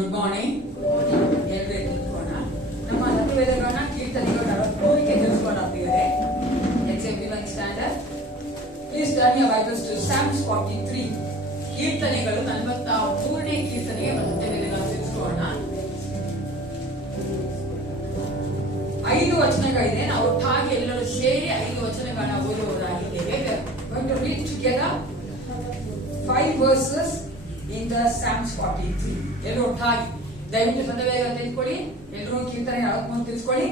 Good morning. ಎಲ್ಲರೂ ನಿಂತ್ಕೋಣ. ನಮ್ಮ ಸತ್ಯವೇದಗಳನ್ನ ಕೀರ್ತನೆಗಳು 43ಕ್ಕೆ ತಿಳಿಸ್ಕೊಂಡಾಗ್ತಿದ್ದಾರೆ. Let's everyone stand up. Please turn your Bibles to Psalms 43. ಕೀರ್ತನೆಗಳು 43ನೇ ಕೀರ್ತನೆಗೆ ಸತ್ಯವೇದಗಳನ್ನ ತಿಳಿಸ್ಕೋಣ. 5 ವಚನಗಳಿದೆ. ನಾವು ಒಟ್ಟಾಗಿ ಎಲ್ಲರೂ ಸೇರಿ 5 ವಚನಗಳನ್ನ ಓದುವುದಾಗಿದ್ದೇವೆ. Going to read together 5 verses in the Psalms 43. ಎಲ್ಲರೂ ಒಟ್ಟಾಗಿ ದಯವಿಟ್ಟು ಸದವೇಗ ತೆಗೆದುಕೊಳ್ಳಿ. ಎಲ್ಲರೂ ಕೀರ್ತನೆ 43 ತಿಳಿಸ್ಕೊಳ್ಳಿ.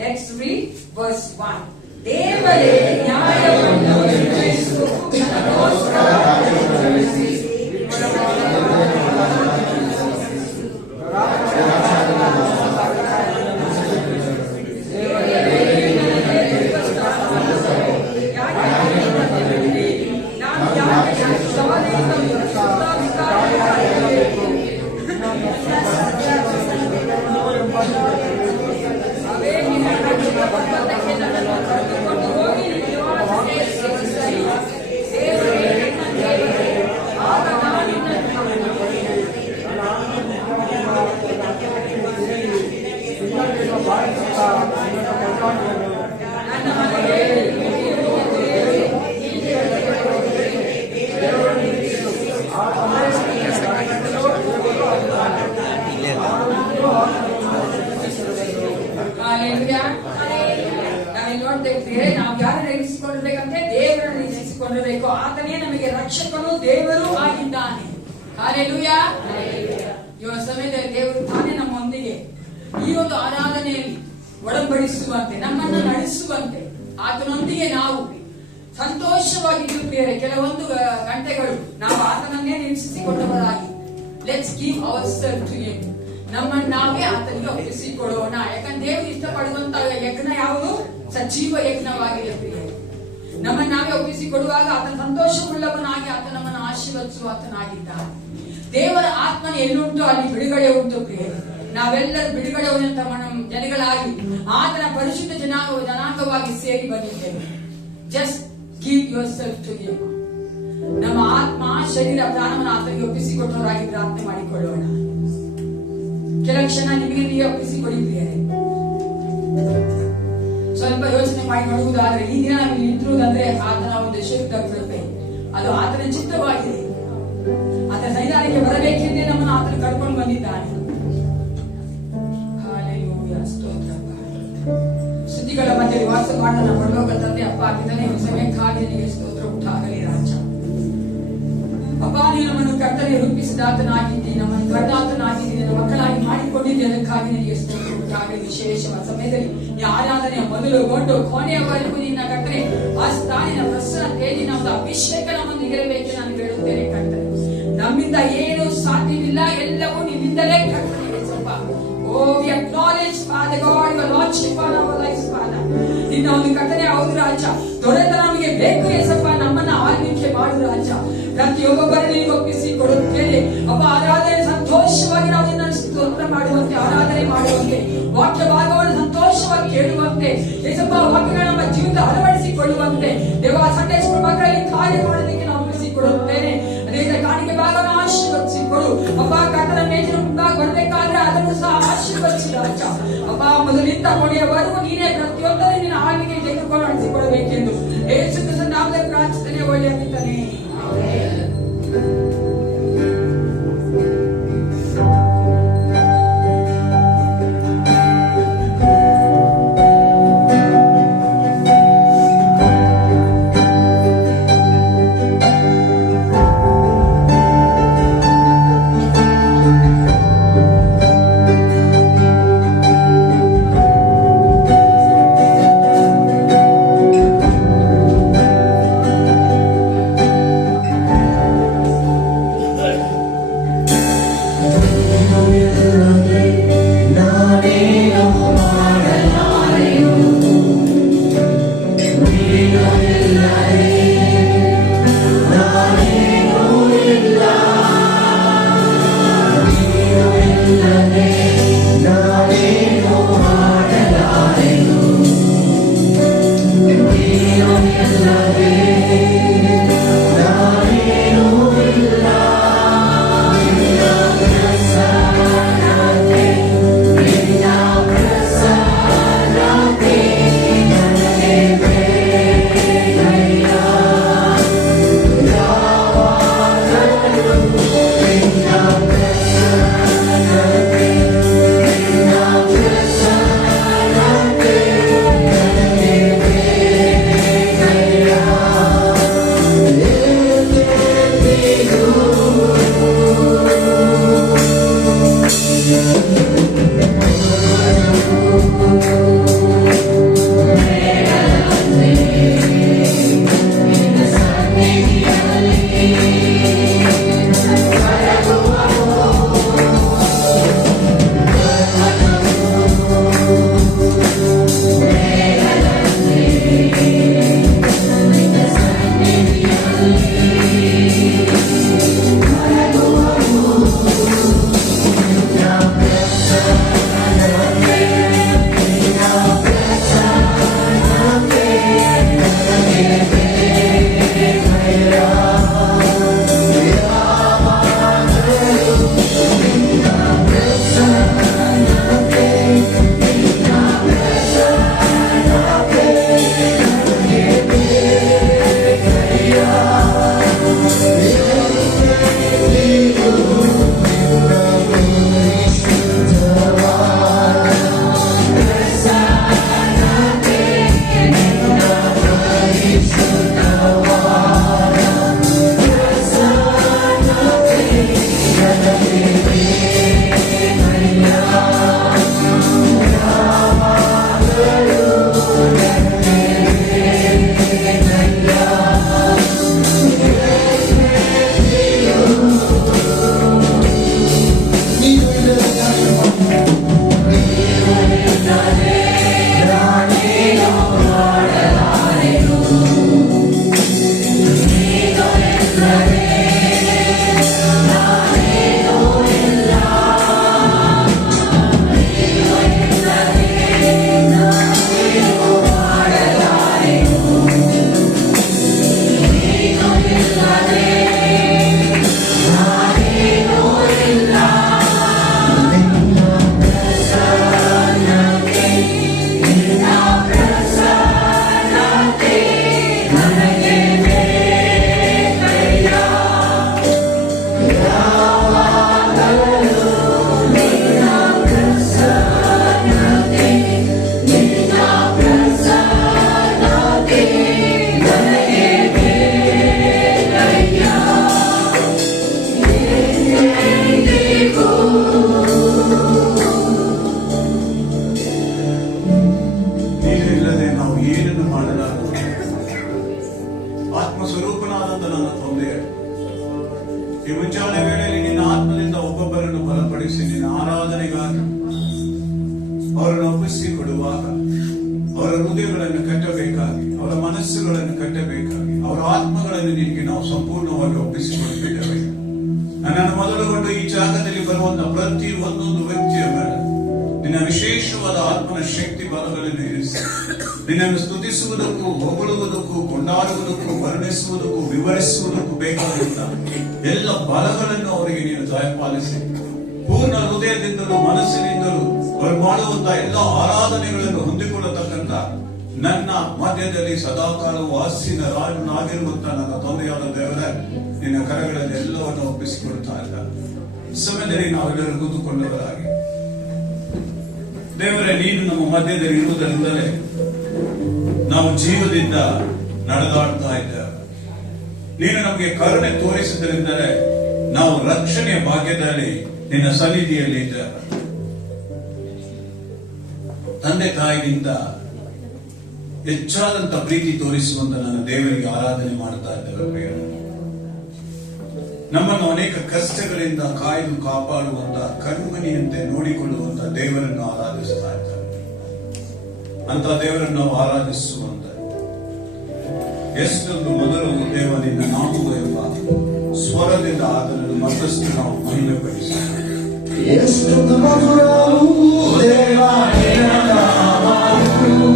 Let's read verse 1. ದೇವರೇ ನ್ಯಾಯವನ್ನು ನಿರ್ಣಯಿಸು, ನನಗೋಸ್ಕರ ನಡೆಸಿ. ನಾವು ಯಾರನ್ನು ನೆನೆಸಿಕೊಳ್ಳಬೇಕಂತೆ? ದೇವರನ್ನು ನೆನೆಸಿಕೊಳ್ಳಬೇಕು. ಆತನೇ ನಮಗೆ ರಕ್ಷಕನು, ದೇವರು ಆಗಿದ್ದಾನೆ. ಹಲ್ಲೆಲೂಯಾ. ಇವತ್ತು ಸಮಯದಲ್ಲಿ ದೇವರು ತಾನೇ ನಮ್ಮೊಂದಿಗೆ ಈ ಒಂದು ಆರಾಧನೆಯಲ್ಲಿ ಒಡಂಬಡಿಸುವಂತೆ, ನಮ್ಮನ್ನು ನಡೆಸುವಂತೆ, ಆತನೊಂದಿಗೆ ನಾವು ಸಂತೋಷವಾಗಿದ್ದು ಪ್ರಿಯರೇ, ಕೆಲವೊಂದು ಗಂಟೆಗಳು ನಾವು ಆತನನ್ನೇ ನೆನೆಸಿಕೊಂಡವರಾಗಿ let's give our self to him. ನಮ್ಮನ್ನು ನಾವೇ ಆತನಿಗೆ ಒಪ್ಪಿಸಿಕೊಳ್ಳೋಣ. ಯಾಕಂದ್ರೆ ದೇವರು ಇಷ್ಟಪಡುವಂತ ಯಜ್ಞ ಯಾವುದು? ಸಜೀವ ಯಜ್ಞವಾಗಿದೆ ಪ್ರಿಯರೇ. ನಮ್ಮನ್ನು ನಾವೇ ಒಪ್ಪಿಸಿಕೊಡುವಾಗ ಆತನ ಸಂತೋಷವುಳ್ಳವನಾಗಿ ಆತ ನಮ್ಮನ್ನು ಆಶೀರ್ವದಿಸುವ ಆತನಾಗಿದ್ದಾನೆ. ದೇವರ ಆತ್ಮನ ಎಲ್ಲುಂಟು ಅಲ್ಲಿ ಬಿಡುಗಡೆ ಉಂಟು ಪ್ರಿಯರೇ. ನಾವೆಲ್ಲರೂ ಬಿಡುಗಡೆ ಉಳ್ಳಂತ ಜನಗಳಾಗಿ ಆತನ ಪರಿಶುದ್ಧ ಜನಾಂಗವಾಗಿ ಸೇರಿ ಬಂದಿದ್ದೇವೆ. Just give yourself to him. ನಮ್ಮ ಆತ್ಮ, ಶರೀರ, ಪ್ರಾಣವನ್ನು ಆತನಿಗೆ ಒಪ್ಪಿಸಿಕೊಟ್ಟವರಾಗಿ ಪ್ರಾರ್ಥನೆ ಮಾಡಿಕೊಳ್ಳೋಣ. ಕೆಲ ಕ್ಷಣ ನಿಮಗೆ ನೀವು ಒಪ್ಪಿಸಿಕೊಡಿದ್ದೀರಿ. ಸ್ವಲ್ಪ ಯೋಚನೆ ಮಾಡಿ ನೋಡುವುದಾದ್ರೆ, ಈ ದಿನ ನಾವು ನಿಂತಿರುವುದಾದ್ರೆ ಆತನ ಒಂದು ಶುದ್ಧ ಕೃಪೆ, ಅದು ಆತನ ಚಿತ್ತವಾಗಿದೆ. ಆತನ ಸನ್ನಿಧಾನಕ್ಕೆ ಬರಬೇಕೆಂದೇ ನಮ್ಮನ್ನು ಆತನು ಕರ್ಕೊಂಡು ಬಂದಿದ್ದಾನೆ. ಹಲ್ಲೆಲೂಯಾ, ಸ್ತೋತ್ರ. ಸುದ್ದಿಗಳ ಮಧ್ಯೆ ವಾಸ ಮಾಡನ ಪರಲೋಕ ತಂದೆ, ಅಪ್ಪ ಪಿತನೇ, ಸಮಯಕ್ಕಾಗಿ ನಿನಗೆ ಸ್ತೋತ್ರ ಉಂಟಾಗಲಿ ರಾಜ. ಅಪ್ಪ, ನೀನು ನಮ್ಮನ್ನು ಕರ್ತನೆ ರೂಪಿಸಿದಾತನಾಗಿದ್ದಿ, ನಮ್ಮನ್ನು ಕರೆದಾತನಾಗಿದ್ದಿ, ನನ್ನ ಮಕ್ಕಳಾಗಿ ಮಾಡಿಕೊಂಡಿದ್ದಿ. ಅದಕ್ಕಾಗಿ ನಿನಗೆ ಸ್ತೋತ್ರ ಉಂಟಾಗಲಿ. ವಿಶೇಷವಾದ ಸಮಯದಲ್ಲಿ ಈ ಆರಾಧನೆಯ ಮೊದಲುಗೊಂಡು ಕೊನೆಯವರೆಗೂ ನಿನ್ನ ಕರ್ತನೆ ಆಸ್ಥಾನಿನ ಪ್ರಸನ್ನ ತೇಜಿನ ಒಂದು ಅಭಿಷೇಕ ನಮ್ಮನ್ನು ಇರಬೇಕು ನಾನು ಹೇಳುತ್ತೇನೆ ಕರ್ತನೆ. ನಮ್ಮಿಂದ ಏನು ಸಾಧ್ಯವಿಲ್ಲ, ಎಲ್ಲವೂ ನಿಮ್ಮಿಂದಲೇ ಕರ್ತನೆ. Oh, we acknowledge, Father God, your Lordship on our lives, Father. ನಿನ್ನ ಒಂದು ಕರ್ತನೆ ಹೌದು ರಾಜ. ದೊರೆತ ನಮಗೆ ಬೇಕು ಯೇಸಪ್ಪ, ನಮ್ಮನ್ನ ಆಳ್ವಿಕೆ ಮಾಡು ರಾಜ. ಪ್ರತಿಯೊಬ್ಬೊಬ್ಬರನ್ನು ನೀವು ಒಪ್ಪಿಸಿ ಕೊಡುತ್ತೇನೆ ಅಪ್ಪ. ಆರಾಧನೆ ಸಂತೋಷವಾಗಿ ನಾವು ನಿನ್ನ ಸ್ತೋತ್ರ ಮಾಡುವಂತೆ, ಆರಾಧನೆ ಮಾಡುವಂತೆ, ವಾಕ್ಯ ಭಾಗವನ್ನು ಸಂತೋಷವಾಗಿ ಕೇಳುವಂತೆ ಯೇಸಪ್ಪ, ವಾಕ್ಯಗಳ ನಮ್ಮ ಜೀವಿತ ಅಳವಡಿಸಿಕೊಳ್ಳುವಂತೆ ದೇವ ಸಂಡೇ ಸ್ಕೂಲ್ ಮಕ್ಕಳಲ್ಲಿ ಕಾರ್ಯ ಮಾಡೋದಕ್ಕೆ ನಾವು ಒಪ್ಪಿಸಿಕೊಡುತ್ತೇನೆ. ಅದೇ ಕಾಣಿಕೆ ಭಾಗವನ್ನು ಆಶೀರ್ವದಿಸಿಕೊಡು ಅಪ್ಪ. ಕರ್ತನ ಮೇಜಿನ ಮುಂದಾಗ ಬರಬೇಕಾದ್ರೆ ಅದನ್ನು ಸಹ ಆಶೀರ್ವದಿಸಿ ರಾಜ. ಅಪ್ಪ, ಮೊದಲಿಂದ ಕೊನೆಯವರೆಗೂ ನೀನೇ ಪ್ರತಿಯೊಂದರೇ ನಿನ್ನ ಆಳ್ವಿಕೆ ತೆಗೆದುಕೊಂಡು ನಡೆಸಿಕೊಡಬೇಕೆಂದು ಯೇಸು ಕ್ರಿಸ್ತನ ನಾಮದಲ್ಲಿ ಪ್ರಾರ್ಥನೆ ಒಳ್ಳೆಯ ಪಿತನೇ. ತೋರಿಸಿ ನಿನ್ನ ಆರಾಧನೆಗಾಗಿ ಅವರನ್ನು ಒಪ್ಪಿಸಿಕೊಡುವಾಗ ಅವರ ಹೃದಯಗಳನ್ನು ಕಟ್ಟಬೇಕಾಗಿ, ಅವರ ಮನಸ್ಸುಗಳನ್ನು ಕಟ್ಟಬೇಕಾಗಿ, ಅವರ ಆತ್ಮಗಳನ್ನು ನಿನಗೆ ನಾವು ಸಂಪೂರ್ಣವಾಗಿ ಒಪ್ಪಿಸಿಕೊಟ್ಟಿದ್ದೇವೆ. ನನ್ನನ್ನು ಮೊದಲುಗೊಂಡು ಈ ಜಾಗದಲ್ಲಿ ಬರುವಂತಹ ಪ್ರತಿ ಒಂದೊಂದು ವ್ಯಕ್ತಿಯ ಮೇಲೆ ನಿನ್ನ ವಿಶೇಷವಾದ ಆತ್ಮನ ಶಕ್ತಿ ಬಲಗಳನ್ನು ಇರಿಸಿ, ನಿನ್ನನ್ನು ಸ್ತುತಿಸುವುದಕ್ಕೂ, ಹೊಗಳುವುದಕ್ಕೂ, ಕೊಂಡಾಡುವುದಕ್ಕೂ, ವರ್ಣಿಸುವುದಕ್ಕೂ, ವಿವರಿಸುವುದಕ್ಕೂ ಬೇಕಾದಂತ ಎಲ್ಲ ಬಲಗಳನ್ನು ಅವರಿಗೆ ನೀನು ದಯಪಾಲಿಸಿ, ಪೂರ್ಣ ಹೃದಯದಿಂದಲೂ ಮನಸ್ಸಿನಿಂದಲೂ ಅವರು ಮಾಡುವಂತಹ ಎಲ್ಲ ಆರಾಧನೆಗಳನ್ನು ಹೊಂದಿಕೊಳ್ಳತಕ್ಕಂತ ನನ್ನ ಮಧ್ಯದಲ್ಲಿ ಸದಾಕಾಲ ವಾಸಿನ ರಾಜನಾಗಿರುವಂತಹ ನನ್ನ ತಂದೆಯಾದ ದೇವರೇ, ನಿನ್ನ ಕರಗಳಲ್ಲಿ ಎಲ್ಲವನ್ನು ಒಪ್ಪಿಸಿಕೊಡ್ತಾ ಇಲ್ಲ. ಸಮಯದಲ್ಲಿ ನಾವೆಲ್ಲರೂ ಕೂತುಕೊಂಡವರಾಗಿ ದೇವರೇ, ನೀನು ನಮ್ಮ ಮಧ್ಯದಲ್ಲಿ ಇರುವುದರಿಂದಲೇ ನಾವು ಜೀವದಿಂದ ನಡೆದಾಡ್ತಾ ಇದ್ದೇವೆ. ನೀನು ನಮಗೆ ಕರುಣೆ ತೋರಿಸಿದ್ರಿಂದಲೇ ನಾವು ರಕ್ಷಣೆಯ ಭಾಗ್ಯದಲ್ಲಿ ನಿನ್ನ ಸನ್ನಿಧಿಯಲ್ಲಿ ಇದ್ದೇವೆ. ತಂದೆ ತಾಯಿಗಿಂತ ಹೆಚ್ಚಾದಂತ ಪ್ರೀತಿ ತೋರಿಸುವಂತ ನನ್ನ ದೇವರಿಗೆ ಆರಾಧನೆ ಮಾಡ್ತಾ ಇದ್ದೇವೆ ಪ್ರಿಯ. ನಮ್ಮನ್ನು ಅನೇಕ ಕಷ್ಟಗಳಿಂದ ಕಾಯ್ದು ಕಾಪಾಡುವಂತ, ಕಣ್ಮಣಿಯಂತೆ ನೋಡಿಕೊಳ್ಳುವಂತ ದೇವರನ್ನು ಆರಾಧಿಸ್ತಾ ಇದ್ದಾರೆ. ಅಂತ ದೇವರನ್ನು ನಾವು ಆರಾಧಿಸುವಂತ ಎಷ್ಟೊಂದು ಮೊದಲು ದೇವ ನಿನ್ನ ನಾಮವು ಎಂಬ ಸ್ವರದಿಂದ ಆತನನ್ನು ಮತ್ತಷ್ಟು ನಾವು ಮಹಿಮೆ ಪಡಿಸುತ್ತೇವೆ. ಎಷ್ಟೊಂದು ಮಧುರವು ದೇವ ನಿನ್ನ ನಾಮವು,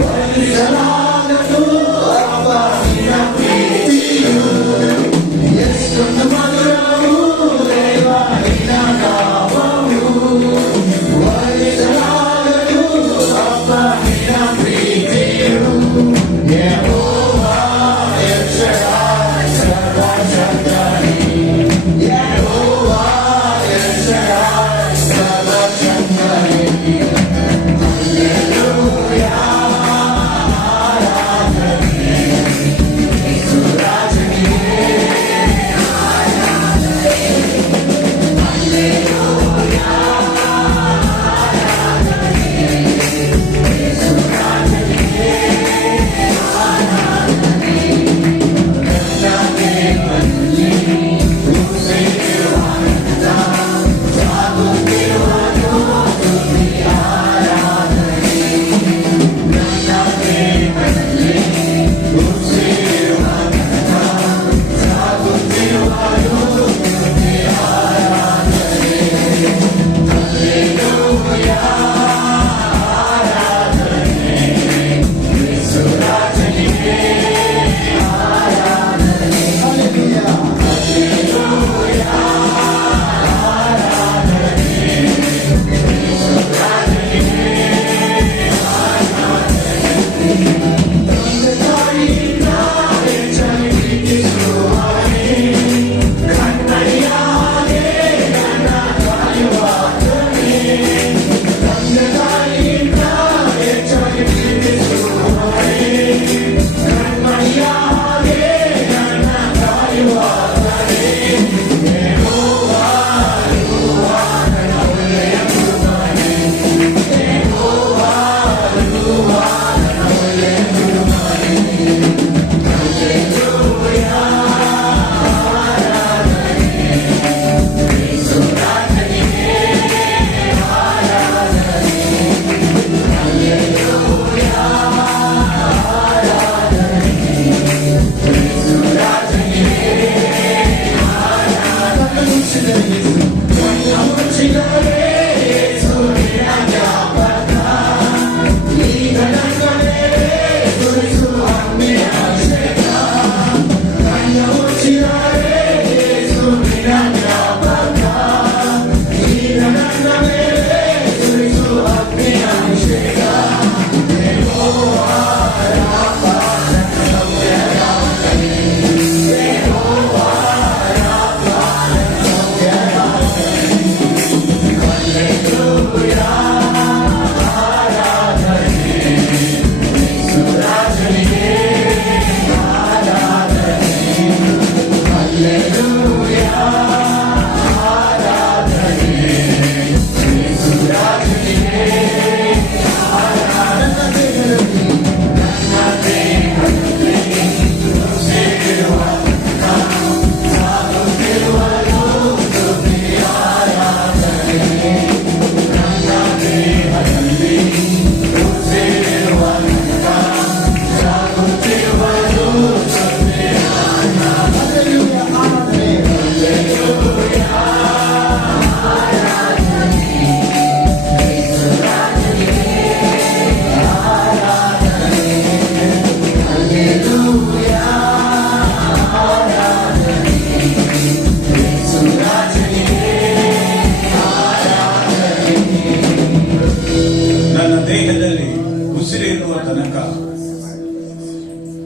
ವರ್ಣಿಸಲಾಗದು ಅಪ್ಪ ನಿನ್ನ ಪ್ರೀತಿಯು. ಎಷ್ಟೊಂದು ಮಧುರವು ದೇವ ನಿನ್ನ ನಾಮವು, ವರ್ಣಿಸಲಾಗದು ಅಪ್ಪ ನಿನ್ನ ಪ್ರೀತಿಯು. ಯೆಹೋವಾ ಎಲ್ಶಡಾಯ್ ಸರ್ವಶಕ್ತನೇ, ಯೆಹೋವಾ ಎಲ್ಶಡಾಯ್ ಸರ್ವಶಕ್ತನೇ. ಹಲ್ಲೆಲೂಯಾ ಆರಾಧನೆ ಯೇಸುರಾಜನಿಗೆ, ಹಲ್ಲೆಲೂಯಾ ಆರಾಧನೆ ಯೇಸುರಾಜನಿಗೆ.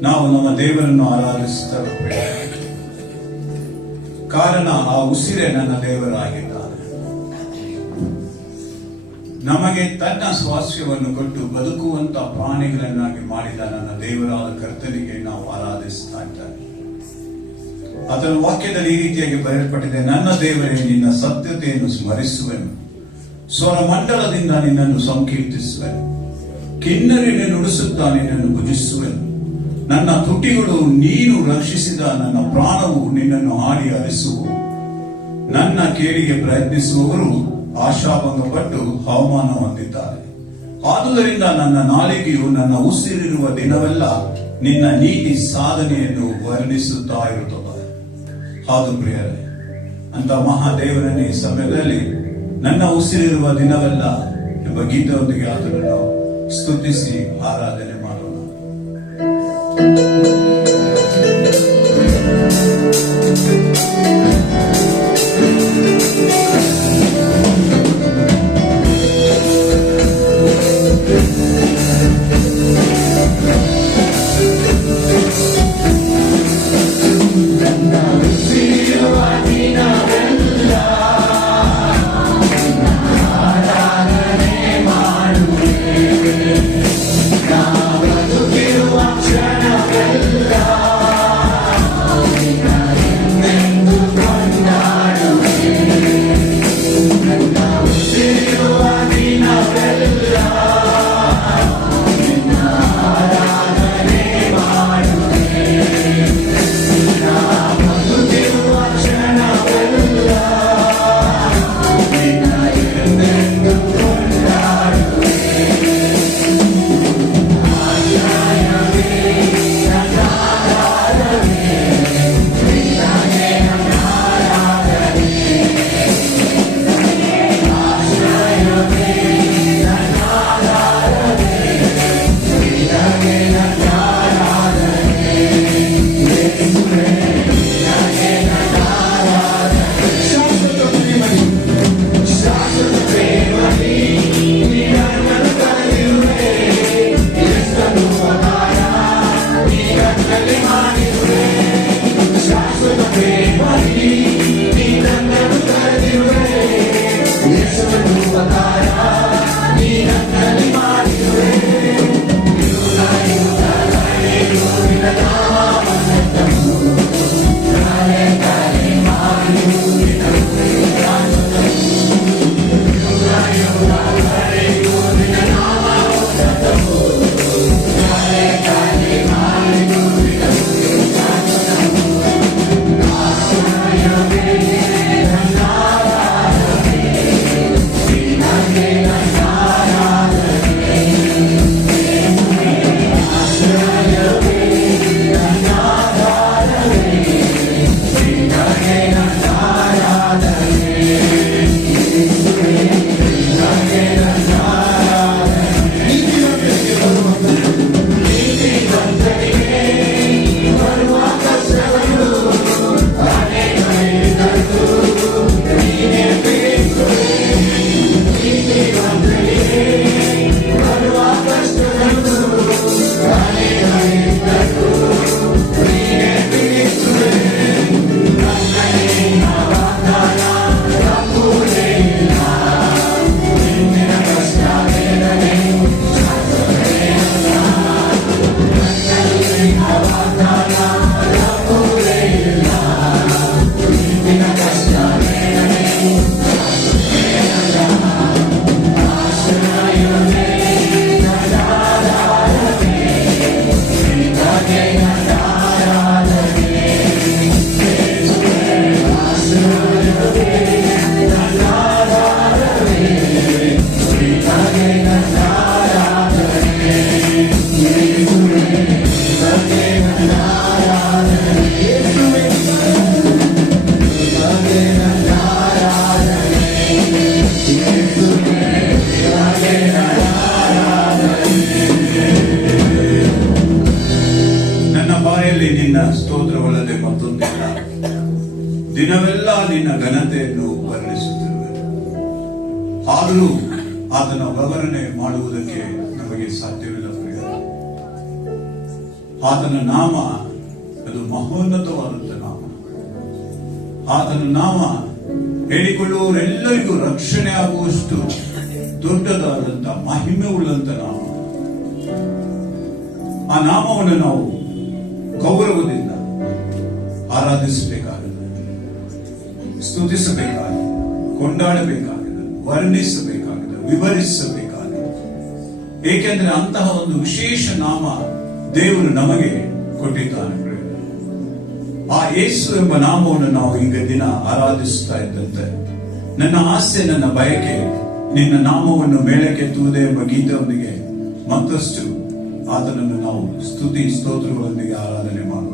ನಾವು ನಮ್ಮ ದೇವರನ್ನು ಆರಾಧಿಸುತ್ತೇವೆ. ಕಾರಣ ಆ ಉಸಿರೇ ನನ್ನ ದೇವರಾಗಿದ್ದಾನೆ. ನಮಗೆ ತನ್ನ ಸ್ವಾಸ್ಥ್ಯವನ್ನು ಕೊಟ್ಟು ಬದುಕುವಂತ ಪ್ರಾಣಿಗಳನ್ನಾಗಿ ಮಾಡಿದ ನನ್ನ ದೇವರಾದ ಕರ್ತನಿಗೆ ನಾವು ಆರಾಧಿಸ್ತಾ ಇದ್ದೇವೆ. ಅದರ ವಾಕ್ಯದಲ್ಲಿ ಈ ರೀತಿಯಾಗಿ ಬರೆಯಲ್ಪಟ್ಟಿದೆ, ನನ್ನ ದೇವರೇ ನಿನ್ನ ಸತ್ಯತೆಯನ್ನು ಸ್ಮರಿಸುವೆನು, ಸ್ವರಮಂಡಲದಿಂದ ನಿನ್ನನ್ನು ಸಂಕೀರ್ತಿಸುವೆನು, ಕಿನ್ನರಿನ ನುಡಿಸುತ್ತಾ ನಿನ್ನನ್ನು ಭುಜಿಸುವೆನು. ನನ್ನ ತುಟಿಗಳು ನೀನು ರಕ್ಷಿಸಿದ ನನ್ನ ಪ್ರಾಣವು ನಿನ್ನನ್ನು ಹಾಡಿ ಹರಿಸುವು. ನನ್ನ ಕೇಳಿಗೆ ಪ್ರಯತ್ನಿಸುವವರು ಆಶಾಭಂಗಪಟ್ಟು ಅವಮಾನ ಹೊಂದಿದ್ದಾರೆ. ಆದುದರಿಂದ ನನ್ನ ನಾಲಿಗೆಯು ನನ್ನ ಉಸಿರಿರುವ ದಿನವೆಲ್ಲ ನಿನ್ನ ನೀತಿ ಸಾಧನೆಯನ್ನು ವರ್ಣಿಸುತ್ತಾ ಇರುತ್ತದೆ. ಹೌದು ಪ್ರಿಯರೇ, ಅಂತ ಮಹಾದೇವರನ್ನ ಈ ಸಮಯದಲ್ಲಿ ನನ್ನ ಉಸಿರಿರುವ ದಿನವೆಲ್ಲ ಎಂಬ ಗೀತೆಯೊಂದಿಗೆ ಆತನನ್ನು ಸ್ತುತಿಸಿ ಆರಾಧನೆ ಮಾಡೋಣ. ಸ್ತೋತ್ರವಲ್ಲದೆ ಮತ್ತೊಂದಿಲ್ಲ. ದಿನವೆಲ್ಲ ನಿನ್ನ ಘನತೆಯನ್ನು ವರ್ಣಿಸುತ್ತಿರುವೆ. ಆದರೂ ಆತನ ವಿವರಣೆ ಮಾಡುವುದಕ್ಕೆ ನಮಗೆ ಸಾಧ್ಯವಿಲ್ಲ ಪ್ರಿಯರೇ. ಆತನ ನಾಮ ಅದು ಮಹೋನ್ನತವಾದಂಥ ನಾಮ. ಆತನ ನಾಮ ಹೇಳಿಕೊಳ್ಳುವವರೆಲ್ಲರಿಗೂ ರಕ್ಷಣೆ ಆಗುವಷ್ಟು ದೊಡ್ಡದಾದಂಥ ಮಹಿಮೆ ಉಳ್ಳಂತ ನಾಮ. ಆ ನಾಮವನ್ನು ನಾವು ಗೌರವದಿಂದ ಆರಾಧಿಸಬೇಕಾಗಿದೆ, ಸ್ತುತಿಸಬೇಕಾಗಿದೆ, ಕೊಂಡಾಡಬೇಕಾಗಿದೆ, ವರ್ಣಿಸಬೇಕಾಗಿದೆ, ವಿವರಿಸಬೇಕಾಗಿದೆ. ಏಕೆಂದರೆ ಅಂತಹ ಒಂದು ವಿಶೇಷ ನಾಮ ದೇವರು ನಮಗೆ ಕೊಟ್ಟಿದ್ದಾನೆ. ಆ ಯೇಸು ಎಂಬ ನಾಮವನ್ನು ನಾವು ಈಗ ದಿನ ಆರಾಧಿಸ್ತಾ ಇದ್ದಂತೆ ನನ್ನ ಆಸೆ, ನನ್ನ ಬಯಕೆ ನಿನ್ನ ನಾಮವನ್ನು ಮೇಳಕ್ಕೆತ್ತುವುದೇ ಎಂಬ ಗೀತೆಯೊಂದಿಗೆ ಮತ್ತಷ್ಟು ಆತನನ್ನು ನಾವು ಸ್ತುತಿ ಸ್ತೋತ್ರಗಳೊಂದಿಗೆ ಆರಾಧನೆ ಮಾಡೋಣ.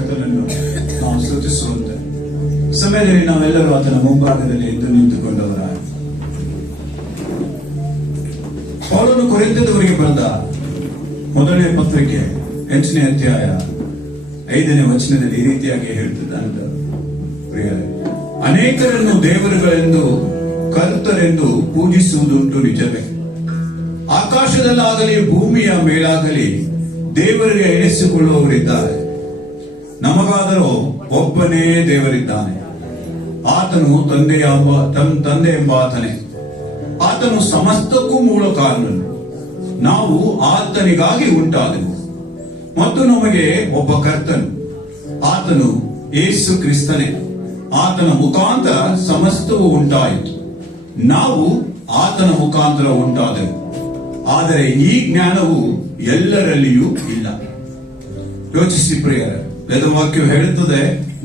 ಕರ್ತನನ್ನು ನಾವು ಸ್ತುತಿಸುವಂತೆ ಸಮಯದಲ್ಲಿ ನಾವೆಲ್ಲರೂ ಆತನ ಮುಂಭಾಗದಲ್ಲಿ ಎದ್ದು ನಿಂತುಕೊಂಡವರಾಗಿ ಪೌಲನು ಕೊರಿಂಥದವರಿಗೆ ಬರೆದ ಮೊದಲನೇ ಪತ್ರಿಕೆ 8ನೇ ಅಧ್ಯಾಯ 5ನೇ ವಚನದಲ್ಲಿ ಈ ರೀತಿಯಾಗಿ ಹೇಳ್ತಿದ್ದಾನೆ, ಪ್ರಿಯರೇ, ಅನೇಕರನ್ನು ದೇವರುಗಳೆಂದು ಕರ್ತರೆಂದು ಪೂಜಿಸುವುದುಂಟು ನಿಜವೇ. ಆಕಾಶದಲ್ಲಾಗಲಿ ಭೂಮಿಯ ಮೇಲಾಗಲಿ ದೇವರಿಗೆ ಎಣಿಸಿಕೊಳ್ಳುವವರಿದ್ದಾರೆ. ನಮಗಾದರೂ ಒಬ್ಬನೇ ದೇವರಿದ್ದಾನೆ, ಆತನು ತಂದೆ ಎಂಬಾತನೇ. ಆತನು ಸಮಸ್ತಕ್ಕೂ ಮೂಲ ಕಾರಣನು. ನಾವು ಆತನಿಗಾಗಿ ಉಂಟಾದೆವು ಮತ್ತು ನಮಗೆ ಒಬ್ಬ ಕರ್ತನು, ಆತನು ಯೇಸು ಕ್ರಿಸ್ತನೇ. ಆತನ ಮುಖಾಂತರ ಸಮಸ್ತವೂ ಉಂಟಾಯಿತು. ನಾವು ಆತನ ಮುಖಾಂತರ ಉಂಟಾದೆವು, ಆದರೆ ಈ ಜ್ಞಾನವು ಎಲ್ಲರಲ್ಲಿಯೂ ಇಲ್ಲ. ಯೋಚಿಸಿ ಪ್ರಿಯರೇ, ವೇದವಾಕ್ಯವು ಹೇಳುತ್ತದೆ,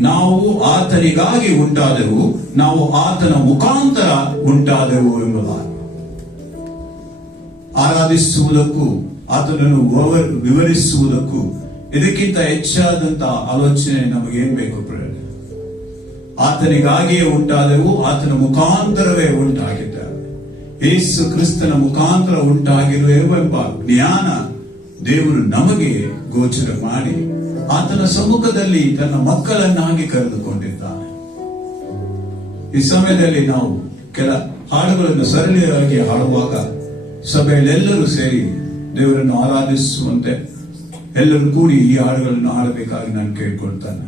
ನಾವು ಆತನಿಗಾಗಿ ಉಂಟಾದೆವು, ನಾವು ಆತನ ಮುಖಾಂತರ ಉಂಟಾದೆವು ಎಂಬುದಾಗಿ. ಆರಾಧಿಸುವುದಕ್ಕೂ ಆತನನ್ನು ವಿವರಿಸುವುದಕ್ಕೂ ಇದಕ್ಕಿಂತ ಹೆಚ್ಚಾದಂತ ಆಲೋಚನೆ ನಮಗೇನ್ ಬೇಕು ಪ್ರಿಯರೇ? ಆತನಿಗಾಗಿಯೇ ಉಂಟಾದೆವು, ಆತನ ಮುಖಾಂತರವೇ ಉಂಟಾಗಿದ್ದೇವೆ. ಯೇಸು ಕ್ರಿಸ್ತನ ಮುಖಾಂತರ ಉಂಟಾಗಿರುವೆಂಬ ಜ್ಞಾನ ದೇವರು ನಮಗೆ ಗೋಚರ ಮಾಡಿ ಆತನ ಸಮ್ಮುಖದಲ್ಲಿ ತನ್ನ ಮಕ್ಕಳನ್ನಾಗಿ ಕರೆದುಕೊಂಡಿದ್ದಾನೆ. ಈ ಸಮಯದಲ್ಲಿ ನಾವು ಕೆಲ ಹಾಡುಗಳನ್ನು ಸರಳವಾಗಿ ಹಾಡುವಾಗ ಸಭೆಯಲ್ಲೆಲ್ಲರೂ ಸೇರಿ ದೇವರನ್ನು ಆರಾಧಿಸುವಂತೆ ಎಲ್ಲರೂ ಕೂಡಿ ಈ ಹಾಡುಗಳನ್ನು ಹಾಡಬೇಕಾಗಿ ನಾನು ಕೇಳ್ಕೊಳ್ತಾನೆ.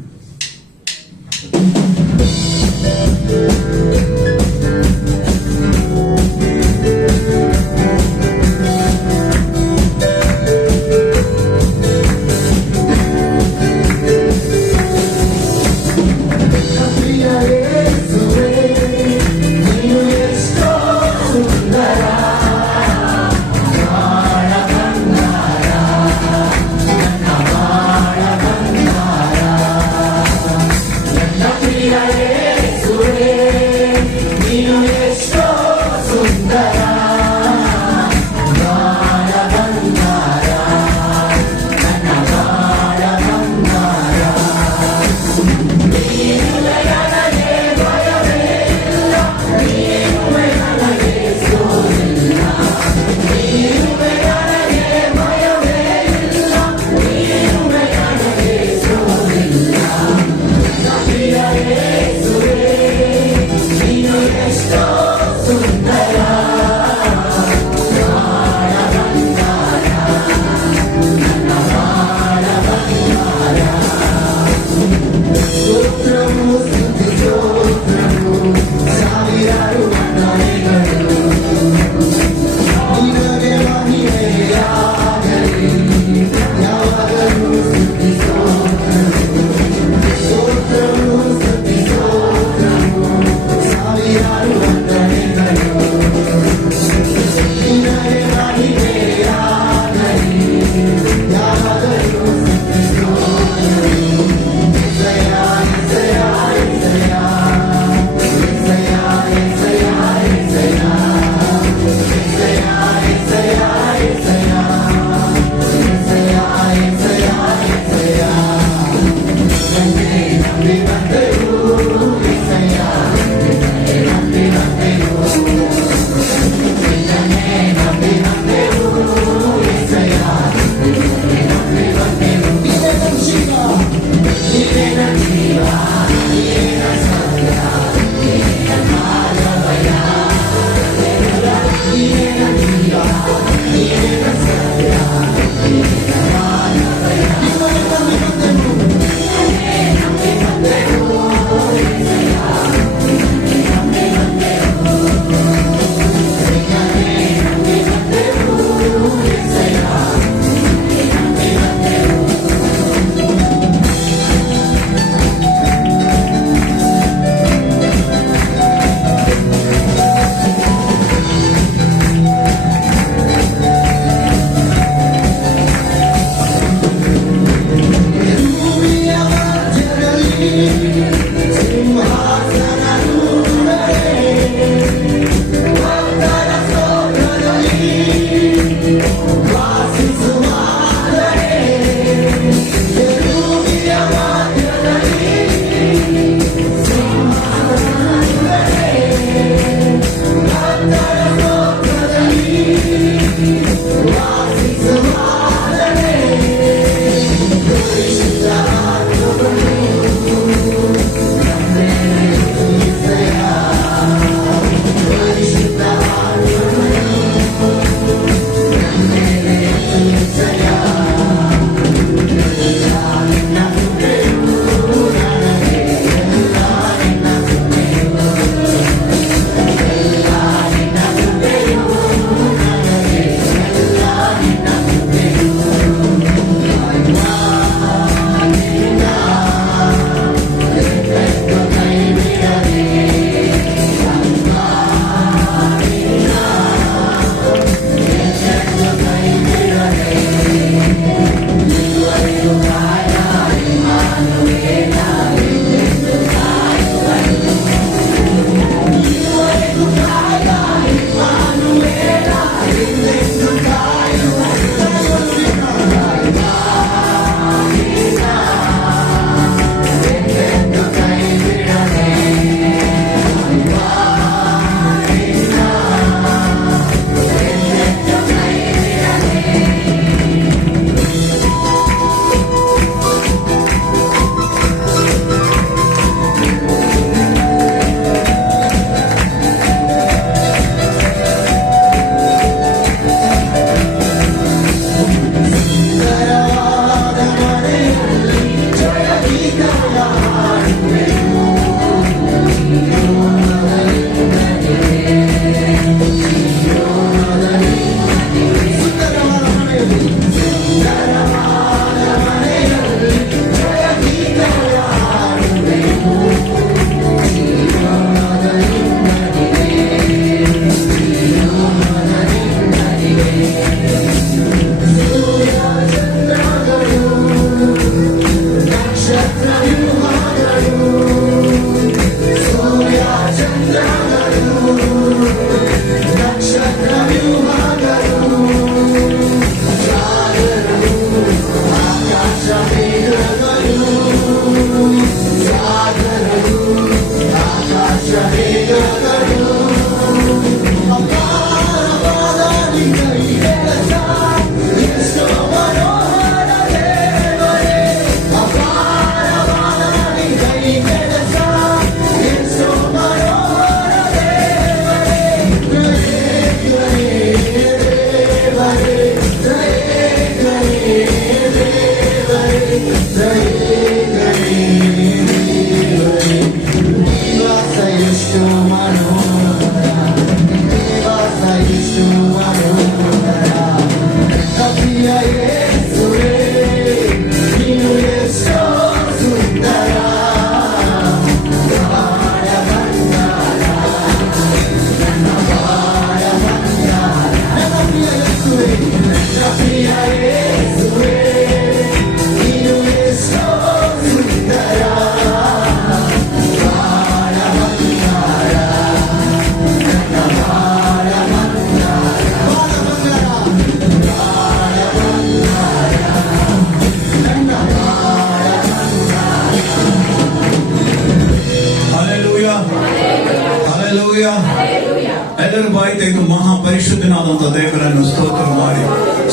ಎಲ್ಲರೂ ಬಾಯಿ ತೆಗೆದು ಮಹಾಪರಿಶುದ್ಧನಾದಂತ ದೇವರನ್ನು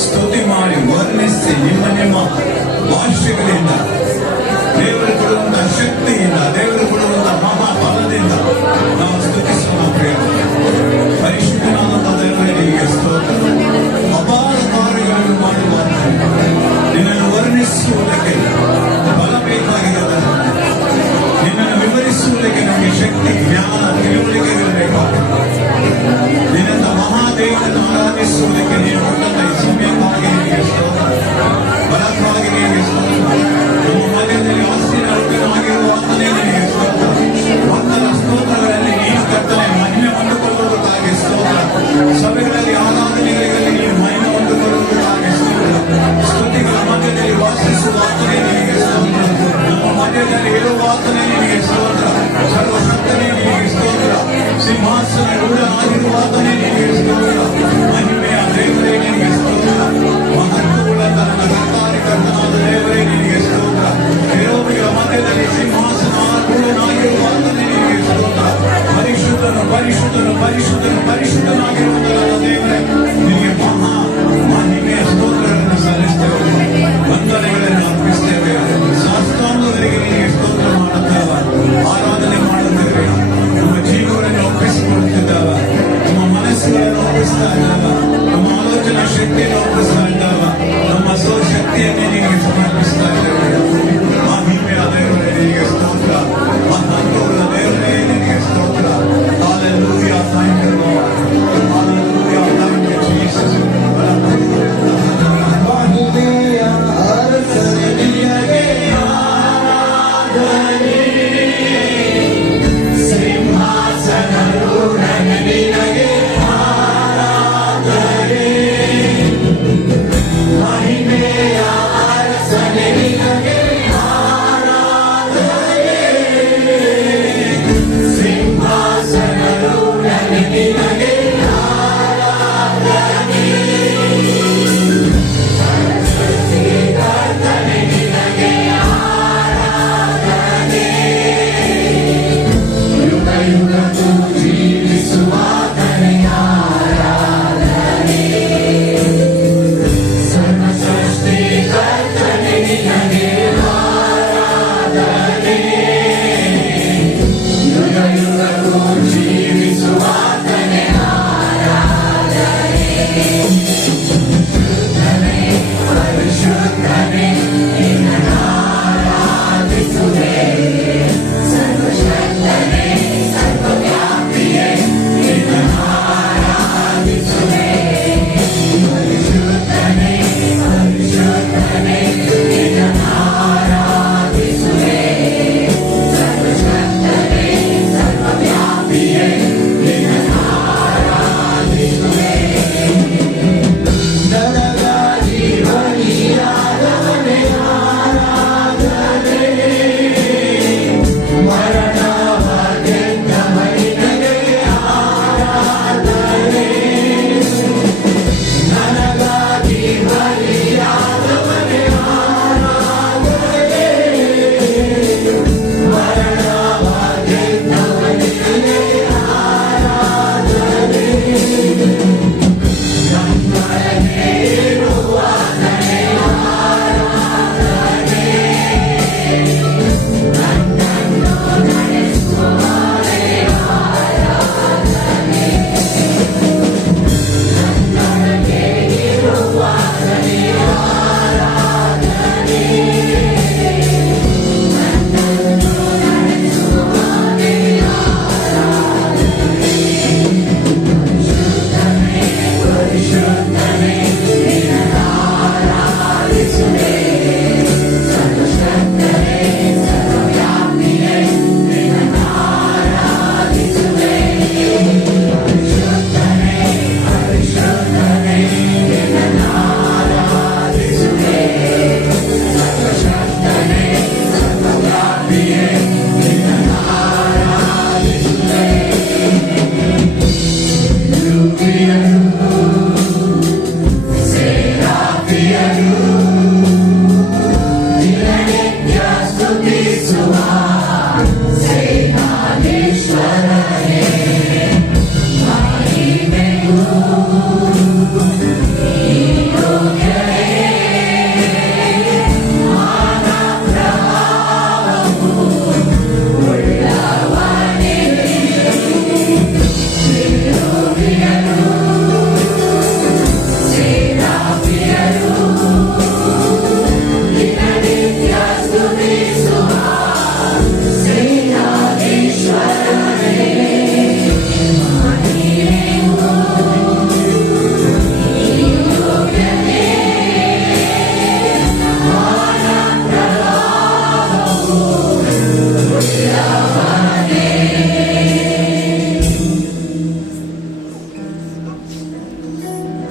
ಸ್ತುತಿ ಮಾಡಿ ವರ್ಣಿಸಿ ನಿಮ್ಮ ನಿಮ್ಮ ಭಾಷೆಗಳಿಂದ ದೇವರು ಕೊಡುವಂತಹ ಶಕ್ತಿಯಿಂದ ದೇವರು ಕೊಡುವಂತಹ ಮಹಾಫಲದಿಂದ ನಾವು ಸ್ತುತಿಸೋಣ ಪ್ರಿಯ ಪರಿಶುದ್ಧನಾದಂತ ದೇವರಿಗೆ ಸ್ತೋತ್ರ. ಅಪಾರ ಕಾರ್ಯಗಳನ್ನು ಮಾಡುವಾಗ ನಿನ್ನನ್ನು ವರ್ಣಿಸುವುದಕ್ಕೆ ಬಲ ಬೇಕಾಗಿದೆ, ನಿನ್ನನ್ನು ವಿವರಿಸುವುದಕ್ಕೆ ನಮಗೆ ಶಕ್ತಿ ಜ್ಞಾನ ತಿಳುವಳಿಕೆ ಇರಬೇಕಾಗಿದೆ. ನಿನ್ನಂತ ಮಹಾದೇವನನ್ನು ಆರಾಧಿಸುವುದಕ್ಕೆ ನೀವು ಕೊಟ್ಟಂತ ಈ ಸಮಯಕ್ಕಾಗಿ ನಿಮಗೆ ಸ್ತೋತ್ರ, ಬಲಕ್ಕಾಗಿ ನಿಮಗೆ ಸ್ತೋತ್ರ. ನಮ್ಮ ಮಧ್ಯದಲ್ಲಿ ಆಸ್ತಿನಾಗಿರುವ ಆತನೇ ನಿನಗೆ ಸ್ತೋತ್ರ. ಭಕ್ತರ ಸ್ತೋತ್ರಗಳಲ್ಲಿ ನೀನು ಕರ್ತನೆ ಮಹಿಮೆ ಹೊಂದಿಕೊಳ್ಳುವುದಕ್ಕಾಗಿ ಸ್ತೋತ್ರ. ಸಭೆಗಳಲ್ಲಿ ಆರಾಧನೆಗಳಲ್ಲಿ ನೀನು ಮಹಿಮೆ ಹೊಂದಿಕೊಳ್ಳುವುದಕ್ಕಾಗಿ ಸ್ತೋತ್ರ. ಸ್ತುತಿಗಳ ಮಧ್ಯದಲ್ಲಿ ವಾಸಿಸುವ ಆತನೇ ನಿನಗೆ ಸ್ತೋತ್ರ. ನಮ್ಮ ಮಧ್ಯದಲ್ಲಿ ಇರುವ ಆತನೇ ನಿನಗೆ ಸ್ತೋತ್ರ. ಸರ್ವಶಕ್ತನೇ ನಿನಗೆ ಸ್ತೋತ್ರ. ಸಿಂಹಾಸನ ರೂಢನಾಗಿರುವ ಆತನೇ ನಿನಗೆ ಸ್ತೋತ್ರ. ಮಹಿಮೆಯ ದೇವರೇ ನಿನಗೆ ಸ್ತೋತ್ರ. ಮಹತ್ವವುಳ್ಳಂತ ನನ್ನ ಕರ್ತಾರಿ ಕರ್ತನಾದ ದೇವರೇ ನಿನಗೆ ಸ್ತೋತ್ರ. ಕೆರೂಬಿಗಳ ಮಧ್ಯದಲ್ಲಿ ಸಿಂಹಾಸನ ರೂಢನಾಗಿರುವ ಆತನೇ ನಿನಗೆ ಸ್ತೋತ್ರ. ಪರಿಶುದ್ಧನು ಪರಿಶುದ್ಧನು ಪರಿಶುದ್ಧನು ಪರಿಶುದ್ಧನಾಗಿರುವಂತ ನನ್ನ ದೇವರೇ ನಿನಗೆ ಮಹಿಮೆಯ ಸ್ತೋತ್ರಗಳನ್ನು ಸಲ್ಲಿಸ್ತೇವೆ, ವಂದನೆಗಳನ್ನು ಅರ್ಪಿಸ್ತೇವೆ. ಶಾಸ್ತ್ರಾಂಗವರಿಗೆ ನಿನಗೆ ಸ್ತೋತ್ರ ಮಾಡುತ್ತೇವೆ, ಆರಾಧನೆ ಮಾಡುತ್ತೇವೆ. ನಮ್ಮ ಜೀವಗಳನ್ನು ಒಪ್ಪಿಸಿಕೊಡುತ್ತಿದ್ದೇವೆ, ನಮ್ಮ ಮನಸ್ಸು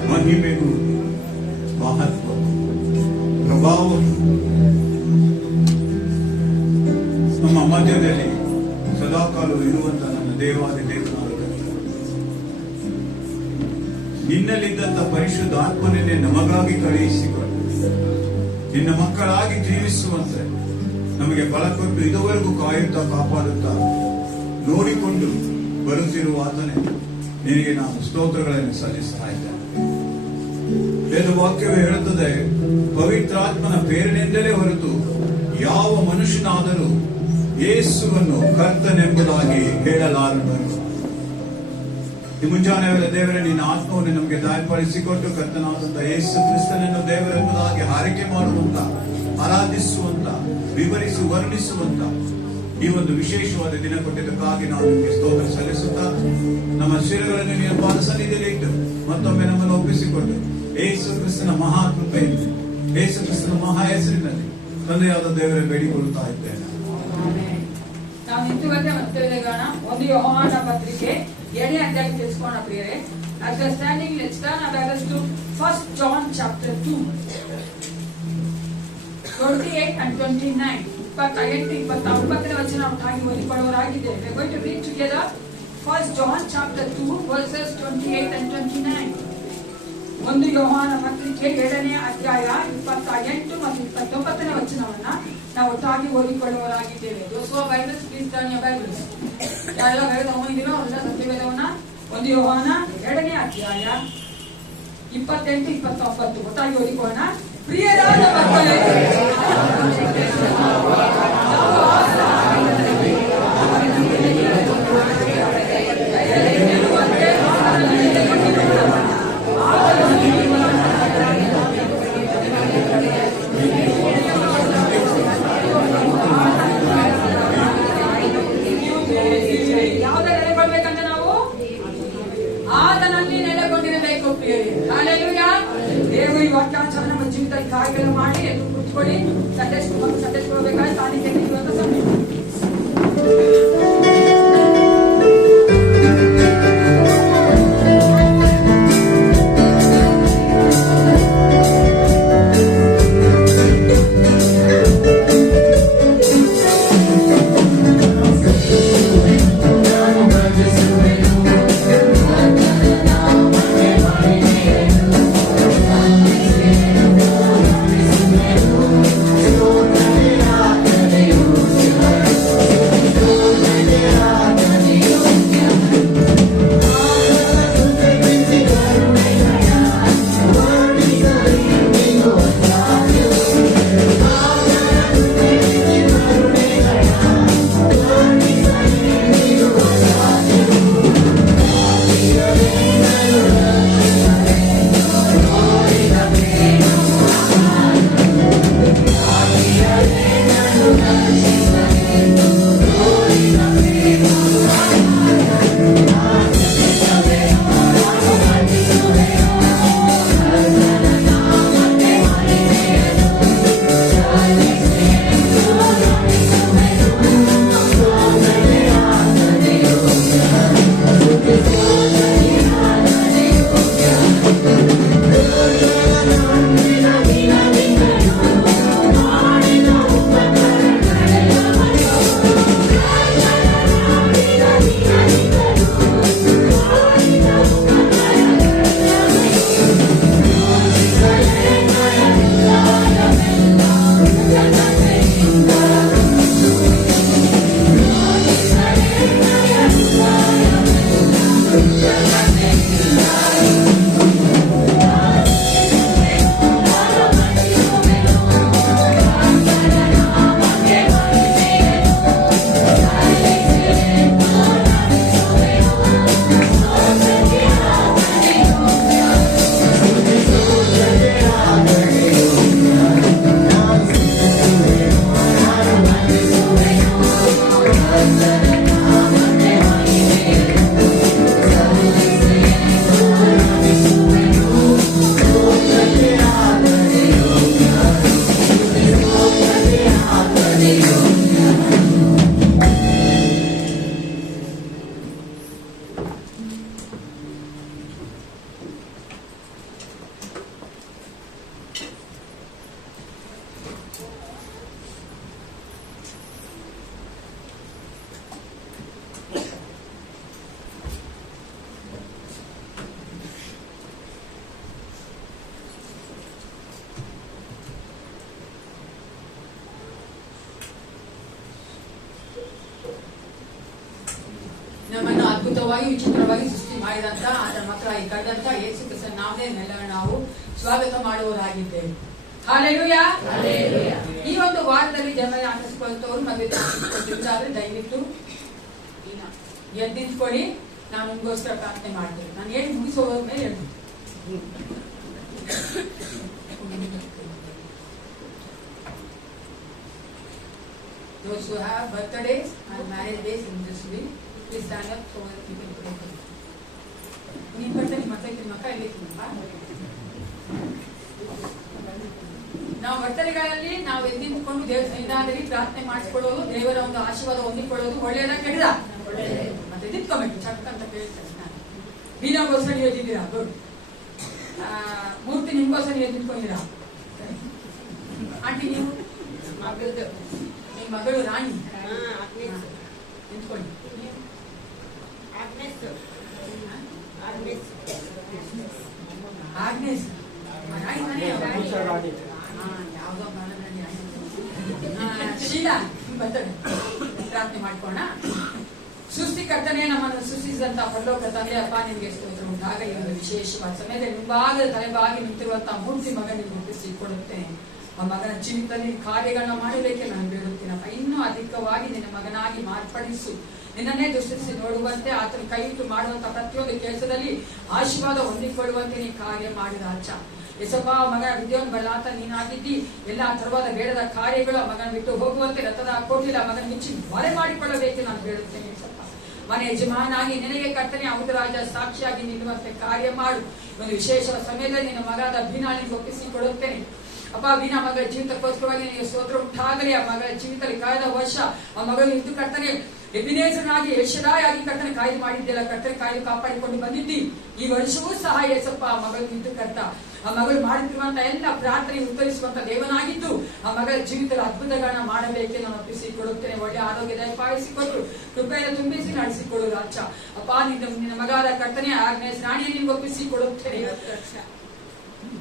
ಮಹಿಮೆಗೂ ಮಹತ್ವ ಪ್ರಭಾವ ನಮ್ಮ ಮಧ್ಯದಲ್ಲಿ ಸದಾಕಾಲವು ಇರುವಂತ ನನ್ನ ದೇವಾದಿ ದೇವನಾದ ನಿನ್ನಲ್ಲಿದ್ದಂತ ಪರಿಶುದ್ಧ ಆತ್ಮನೇ ನಮಗಾಗಿ ಕಳುಹಿಸಿಕೊಂಡು ನಿನ್ನ ಮಕ್ಕಳಾಗಿ ಜೀವಿಸುವಂತೆ ನಮಗೆ ಬಲ ಕೊಟ್ಟು ಇದುವರೆಗೂ ಕಾಯುತ್ತಾ ಕಾಪಾಡುತ್ತಾ ನೋಡಿಕೊಂಡು ಬರುತ್ತಿರುವ ಆತನೇ ನಿನಗೆ ನಾನು ಸ್ತೋತ್ರಗಳನ್ನು ಸಲ್ಲಿಸ್ತಾ ಇದ್ದೇನೆ. ವೇದವಾಕ್ಯವೇ ಹೇಳುತ್ತದೆ, ಪವಿತ್ರಾತ್ಮನ ಪ್ರೇರಣೆಯಿಂದಲೇ ಹೊರತು ಯಾವ ಮನುಷ್ಯನಾದರೂ ಯೇಸುವನ್ನು ಕರ್ತನೆಂಬುದಾಗಿ ಹೇಳಲಾರನು. ಈ ಮುಂಜಾನೆ ದೇವರೇ ನಿನ್ನ ಆತ್ಮವನ್ನು ನಮಗೆ ದಯಪಾಲಿಸಿಕೊಟ್ಟು ಕರ್ತನಾದಂತ ಯೇಸು ಕ್ರಿಸ್ತನನ್ನು ದೇವರೆಂಬುದಾಗಿ ಹಾರೈಕೆ ಮಾಡುವಂತ, ಆರಾಧಿಸುವಂತ, ವಿವರಿಸಿ ವರ್ಣಿಸುವಂತ ಈ ಒಂದು ವಿಶೇಷವಾದ ದಿನ ಕೊಟ್ಟಿದ್ದಕ್ಕಾಗಿ ನಾವು ನಿಮಗೆ ಸ್ತೋತ್ರ ಸಲ್ಲಿಸುತ್ತಾ ನಮ್ಮ ಶಿರಗಳನ್ನು ನಿನ್ನ ಪಾದ ಸನ್ನಿಧಿಯಲ್ಲಿ ಇಟ್ಟು ಮತ್ತೊಮ್ಮೆ ನಮ್ಮನ್ನು ಒಪ್ಪಿಸಿಕೊಂಡು ಯೇಸು ಕ್ರಿಸ್ತನ ಮಹಾಕೃಪೆಯಿಂದ ಯೇಸು ಕ್ರಿಸ್ತನ ಮಹಾ ಹೆಸರಿನಲ್ಲಿ ತಂದೆಯಾದ ದೇವರೇ ಬೇಡಿಕೊಳ್ಳುತ್ತಾ ಇದ್ದೇನೆ. ನಾವು ನಿಂತುವಂತೆ ಮತ್ತೇಗಾಣ ಒಂದು ಯೋಹಾನ ಪತ್ರಿಕೆ 7ನೇ ಅಧ್ಯಾಯ ತಿಳಿಸ್ಕೋಣ ಪ್ರಿಯರೇ. Understanding let's turn our Bibles to 1 John chapter 2 28 and 29. 28-29 ವಚನ ಒಟ್ಟಾಗಿ ಓದಿಕೊಳ್ಳುವರಾಗಿದ್ದೇವೆ. We are going to read together 1 John chapter 2 verses 28 and 29. ಒಂದು ಯೋಹಾನ ಪತ್ರಿಕೆ 7ನೇ ಅಧ್ಯಾಯ 28 ಮತ್ತು 29ನೇ ವಚನವನ್ನ ನಾವು ಒಟ್ಟಾಗಿ ಓದಿಕೊಳ್ಳುವರಾಗಿದ್ದೇವೆ. Bibles please turn your Bibles. ಯಾರೆಲ್ಲ ಬೇರೆ ತಗೊಂಡಿದ್ದೀರೋ ಅವರೆಲ್ಲ ಸತ್ಯವೇದವನ್ನ ಒಂದು ಯೋಹಾನ 7ನೇ ಅಧ್ಯಾಯ 28-29 ಒಟ್ಟಾಗಿ ಓದಿಕೊಳ್ಳೋಣ. ಪ್ರಿಯರಾದ ಮಕ್ಕಳೇ, ಯಾವುದೇ ನೆಲೆಗೊಳ್ಬೇಕಂತ ನಾವು ಆತನಲ್ಲಿ ನೆಲೆಗೊಂಡಿರಬೇಕು ಪ್ರಿಯರೇ. ಹಲ್ಲೆಲೂಯಾ. ದೇವರು ಈ ವಾಕ್ಯಾಚಾರ ನಮ್ಮ ಜೀವಿತದಲ್ಲಿ ಕಾರ್ಯಗಳು ಮಾಡಿ ಎಂದು ಕೂತ್ಕೊಳ್ಳಿ. ಸಂದೇಶಕೊಳ್ಬೇಕಾದ್ರೆ ತಾನೇ ಕೆತ್ತಿರುವಂತ ಸಮಯ. Thank you. ಅದ್ಭುತವಾಗಿ ವಿಚಿತ್ರವಾಗಿ ಸೃಷ್ಟಿ ಮಾಡಿದಂತ ಅದರ ಮಕ್ಕಳ ಈ ಕರೆದಂತ ಯೇಸು ಕ್ರಿಸ್ತನ ನಾಮದಲ್ಲಿ ನಾವು ಸ್ವಾಗತ ಮಾಡುವವರಾಗಿದ್ದೇವೆ. ಹಾಲೆಲೂಯಾ. ಈ ಒಂದು ವಾರದಲ್ಲಿ ಜನ ಆಚರಿಸಿಕೊಳ್ಳುತ್ತವರು ಮದುವೆ ಆಚರಿಸಿಕೊಂಡಿದ್ದಾದ್ರೆ ದಯವಿಟ್ಟು ಎದ್ದು ನಿಂತ್ಕೊಳ್ಳಿ. ನಾನು ನಿಮಗೋಸ್ಕರ ಪ್ರಾರ್ಥನೆ ಮಾಡ್ತೇನೆ. ನಾನು ಹೇಳಿ ಮುಗಿಸೋದ್ರ ಮೇಲೆ ಹೇಳಿ. Those who have birthdays and marriage days in this week, please stand up so that you can pray for them. ನೀನ್ ಬರ್ತಾ ನಿಮ್ಮ ಮಕ್ಕ ಎಲ್ಲಿದ್ದೀನಪ್ಪ? ನಾವು ಬರ್ತಡೆಗಳಲ್ಲಿ ನಾವು ಎದ್ದಿದ್ಕೊಂಡು ದೇವರ ಸನ್ನಿಧಾನದಲ್ಲಿ ಪ್ರಾರ್ಥನೆ ಮಾಡಿಸಿಕೊಳ್ಳೋದು, ದೇವರ ಒಂದು ಆಶೀರ್ವಾದ ಹೊಂದಿಕೊಳ್ಳೋದು ಒಳ್ಳೆಯದ ಕೆಡದ ಮತ್ತೆ ನಿಂತ್ಕೋಬೇಕು ಚಕ್ ಅಂತ ಕೇಳ್ತಾರೆ. ಬೀನಾಗೋಸ್ಕರ ಎದ್ದಿದ್ದೀರಾ? ಗುಡ್. ಮೂರ್ತಿ ನಿಮ್ಗೋಸ್ಕರ ಎದ್ದು ನಿಂತ್ಕೊಂಡಿರಾ? ಆಂಟಿ ನೀವು ನಿಮ್ಮ ಮಗಳು ರಾಣಿ ನಿಂತ್ಕೊಳ್ಳಿ. ಆಗ್ನೇಸ್ ಯಾವ್ದೋ ಶೀಲಾ ಬರ್ತಾರೆ. ಪ್ರಾರ್ಥನೆ ಮಾಡ್ಕೋಣ. ಸೃಷ್ಟಿಕರ್ತನೆ ನಮ್ಮನ್ನು ಸೃಷ್ಟಿಸಿದಂತ ಪರಲೋಕ ತಂದೆ ಅಪ್ಪ ನಿಮ್ಗೆ ಸ್ತೋತ್ರ ಉಂಟಾಗ ಈ ಒಂದು ವಿಶೇಷವಾದ ಸಮಯದಲ್ಲಿ ಮುಂಭಾಗದ ತಲೆಬಾಗಿ ನಿಂತಿರುವಂತಹ ಮೂರ್ತಿ ಮಗನಿಗೆ ಒಪ್ಪಿಸಿ ಕೊಡುತ್ತೇನೆ. ಆ ಮಗನ ಜೀವಿತದಲ್ಲಿ ಕಾರ್ಯಗಳನ್ನ ಮಾಡಲಿಕ್ಕೆ ನಾನು ಬೇಡುತ್ತೀನಪ್ಪ. ಇನ್ನೂ ಅಧಿಕವಾಗಿ ನಿನ್ನ ಮಗನಾಗಿ ಮಾರ್ಪಡಿಸು. ನಿನ್ನನ್ನೇ ದೃಷ್ಟಿಸಿ ನೋಡುವಂತೆ, ಆತನ ಕೈ ಇಟ್ಟು ಮಾಡುವಂತ ಪ್ರತಿಯೊಂದು ಕೆಲಸದಲ್ಲಿ ಆಶೀರ್ವಾದ ಹೊಂದಿಕೊಳ್ಳುವಂತೆ ನೀ ಕಾರ್ಯ ಮಾಡಿದ ಅಚ್ಚ ಎಸಪ್ಪ. ಮಗನ ವಿದ್ಯೆಯನ್ನು ಬಲ್ಲಾತ ನೀನಾಗಿದ್ದಿ. ಎಲ್ಲಾ ತರವಾದ ಬೇಡದ ಕಾರ್ಯಗಳು ಮಗನ ಬಿಟ್ಟು ಹೋಗುವಂತೆ ರಥದ ಕೊಟ್ಟಿಲ್ಲ ಮಗನ ಮುಚ್ಚಿ ಮರೆ ಮಾಡಿಕೊಳ್ಳಬೇಕು ನಾನು ಬೇಡುತ್ತೇನೆ ಎಸಪ್ಪ. ಮನೆ ಯಜಮಾನಾಗಿ ನಿನಗೆ ಕರ್ತನೆ ಹೌದು ರಾಜ ಸಾಕ್ಷಿಯಾಗಿ ನಿಲ್ಲುವಂತೆ ಕಾರ್ಯ ಮಾಡು. ಒಂದು ವಿಶೇಷ ಸಮಯದಲ್ಲಿ ನಿನ್ನ ಮಗದ ಬೀನಾಳಿಗೆ ಒಪ್ಪಿಸಿ ಕೊಡುತ್ತೇನೆ ಅಪ್ಪ. ಬೀನಾ ಮಗಳ ಜೀವಿತಕ್ಕೋಸ್ಕರವಾಗಿ ನಿನಗೆ ಸ್ತೋತ್ರ ಉಂಟಾಗಲಿ. ಆ ಮಗಳ ಜೀವಿತದಲ್ಲಿ ಕಳೆದ ವರ್ಷ ಆ ಮಗಳು ಇದ್ದು ಕರ್ತನೆ ಎಬಿನೇಸನಾಗಿ ಯಶರಾಯಾಗಿ ಕರ್ತನೆ ಕಾಯ್ದು ಮಾಡಿದ್ದೆಲ್ಲ ಕರ್ತನೆ ಕಾಯ್ದು ಕಾಪಾಡಿಕೊಂಡು ಬಂದಿದ್ದಿ. ಈ ವರ್ಷವೂ ಸಹ ಯೇಸಪ್ಪ ಆ ಮಗಳು ಇದ್ದು ಕರ್ತ ಆ ಮಗಳು ಮಾಡುತ್ತಿರುವಂತ ಎಲ್ಲ ಪ್ರಾರ್ಥನೆ ಉತ್ತರಿಸುವಂತ ದೇವನಾಗಿದ್ದು ಆ ಮಗಳ ಜೀವಿತದ ಅದ್ಭುತಗಳನ್ನ ಮಾಡಬೇಕೆ ನಾನು ಒಪ್ಪಿಸಿ ಕೊಡುತ್ತೇನೆ. ಒಳ್ಳೆ ಆರೋಗ್ಯ ದಯಪಾಲಿಸಿಕೊಟ್ಟು ಕೃಪೆಯನ್ನು ತುಂಬಿಸಿ ನಡೆಸಿಕೊಡು ರಾಜ ಅಪ್ಪ. ನಿನ್ನ ಮಗಾದ ಕರ್ತನೆ ಆಗ್ನೇಸ್ ರಾಣಿಯ ನಿಮ್ಗೆ ಒಪ್ಪಿಸಿ ಕೊಡುತ್ತೇನೆ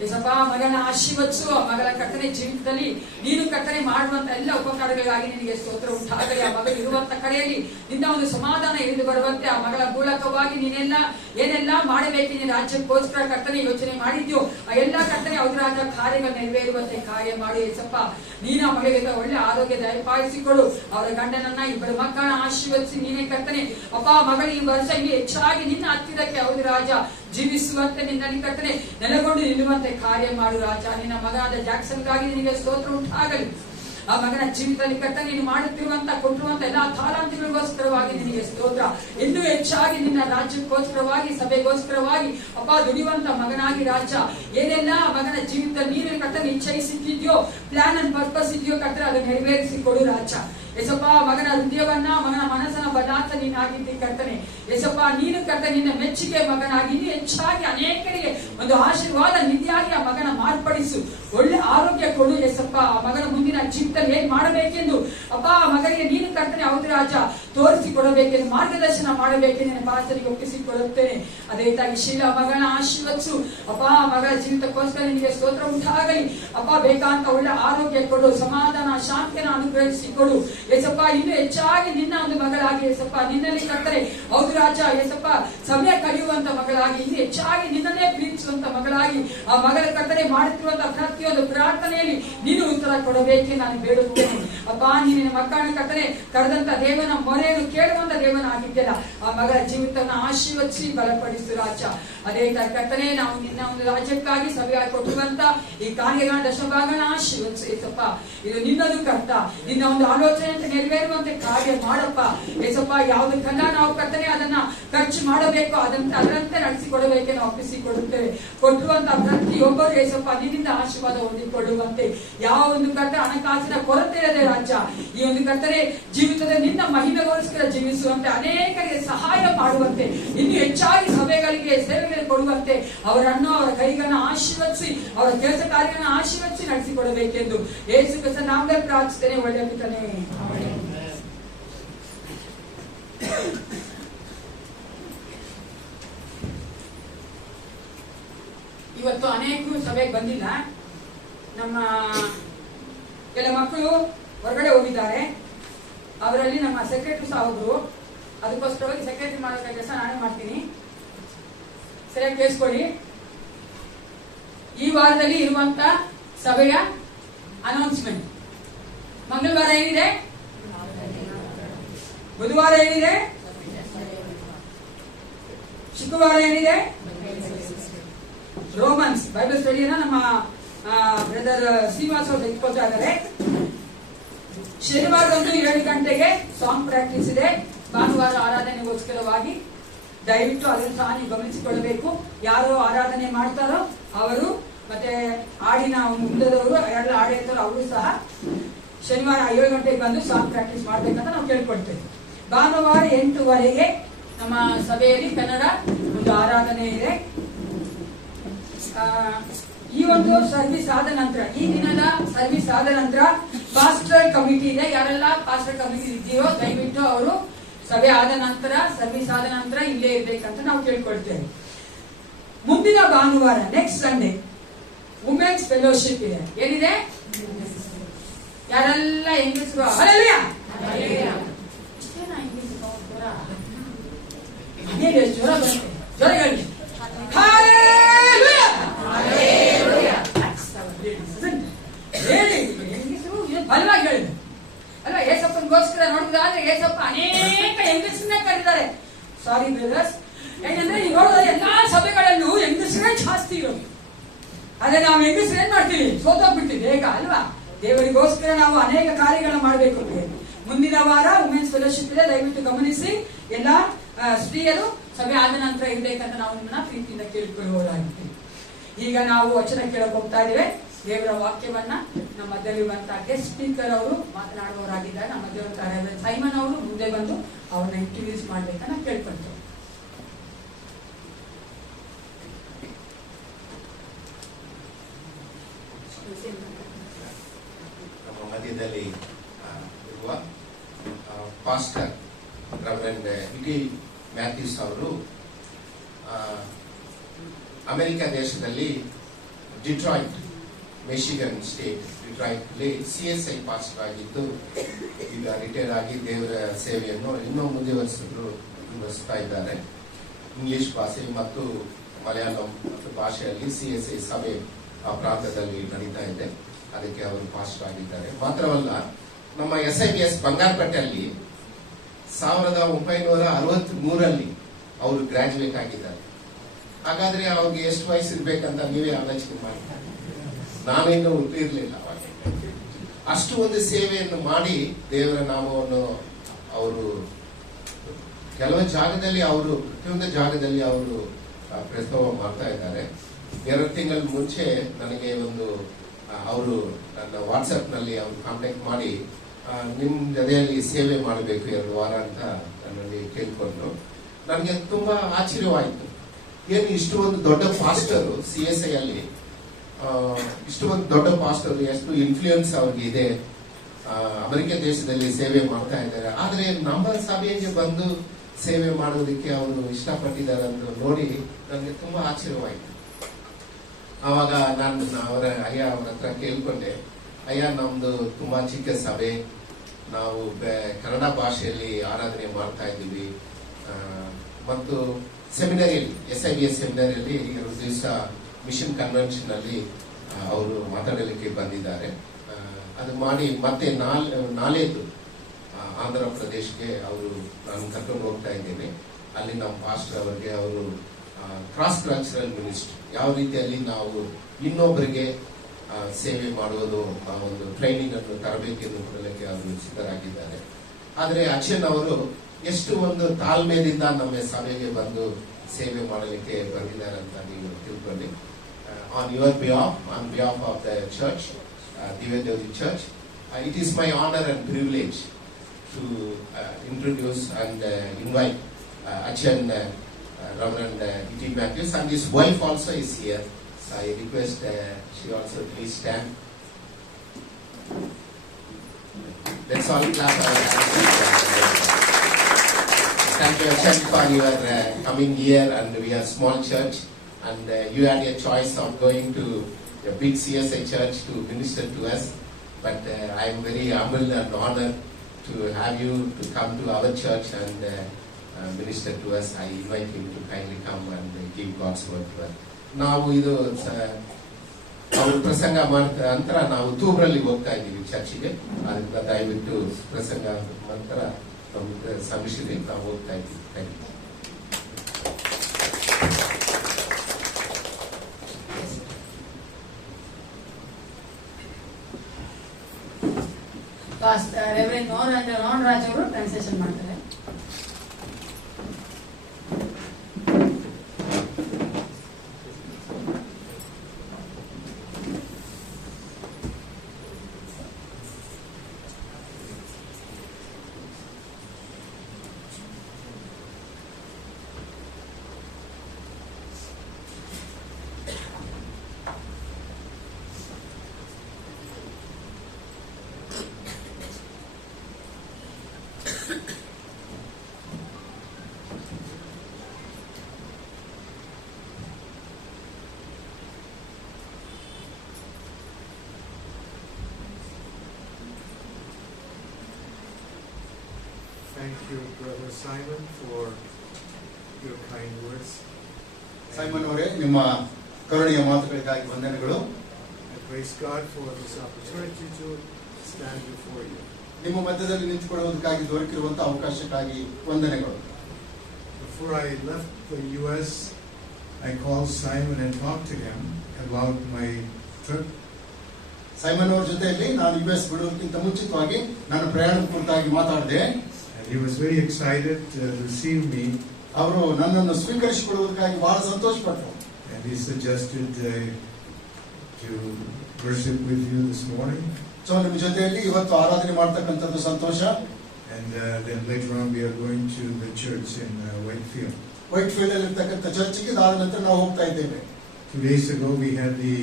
ಯೇಸಪ್ಪ. ಮಗನ ಆಶೀರ್ವದಿಸು. ಮಗಳ ಕರ್ತನೆ ಜೀವಿತದಲ್ಲಿ ನೀನು ಕರ್ತನೆ ಮಾಡುವಂತ ಎಲ್ಲ ಉಪಕಾರಗಳಿಗಾಗಿ ನಿನಗೆ ಸ್ತೋತ್ರ ಉಂಟಾಗಲಿ. ಆ ಮಗಳು ಇರುವಂತ ಕಡೆಯಲ್ಲಿ ನಿನ್ನ ಒಂದು ಸಮಾಧಾನ ಇಳಿದು ಬರುವಂತೆ ಆ ಮಗಳ ಮೂಲಕವಾಗಿ ನೀನೆಲ್ಲ ಏನೆಲ್ಲ ಮಾಡಬೇಕು ನಿನ್ನ ರಾಜ್ಯಕ್ಕೋಸ್ಕರ ಕರ್ತನೆ ಯೋಚನೆ ಮಾಡಿದ್ಯೋ ಆ ಎಲ್ಲ ಕರ್ತನೆ ಅವರಾದ ಕಾರ್ಯಗಳು ನೆರವೇರುವಂತೆ ಕಾರ್ಯ ಮಾಡು ಯೇಸಪ್ಪ. ನೀನು ಆ ಮಗಳಿಗೆ ಒಳ್ಳೆ ಆರೋಗ್ಯ ದಯಪಾಲಿಸಿಕೊಡು. ಅವರ ಗಂಡನನ್ನ ಇಬ್ಬರು ಮಕ್ಕಳನ್ನ ಆಶೀರ್ವದಿಸಿ ನೀನೇ ಕರ್ತನೆ ಅಪ್ಪ. ಮಗಳು ಈ ವರ್ಷ ಇಲ್ಲಿ ಹೆಚ್ಚಾಗಿ ನಿನ್ನ ಹತ್ತಿರಕ್ಕೆ ಹೌದು ರಾಜ ಜೀವಿಸುವಂತೆ ನಿನ್ನಲ್ಲಿ ಕರ್ತನೆ ನೆಲೆಗೊಂಡು ನಿಲ್ಲುವಂತೆ ಕಾರ್ಯ ಮಾಡು ರಾಜ. ನಿನ್ನ ಮಗನಾದ ಜಾಕ್ಸನ್ಗಾಗಿ ನಿನಗೆ ಸ್ತೋತ್ರ ಉಂಟಾಗಲಿ. ಆ ಮಗನ ಜೀವಿತದಲ್ಲಿ ಕರ್ತನೆ ನೀನು ಮಾಡುತ್ತಿರುವಂತ ಕೊಟ್ಟಿರುವಂತ ಎಲ್ಲಾ ತಾಲಾಂತಿಗಳಿಗೋಸ್ಕರವಾಗಿ ನಿನಗೆ ಸ್ತೋತ್ರ. ಇನ್ನೂ ಹೆಚ್ಚಾಗಿ ನಿನ್ನ ರಾಜ್ಯಕ್ಕೋಸ್ಕರವಾಗಿ ಸಭೆಗೋಸ್ಕರವಾಗಿ ಅಪ್ಪ ದುಡಿಯುವಂತ ಮಗನಾಗಿ ರಾಜ ಏನೆಲ್ಲ ಮಗನ ಜೀವಿತದಲ್ಲಿ ನೀನು ಕರ್ತನೆ ನಿಶ್ಚಯಿಸಿದ್ಯೋ ಪ್ಲಾನ್ ಅಂಡ್ ಪರ್ಪಸ್ ಇದೆಯೋ ಕರ್ತನೆ ಅದನ್ನು ನೆರವೇರಿಸಿ ಕೊಡು ರಾಜ ಯೇಸಪ್ಪ. ಮಗನ ಹೃದಯವನ್ನ ಮಗನ ಮನಸ್ಸನ್ನ ಬದಲಾತ ನೀನಾಗಿದ್ದಿ ಕರ್ತನೆ ಯೇಸಪ್ಪ. ನೀನು ಕರ್ತನೆ ನಿನ್ನ ಮೆಚ್ಚುಗೆ ಮಗನಾಗಿ ನೀನು ಹೆಚ್ಚಾಗಿ ಅನೇಕರಿಗೆ ಒಂದು ಆಶೀರ್ವಾದ ನಿಧಿಯಾಗಿ ಆ ಮಗನ ಮಾರ್ಪಡಿಸು. ಒಳ್ಳೆ ಆರೋಗ್ಯ ಕೊಡು ಯೇಸಪ್ಪ. ಆ ಮಗನ ಮುಂದಿನ ಜೀವಿತದಲ್ಲಿ ಏನ್ ಮಾಡಬೇಕೆಂದು ಅಪ್ಪ ಆ ಮಗನಿಗೆ ನೀನು ಕರ್ತನೆ ಹೌದು ರಾಜ ತೋರಿಸಿ ಕೊಡಬೇಕೆಂದು ಮಾರ್ಗದರ್ಶನ ಮಾಡಬೇಕೆಂದು ನಿನ್ನ ಪಾತ್ರರಿಗೆ ಒಪ್ಪಿಸಿಕೊಳ್ಳುತ್ತೇನೆ. ಅದೇ ರೀತಿಯಾಗಿ ಶೀಲಾ ಮಗನ ಆಶೀರ್ವದಿಸು ಅಪ್ಪ. ಮಗಳ ಜೀವಿತಕ್ಕೋಸ್ಕರ ನಿನಗೆ ಸ್ತೋತ್ರ ಉಂಟಾಗಲಿ ಅಪ್ಪ. ಬೇಕಾಂತ ಒಳ್ಳೆ ಆರೋಗ್ಯ ಕೊಡು, ಸಮಾಧಾನ ಶಾಂತಿಯನ್ನು ಅನುಗ್ರಹಿಸಿ ಕೊಡು ಯೇಸಪ್ಪ. ಇನ್ನು ಹೆಚ್ಚಾಗಿ ನಿನ್ನ ಒಂದು ಮಗಳಾಗಿ ಯೇಸಪ್ಪ ನಿನ್ನಲ್ಲಿ ಕರ್ತನೆ ಹೌದು ರಾಜ ಯೇಸಪ್ಪ ಸಮಯ ಕಳೆಯುವಂತ ಮಗಳಾಗಿ ಇನ್ನು ಹೆಚ್ಚಾಗಿ ನಿನ್ನನ್ನೇ ಪ್ರೀತಿಸುವಂತ ಮಗಳಾಗಿ ಆ ಮಗಳ ಕರ್ತನೆ ಮಾಡುತ್ತಿರುವಂತಹ ಪ್ರತಿಯೊಂದು ಪ್ರಾರ್ಥನೆಯಲ್ಲಿ ನೀನು ಉತ್ತರ ಕೊಡಬೇಕೆ ನಾನು ಬೇಡುತ್ತೇನೆ ಅಪ್ಪ. ನೀನಿನ ಮಕ್ಕಳನ್ನ ಕರ್ತನೆ ಕರೆದಂತ ದೇವನ ಮೊರೆಯನ್ನು ಕೇಳುವಂತ ದೇವನಾಗಿದ್ದೆಲ್ಲ ಆ ಮಗಳ ಜೀವಿತವನ್ನು ಆಶೀರ್ವದಿಸಿ ಬಲಪಡಿಸು ರಾಜ. ಅದೇ ಕರ್ತನೆ ನಾವು ನಿನ್ನ ಒಂದು ರಾಜ್ಯಕ್ಕಾಗಿ ಸಭೆಯಾಗಿ ಕೊಟ್ಟಿರುವಂತ ಈ ಕಾರ್ಯಗಳ ದಶಭಾಗಗಳನ್ನ ಆಶೀರ್ವದಿಸು ಯೇಸಪ್ಪ. ಇದು ನಿನ್ನದು ಕರ್ತ, ನಿನ್ನ ಒಂದು ಆಲೋಚನೆ ಅಂತ ನೆರವೇರುವಂತೆ ಕಾರ್ಯ ಮಾಡಪ್ಪ ಯೇಸಪ್ಪ. ಯಾವುದಕ್ಕೆಲ್ಲ ನಾವು ಕರ್ತನೆ ಅದನ್ನ ಖರ್ಚು ಮಾಡಬೇಕು ಅದರಂತೆ ನಡೆಸಿಕೊಡಬೇಕೆ ನಾವು ಒಪ್ಪಿಸಿ ಕೊಡುತ್ತೇವೆ. ಕೊಟ್ಟಿರುವಂತಹ ಪ್ರತಿಯೊಬ್ಬರು ಯೇಸಪ್ಪ ನಿನ್ನಿಂದ ಆಶೀರ್ವಾದ ಹೊಂದಿಕೊಳ್ಳುವಂತೆ ಯಾವ ಒಂದು ಕರ್ತನೆ ಹಣಕಾಸಿನ ಕೊರತೆ ಇರದೆ ರಾಜ್ಯ ಈ ಒಂದು ಕರ್ತನೆ ಜೀವಿತದ ನಿನ್ನ ಮಹಿಮೆಗೋಸ್ಕರ ಜೀವಿಸುವಂತೆ ಅನೇಕರಿಗೆ ಸಹಾಯ ಮಾಡುವಂತೆ ಇನ್ನು ಹೆಚ್ಚಾಗಿ ಸಭೆಗಳಿಗೆ ಸೇವೆಗಳಿಗೆ ಕೊಡುವಂತೆ ಅವರನ್ನು ಅವರ ಕೈಗಳನ್ನ ಆಶೀರ್ವದಿಸಿ ಅವರ ಕೆಲಸ ಕಾರ್ಯಗಳನ್ನ ಆಶೀರ್ವದಿಸಿ ನಡೆಸಿಕೊಡಬೇಕೆಂದು ಯೇಸು ಕ್ರಿಸ್ತನ ನಾಮದಲ್ಲಿ ಪ್ರಾರ್ಥಿಸುತ್ತೇನೆ. ಒಳ್ಳೆಯ ಪಿತನೇ. ಇವತ್ತು ಅನೇಕರು ಸಭೆಗೆ ಬಂದಿಲ್ಲ. ನಮ್ಮ ಕೆಲ ಮಕ್ಕಳು ಹೊರಗಡೆ ಹೋಗಿದ್ದಾರೆ. ಅವರಲ್ಲಿ ನಮ್ಮ ಸೆಕ್ರೆಟರಿ ಸಾಹೇಬರು ಅದಕ್ಕೋಸ್ಕರವಾಗಿ ಸೆಕ್ರೆಟರಿ ಮಾಡೋ ಕೆಲಸ ನಾನೇ ಮಾಡ್ತೀನಿ. ಸರಿಯಾಗಿ ಕೇಳಿಸ್ಕೊಳ್ಳಿ. ಈ ವಾರದಲ್ಲಿ ಇರುವಂತ ಸಭೆಯ ಅನೌನ್ಸ್ಮೆಂಟ್. ಮಂಗಳವಾರ ಏನಿದೆ, ಬುಧವಾರ ಏನಿದೆ, ಶುಕ್ರವಾರ ಏನಿದೆ, ರೋಮನ್ಸ್ ಬೈಬಲ್ ಸ್ಟಡಿಯನ್ನ ನಮ್ಮ ಬ್ರದರ್ ಶ್ರೀನಿವಾಸ್ ಅವರು ತೆಗೆದುಕೊಳ್ತಾ ಇದ್ದಾರೆ. ಶನಿವಾರದಂದು 7 ಗಂಟೆಗೆ ಸಾಂಗ್ ಪ್ರಾಕ್ಟೀಸ್ ಇದೆ. ಭಾನುವಾರ ಆರಾಧನೆಗೋಸ್ಕರವಾಗಿ ದಯವಿಟ್ಟು ಅದನ್ನು ಸಹ ನೀವು ಗಮನಿಸಿಕೊಳ್ಳಬೇಕು. ಯಾರು ಆರಾಧನೆ ಮಾಡ್ತಾರೋ ಅವರು ಮತ್ತೆ ಹಾಡಿನ ಮುಂದದವರು ಎಲ್ಲ ಆಡಳಿತರು ಅವರು ಸಹ ಶನಿವಾರ 7 ಗಂಟೆಗೆ ಬಂದು ಸಾಂಗ್ ಪ್ರಾಕ್ಟೀಸ್ ಮಾಡ್ಬೇಕಂತ ನಾವು ಕೇಳ್ಕೊಳ್ತೇವೆ. ಭಾನುವಾರ 8:15ಗೆ ನಮ್ಮ ಸಭೆಯಲ್ಲಿ ಕನ್ನಡ ಒಂದು ಆರಾಧನೆ ಇದೆ. ಈ ಒಂದು ಸರ್ವಿಸ್ ಆದ ನಂತರ, ಈ ದಿನದ ಸರ್ವಿಸ್ ಆದ ನಂತರ ಪಾಸ್ಟರ್ ಕಮಿಟಿ ಇದೆ. ಯಾರೆಲ್ಲ ಪಾಸ್ಟರ್ ಕಮಿಟಿ ಇದ್ದೀರೋ ದಯವಿಟ್ಟು ಅವರು ಸಭೆ ಆದ ನಂತರ, ಸರ್ವಿಸ್ ಆದ ನಂತರ ಇಲ್ಲೇ ಇರ್ಬೇಕಂತ ನಾವು ಕೇಳ್ಕೊಳ್ತೇವೆ. ಮುಂದಿನ ಭಾನುವಾರ ನೆಕ್ಸ್ಟ್ ಸಂಡೇ ವುಮೆನ್ಸ್ ಫೆಲೋಶಿಪ್ ಇದೆ. ಏನಿದೆ? ಯಾರೆಲ್ಲ ಹೆಂಗಸರು ಹಲ್ಲೆಲೂಯಾ ಜ್ವರ ಬರುತ್ತೆ, ಜ್ವರ ಹೇಳಿ ಬಲವಾಗಿ ಹೇಳಿದ್ರು ಅಲ್ವಾ? ಏಸಪ್ಪನಿಗೋಸ್ಕರ ನೋಡಿದ್ರೆ ಏಸಪ್ಪ ಅನೇಕ ಹೆಂಗಸರನ್ನ ಕರೀತಾರೆ. ಸಾರಿ ಬ್ರದರ್ಸ್, ಯಾಕಂದ್ರೆ ನೀವು ನೋಡಿದ್ರೆ ಎಲ್ಲಾ ಸಭೆಗಳಲ್ಲೂ ಹೆಂಗಸರೇ ಜಾಸ್ತಿ ಇರೋದು. ಅದೇ ನಾವು ಹೆಂಗಸರು ಏನ್ ಮಾಡ್ತೀವಿ, ಸೋತೋಗ್ಬಿಡ್ತೀವಿ ಬೇಗ ಅಲ್ವಾ? ದೇವರಿಗೋಸ್ಕರ ನಾವು ಅನೇಕ ಕಾರ್ಯಗಳನ್ನ ಮಾಡಬೇಕು. ಮುಂದಿನ ವಾರ ವುಮೆನ್ಸ್ ಫೆಲೋಶಿಪ್ ಇದೆ, ದಯವಿಟ್ಟು ಗಮನಿಸಿ. ಎಲ್ಲ ಸ್ತ್ರೀಯರು ಸಭೆ ಆದ ನಂತರ ಇರ್ಬೇಕಂತ ನಾವು ನಿಮ್ಮನ್ನ ಪ್ರೀತಿಯಿಂದ ಕೇಳಿಕೊಳ್ಳುವುದಾಗಿತ್ತು. ಈಗ ನಾವು ವಚನ ಕೇಳಕ್ ಹೋಗ್ತಾ ಇದ್ದೇವೆ. ದೇವರ ವಾಕ್ಯವನ್ನ ನಮ್ಮ ಮಧ್ಯಲ್ಲಿರುವಂತಹ ಗೆಸ್ಟ್ ಸ್ಪೀಕರ್ ಅವರು ಮಾತನಾಡುವವರಾಗಿದ್ದಾರೆ. ನಮ್ಮ ಮಧ್ಯೆ ಸೈಮನ್ ಅವರು ಮುಂದೆ ಬಂದು ಅವ್ರನ್ನ ಇಂಟ್ರೊಡ್ಯೂಸ್ ಮಾಡ್ಬೇಕನ್ನ ಕೇಳ್ಕೊಳ್ತೇವೆ. ನಮ್ಮ ಮಧ್ಯದಲ್ಲಿ ಇರುವ ಪಾಸ್ಟರ್ ರೆವರೆಂಡ್ ಇಟಿ ಮ್ಯಾಥ್ಯೂಸ್ ಅವರು ಅಮೆರಿಕ ದೇಶದಲ್ಲಿ ಡಿಟ್ರಾಯ್ಟ್, ಮಿಶಿಗನ್ ಸ್ಟೇಟ್ ಡಿಟ್ರಾಯ್ಟ್ಲಿ CSI ಪಾಸ್ಟರ್ ಆಗಿದ್ದು ಈಗ ರಿಟೈರ್ ಆಗಿ ದೇವರ ಸೇವೆಯನ್ನು ಇನ್ನೂ ಮುಂದುವರಿಸ್ತಾ ಇದ್ದಾರೆ. ಇಂಗ್ಲಿಷ್ ಭಾಷೆ ಮತ್ತು ಮಲಯಾಳಂ ಮತ್ತು ಭಾಷೆಯಲ್ಲಿ CSI ಸಭೆ ಆ ಪ್ರಾಂತದಲ್ಲಿ ನಡೀತಾ ಇದೆ. ಅದಕ್ಕೆ ಅವರು ಪಾಸ್ಟರ್ ಆಗಿದ್ದಾರೆ. ಮಾತ್ರವಲ್ಲ, ನಮ್ಮ SIBS ಬಂಗಾರಪೇಟೆಯಲ್ಲಿ 1963ರಲ್ಲಿ ಅವರು ಗ್ರಾಜುಯೇಟ್ ಆಗಿದ್ದಾರೆ. ಹಾಗಾದ್ರೆ ಅವ್ರಿಗೆ ಎಷ್ಟು ವಯಸ್ಸು ಇರ್ಬೇಕಂತ ನೀವೇ ಆಲೋಚನೆ ಮಾಡಿ. ನಾನೇನು ಹುಟ್ಟಿರ್ಲಿಲ್ಲ ಅವಾಗ. ಅಷ್ಟು ಒಂದು ಸೇವೆಯನ್ನು ಮಾಡಿ ದೇವರ ನಾಮವನ್ನು ಅವರು ಕೆಲವು ಜಾಗದಲ್ಲಿ ಅವರು ಪ್ರತಿಯೊಂದು ಜಾಗದಲ್ಲಿ ಅವರು ಪ್ರಸ್ತಾವ ಮಾಡ್ತಾ ಇದ್ದಾರೆ. 2 ತಿಂಗಳ ಮುಂಚೆ ನನಗೆ ಒಂದು ಅವರು ನನ್ನ ವಾಟ್ಸ್ಆಪ್ ನಲ್ಲಿ ಅವರು ಕಾಂಟ್ಯಾಕ್ಟ್ ಮಾಡಿ ನಿಮ್ ಜೊತೆಯಲ್ಲಿ ಸೇವೆ ಮಾಡಬೇಕು 2 ವಾರ ಅಂತ ನನ್ನಲ್ಲಿ ಕೇಳ್ಕೊಂಡ್ರು. ನನಗೆ ತುಂಬಾ ಆಶ್ಚರ್ಯವಾಯಿತು. ಏನು ಇಷ್ಟು ಒಂದು ದೊಡ್ಡ ಪಾಸ್ಟರ್ CSI ಅಲ್ಲಿ ಇಷ್ಟು ಒಂದು ದೊಡ್ಡ ಪಾಸ್ಟರ್, ಎಷ್ಟು ಇನ್ಫ್ಲೂಯೆನ್ಸ್ ಅವ್ರಿಗೆ ಇದೆ, ಅಮೆರಿಕ ದೇಶದಲ್ಲಿ ಸೇವೆ ಮಾಡ್ತಾ ಇದ್ದಾರೆ. ಆದ್ರೆ ನಮ್ಮ ಸಭೆಗೆ ಬಂದು ಸೇವೆ ಮಾಡೋದಕ್ಕೆ ಅವರು ಇಷ್ಟಪಟ್ಟಿದ್ದಾರೆ ಅಂತ ನೋಡಿ ನನಗೆ ತುಂಬಾ ಆಶ್ಚರ್ಯವಾಯಿತು. ಆವಾಗ ನಾನು ಅವರ ಹತ್ರ ಕೇಳ್ಕೊಂಡೆ, ಅಯ್ಯ ನಮ್ದು ತುಂಬಾ ಚಿಕ್ಕ ಸಭೆ, ನಾವು ಕನ್ನಡ ಭಾಷೆಯಲ್ಲಿ ಆರಾಧನೆ ಮಾಡ್ತಾ ಇದ್ದೀವಿ ಮತ್ತು ಸೆಮಿನರಿಯಲ್ಲಿ SIBS ಸೆಮಿನರಿಯಲ್ಲಿ 2 ದಿವಸ ಮಿಷನ್ ಕನ್ವೆನ್ಷನ್ ಅಲ್ಲಿ ಅವರು ಮಾತಾಡಲಿಕ್ಕೆ ಬಂದಿದ್ದಾರೆ. ಅದು ಮಾಡಿ ಮತ್ತೆ ನಾಳೆದು ಆಂಧ್ರ ಪ್ರದೇಶಕ್ಕೆ ಅವರು ನಾನು ಕರ್ಕೊಂಡು ಹೋಗ್ತಾ ಇದ್ದೇನೆ. ಅಲ್ಲಿ ನಮ್ಮ ಪಾಸ್ಟರ್ ಅವರಿಗೆ ಅವರು ಕ್ರಾಸ್ ಕಲ್ಚರಲ್ ಮಿನಿಸ್ಟ್ರಿ ಯಾವ ರೀತಿಯಲ್ಲಿ ನಾವು ಇನ್ನೊಬ್ಬರಿಗೆ ಸೇವೆ ಮಾಡುವುದು ಆ ಒಂದು ಟ್ರೈನಿಂಗ್ ಅನ್ನು ತರಬೇತಿಯನ್ನು ಕೊಡಲಿಕ್ಕೆ ಅವರು ಸಿದ್ಧರಾಗಿದ್ದಾರೆ. ಆದ್ರೆ ಅಕ್ಷನ್ ಅವರು ಎಷ್ಟು ಒಂದು ತಾಳ್ಮೆಯಿಂದ ನಮ್ಮ ಸಭೆಗೆ ಬಂದು ಸೇವೆ ಮಾಡಲಿಕ್ಕೆ ಬಂದಿದ್ದಾರೆ ಅಂತ ನೀವು ತಿಳ್ಕೊಳ್ಳಿ. On your behalf, on behalf of the church, Divyadevi church, it is my honour and privilege to introduce and invite action Reverend E.T. Matthews, and his wife also is here. So I request she also please stand. Let's all clap our hands. Thank you, Achan, for your coming here, and we are a small church, and you had a choice of going to a big CSI church to minister to us. But I am very humbled and honored to have you to come to our church and minister to us. I invite him to kindly come and give God's word to us. ನಾವು ಇದು ಅವರು ಪ್ರಸಂಗ ಮಾಡಿದ ನಂತರ ನಾವು ಅಕ್ಟೋಬರಲ್ಲಿ ಹೋಗ್ತಾ ಇದ್ದೀವಿ ಚರ್ಚಿಗೆ. ಅದರಿಂದ ದಯವಿಟ್ಟು ಪ್ರಸಂಗ ನಂತರ ನಮ್ಗೆ ಸಮಿಷನ್ ನಾವು ಹೋಗ್ತಾ ಇದ್ದೀವಿ. Thank you. ರೆವರೆಂಡ್ ನೋನ್ ರಾಜ್ ಅವರು ಟ್ರಾನ್ಸ್ಲೇಷನ್ ಮಾಡ್ತಾರೆ. Thank you, Brother Simon, for your kind words. Simon ಅವರೇ, ನಿಮ್ಮ ಕರುಣೆಯ ಮಾತುಗಳಿಗಾಗಿ ವಂದನೆಗಳು. I praise God for this opportunity to stand before you. ನಿಮ್ಮ ಮಧ್ಯದಲ್ಲಿ ನಿಂತುಕೊಳ್ಳುವುದಕ್ಕಾಗಿ ದೊರಕಿರುವಂತಹ ಅವಕಾಶಕ್ಕಾಗಿ ವಂದನೆಗಳು. Before I left the U.S., I called Simon and talked to him about my trip. Simon ಅವರ ಜೊತೆಯಲ್ಲಿ ನಾನು US ಬಿಡುವುದಕ್ಕಿಂತ ಮುಂಚಿತವಾಗಿ ನನ್ನ ಪ್ರಯಾಣದ ಕುರಿತಾಗಿ ಮಾತಾಡಿದೆ. And he was very excited to receive me. ಅವರು ನನ್ನನ್ನು ಸ್ವೀಕರಿಸಿಕೊಳ್ಳುವುದಕ್ಕಾಗಿ ಬಹಳ ಸಂತೋಷಪಟ್ಟರು. And he suggested to worship with you this morning. So ನಿಮ್ಮ ಜೊತೆಯಲ್ಲಿ ಇವತ್ತು ಆರಾಧನೆ ಮಾಡ್ತಕ್ಕಂಥದ್ದು ಸಂತೋಷ. And then later on we are going to the church in Whitefield. Whitefield ಅಲ್ಲಿ ಇರ್ತಕ್ಕಂಥ ಚರ್ಚಿಗೆ ಅದಾದ ನಂತರ ನಾವು ಹೋಗ್ತಾ ಇದ್ದೇವೆ. 2 days ago we had the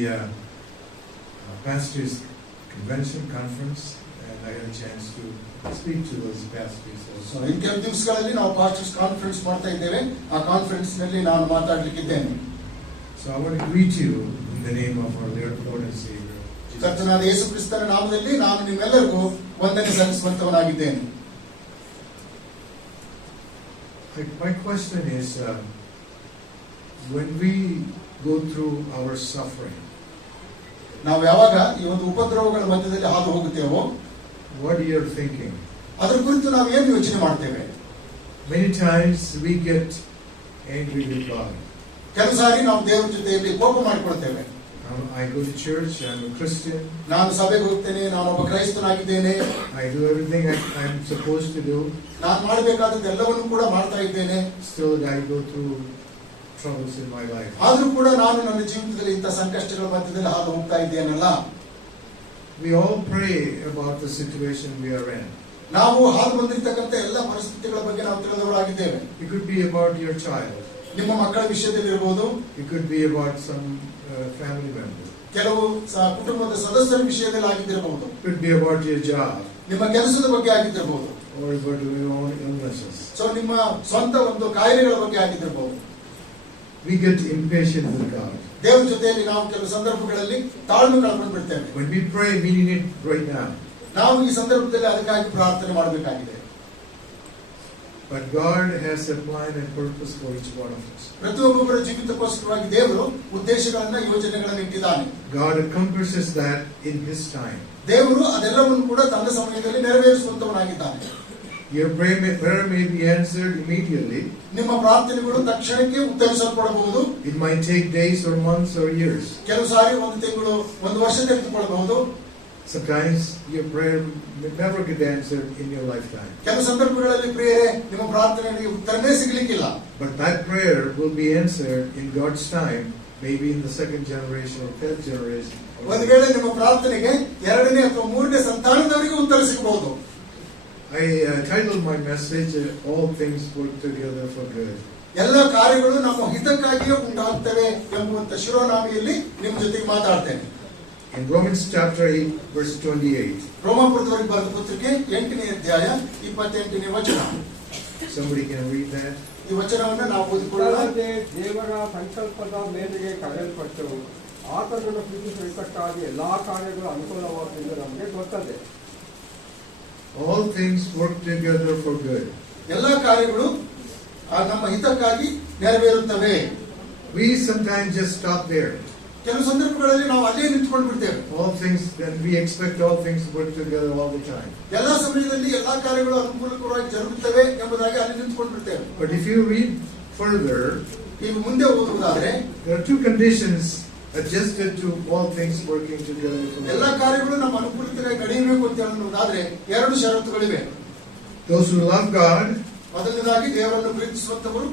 pastors convention conference, and I had a chance to speak to those pastors so also. ಇನ್ನು ಕೆಲವು ದಿವಸಗಳಲ್ಲಿ ನಾವು ಪಾಸ್ಟರ್ಸ್ ಕಾನ್ಫರೆನ್ಸ್ ಮಾಡ್ತಾ ಇದ್ದೇವೆ. ಆ ಕಾನ್ಫರೆನ್ಸ್ ನಲ್ಲಿ ನಾನು ಮಾತಾಡ್ಲಿಕ್ಕಿದ್ದೇನೆ. So I want to greet you in the name of our Lord and Savior Jesus. ಕರ್ತನಾದ ಯೇಸು ಕ್ರಿಸ್ತನ ನಾಮದಲ್ಲಿ ನಾನು ನಿಮ್ಮೆಲ್ಲರಿಗೂ ವಂದನೆ ಸಲ್ಲಿಸುವಂತವನಾಗಿದ್ದೇನೆ. My question is, when we go through our suffering, ನಾವು ಯಾವಾಗ ಈ ಒಂದು ಉಪದ್ರವಗಳ ಮಧ್ಯದಲ್ಲಿ ಹಾದು ಹೋಗುತ್ತೇವೋ what are you thinking? ಅದರ ಕುರಿತು ನಾವು ಏನು ಯೋಚನೆ ಮಾಡ್ತೇವೆ? Many times we get angry with God. ಕೆಲವು ಸಾರಿ ನಾವು ದೇವರ ಜೊತೆಯಲ್ಲಿ ಕೋಪ ಮಾಡಿಕೊಳ್ತೇವೆ. I go to church, I'm a Christian. ನಾನು ಸಭೆಗೆ ಹೋಗ್ತೇನೆ, ನಾನೊಬ್ಬ ಕ್ರೈಸ್ತನಾಗಿದ್ದೇನೆ, I do everything I'm supposed to do. ನಾನು ಮಾಡಬೇಕಾದದ್ದು ಎಲ್ಲವನ್ನೂ ಕೂಡ ಮಾಡ್ತಾ ಇದ್ದೇನೆ. Still I go through troubles in my life. ಆದ್ರೂ ಕೂಡ ನಾನು ನನ್ನ ಜೀವಿತದಲ್ಲಿ ಇಂಥ ಸಂಕಷ್ಟಗಳ ಮಧ್ಯದಲ್ಲಿ ಹಾದು ಹೋಗ್ತಾ ಇದ್ದೇನಲ್ಲ. We all pray about the situation we are in. ನಾವು ಹಾದು ಬಂದಿರತಕ್ಕಂಥ ಎಲ್ಲ ಪರಿಸ್ಥಿತಿಗಳ ಬಗ್ಗೆ ನಾವು ತಿಳಿದವರಾಗಿದ್ದೇವೆ. It could be about your child. ನಿಮ್ಮ ಮಕ್ಕಳ ವಿಷಯದಲ್ಲಿ ಇರಬಹುದು, It could be about some family member. ಕೆಲವು ಕುಟುಂಬದ ಸದಸ್ಯರ ವಿಷಯದಲ್ಲಿ ಆಗಿದ್ದಿರಬಹುದು, It could be about your job ನಿಮ್ಮ ಕೆಲಸದ ಬಗ್ಗೆ ಆಗಿದ್ದಿರಬಹುದು, or about your own illnesses. So ನಿಮ್ಮ ಸ್ವಂತ ಒಂದು ಕಾಯಿಲೆಗಳ ಬಗ್ಗೆ ಆಗಿದ್ದಿರಬಹುದು. We get impatient with God. ದೇವರ ಜೊತೆಯಲ್ಲಿ ನಾವು ಕೆಲವು ಸಂದರ್ಭಗಳಲ್ಲಿ ತಾಳ್ಮೆ ಕಳ್ಕೊಂಡು ಬಿಡ್ತೇವೆ. When we pray, we need it right now. ನಾವು ಈ ಸಂದರ್ಭದಲ್ಲಿ ಅದಕ್ಕಾಗಿ ಪ್ರಾರ್ಥನೆ ಮಾಡಬೇಕಾಗಿದೆ. But God has a plan and purpose for each one of us. ಪ್ರತಿಯೊಬ್ಬರ ಜೀವಿತಕ್ಕೋಸ್ಕರವಾಗಿ ದೇವರು ಉದ್ದೇಶಗಳನ್ನ ಯೋಜನೆಗಳನ್ನು ಇಟ್ಟಿದ್ದಾನೆ. God accomplishes that in His time. ದೇವರು ಅದೆಲ್ಲವನ್ನು ಕೂಡ ತನ್ನ ಸಮಯದಲ್ಲಿ ನೆರವೇರಿಸುವಂತವನಾಗಿದ್ದಾನೆ. Your prayer may be answered immediately. ನಿಮ್ಮ ಪ್ರಾರ್ಥನೆಗಳು ತಕ್ಷಣಕ್ಕೆ ಉತ್ತರಿಸಲ್ಪಡಬಹುದು. It might take days or months or years. ಕೆಲವು ಸಾರಿ ಒಂದು ತಿಂಗಳು, ಒಂದು ವರ್ಷ ತೆಗೆದುಕೊಳ್ಳಬಹುದು. Sometimes your prayer may never get answered in your lifetime. ಕೆಲವು ಸಂದರ್ಭಗಳಲ್ಲಿ ಪ್ರಿಯರೇ, ನಿಮ್ಮ ಪ್ರಾರ್ಥನೆಗೆ ಉತ್ತರನೇ ಸಿಗಲಿಕ್ಕಿಲ್ಲ. But that prayer will be answered in God's time, maybe in the second generation or third generation. ಒಂದು ವೇಳೆ ನಿಮ್ಮ ಪ್ರಾರ್ಥನೆಗೆ ಎರಡನೇ ಅಥವಾ ಮೂರನೇ ಸಂತಾನದವರಿಗೆ ಉತ್ತರ ಸಿಗಬಹುದು. I titled my message, All Things Work Together for Good. ಎಲ್ಲ ಕಾರ್ಯಗಳು ನಮ್ಮ ಹಿತಕ್ಕಾಗಿಯೇ ಉಂಟಾಗ್ತವೆ ಎಂಬುವಂತ ಶಿರೋನಾಮೆಯಲ್ಲಿ ನಿಮ್ಮ ಜೊತೆಗೆ ಮಾತಾಡ್ತೇನೆ. In Romans chapter 8, verse 28. ರೋಮಾಪುರದವರಿಗೆ ಬರೆದ ಪತ್ರಿಕೆ 8ನೇ ಅಧ್ಯಾಯ 28ನೇ ವಚನ. Somebody can read that? ಈ ವಚನವನ್ನು ನಾವು ಓದಿಕೊಳ್ಳೋಣ. ಇದಲ್ಲದೆ ದೇವರ ಸಂಕಲ್ಪದ ಮೇರೆಗೆ ಕರೆಯಲ್ಪಟ್ಟು ಆತನನ್ನು ಪ್ರೀತಿಸುವುದಕ್ಕಾಗಿ ಎಲ್ಲಾ ಕಾರ್ಯಗಳು ಅನುಕೂಲವಾಗುವುದು ನಮಗೆ ಗೊತ್ತದೆ. All things work together for good. ಎಲ್ಲ ಕಾರ್ಯಗಳು ನಮ್ಮ ಹಿತಕ್ಕಾಗಿ ನೆರವೇರುತ್ತವೆ. We sometimes just stop there. ಕೆಲವು ಸಂದರ್ಭಗಳಲ್ಲಿ ನಾವು ಅಲ್ಲೇ ನಿಂತ್ಕೊಂಡು ಬಿಡ್ತೇವೆ. All things, then we expect all things to work together all the time. ಎಲ್ಲಾ ಸಮಯದಲ್ಲಿ ಎಲ್ಲಾ ಕಾರ್ಯಗಳು ಅನುಕೂಲಕರವಾಗಿ ಜರುಗುತ್ತವೆ ಎಂಬುದಾಗಿ ಅಲ್ಲಿ ನಿಂತ್ಕೊಂಡು ಬಿಡ್ತೇವೆ. But if you read further, ಈಗ ಮುಂದೆ ಓದುವುದಾದ್ರೆ there are two conditions adjusted to all things working together for ಎಲ್ಲಾ good. ಕಾರ್ಯಗಳು ನಮ್ಮ ಅನುಕೂಲತೆಗಾಗಿ ನಡೆಯಬೇಕು ಅಂತ ಹೇಳುವುದಾದ್ರೆ ಎರಡು ಷರತ್ತುಗಳಿವೆ. Those who love God ಮೊದಲನೇದಾಗಿ ದೇವರನ್ನು ಪ್ರೀತಿಸುವಂತವರು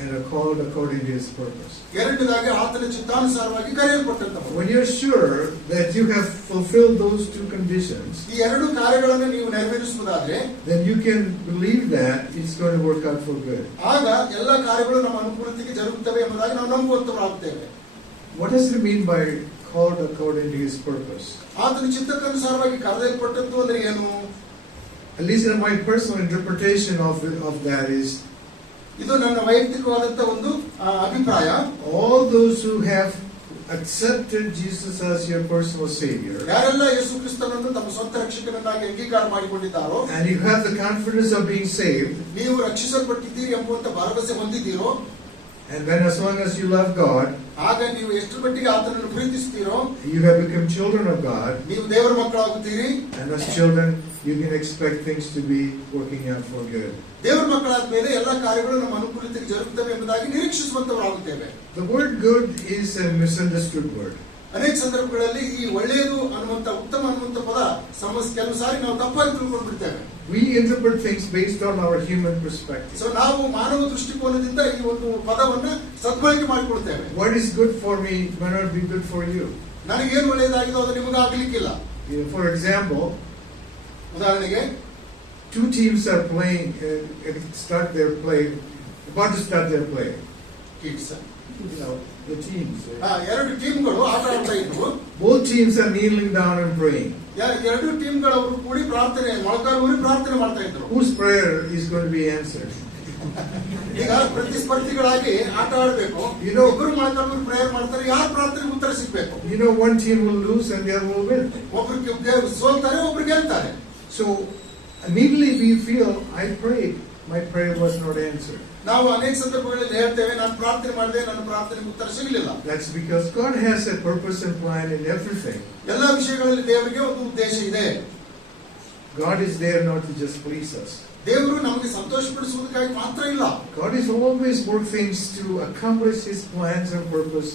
and are called according to His purpose. ಎರಡನೇದಾಗಿ ಆತನ ಚಿತ್ತಾನುಸಾರವಾಗಿ ಕರೆಯಲ್ಪಟ್ಟಂತವರು. When you're sure that you have fulfilled those two conditions, ಈ ಎರಡು ಕಾರ್ಯಗಳನ್ನು ನೀವು ನೆರವೇರಿಸುವುದಾದ್ರೆ then you can believe that it's going to work out for good. ಆಗ ಎಲ್ಲಾ ಕಾರ್ಯಗಳು ನಮ್ಮ ಅನುಕೂಲತೆಗೆ ಜರುಗುತ್ತವೆ ಎಂಬುದಾಗಿ ನಾವು ನಂಬುವಂತವರಾಗುತ್ತೇವೆ. What does it mean by called according to His purpose? ಆತನ ಚಿತ್ತಕ್ಕನುಸಾರವಾಗಿ ಕರೆಯಲ್ಪಟ್ಟದ್ದು ಅಂದ್ರೆ ಏನು? At least in my personal interpretation of that is, ಇದು ನನ್ನ ವೈಯಕ್ತಿಕವಾದಂತ ಒಂದು ಅಭಿಪ್ರಾಯ. all those who have accepted Jesus as your personal Savior, ಯಾರೆಲ್ಲ ಯೇಸು ಕ್ರಿಸ್ತನನ್ನು ತಮ್ಮ ಸ್ವಂತ ರಕ್ಷಕನನ್ನಾಗಿ ಅಂಗೀಕಾರ ಮಾಡಿಕೊಂಡಿದ್ದಾರೋ, and you have the confidence of being saved, ನೀವು ರಕ್ಷಿಸಲ್ಪಟ್ಟಿದ್ದೀರಿ ಎಂಬುವಂತ ಭರವಸೆ ಹೊಂದಿದ್ದೀರೋ, and then as long as you love God, ಆಗ ನೀವು ಎಷ್ಟು ಮಟ್ಟಿಗೆ ಆತನನ್ನು ಪ್ರೀತಿಸ್ತೀರೋ, you have become children of God, ನೀವು ದೇವರ ಮಕ್ಕಳಾಗುತ್ತೀರಿ. and as children, you can expect things to be working out for good. ದೇವರ ಮಕ್ಕಳಾದ ಮೇಲೆ ಎಲ್ಲಾ ಕಾರ್ಯಗಳು ನಮ್ಮ ಅನುಕೂಲತೆಗೆ ಜರುಗುತ್ತವೆ ಎಂಬುದಾಗಿ ನಿರೀಕ್ಷಿಸುವಂತವರಾಗುತ್ತೇವೆ. The word good is a misunderstood word. ಅನೇಕ ಸಂದರ್ಭಗಳಲ್ಲಿ ಈ ಒಳ್ಳೆಯದು ಅನ್ನುವಂತ ಉತ್ತಮ ಅನ್ನುವಂತ ಪದ ಕೆಲವು ಸಾರಿ ನಾವು ತಪ್ಪಾಗಿ ತಿಳ್ಕೊಂಡು ಬಿಡ್ತೇವೆ. We interpret things based on our human perspective. So ನಾವು ಮಾನವ ದೃಷ್ಟಿಕೋನದಿಂದ ಈ ಒಂದು ಪದವನ್ನ ಸದ್ಬಳಕೆ ಮಾಡಿಕೊಳ್ತೇವೆ. What is good for me may not be good for you. ನನಗೇನು ಒಳ್ಳೆಯದಾಗಿದೋ ಅದು ನಿಮಗಾಗಲಿಕ್ಕಿಲ್ಲ. For example, ಉದಾಹರಣೆಗೆ two teams are playing, start their play, about to start their play. Kids You know, the teams. ಎರಡು ಟೀಮ್ಗಳು ಆಟ ಆಡ್ತಾ ಇದ್ವು. Both teams are kneeling down and praying. ಎರಡು ಟೀಮ್ಗಳವರು ಕೂಡಿ ಪ್ರಾರ್ಥನೆ ಮೊಳಕಾಲೂರಿ ಪ್ರಾರ್ಥನೆ ಮಾಡ್ತಾ ಇದ್ರು. Whose prayer is going to be answered? ಈಗ ಪ್ರತಿಸ್ಪರ್ಧಿಗಳಾಗಿ ಆಟ ಆಡ್ಬೇಕು. ಇಬ್ಬರು ಮೊಳಕಾಲೂರಿ ಪ್ರೇಯರ್ ಮಾಡ್ತಾರೆ. ಯಾರ ಪ್ರಾರ್ಥನೆಗೆ ಉತ್ತರ ಸಿಗ್ಬೇಕು? You know, one team will lose and the other will win. ಒಬ್ರು ಸೋಲ್ತಾರೆ, ಒಬ್ರು ಗೆಲ್ತಾರೆ. So immediately we feel, I prayed, my prayer was not answered. ನಾವು ಅನೇಕ ಸಂದರ್ಭಗಳಲ್ಲಿ ಹೇಳ್ತೇವೆ, ನಾನು ಪ್ರಾರ್ಥನೆ ಮಾಡಿದೆ, ನನ್ನ ಪ್ರಾರ್ಥನೆಗೆ ಉತ್ತರ ಸಿಗಲಿಲ್ಲ. That's because God has a purpose and plan in everything. ಎಲ್ಲಾ ವಿಷಯಗಳಲ್ಲಿ ದೇವರಿಗೆ ಒಂದು ಉದ್ದೇಶ ಇದೆ. God is there not to just please us. ದೇವರು ನಮಗೆ ಸಂತೋಷಪಡಿಸುವುದಕ್ಕಾಗಿ ಮಾತ್ರ ಇಲ್ಲ. God is always work things to accomplish His plans and purpose,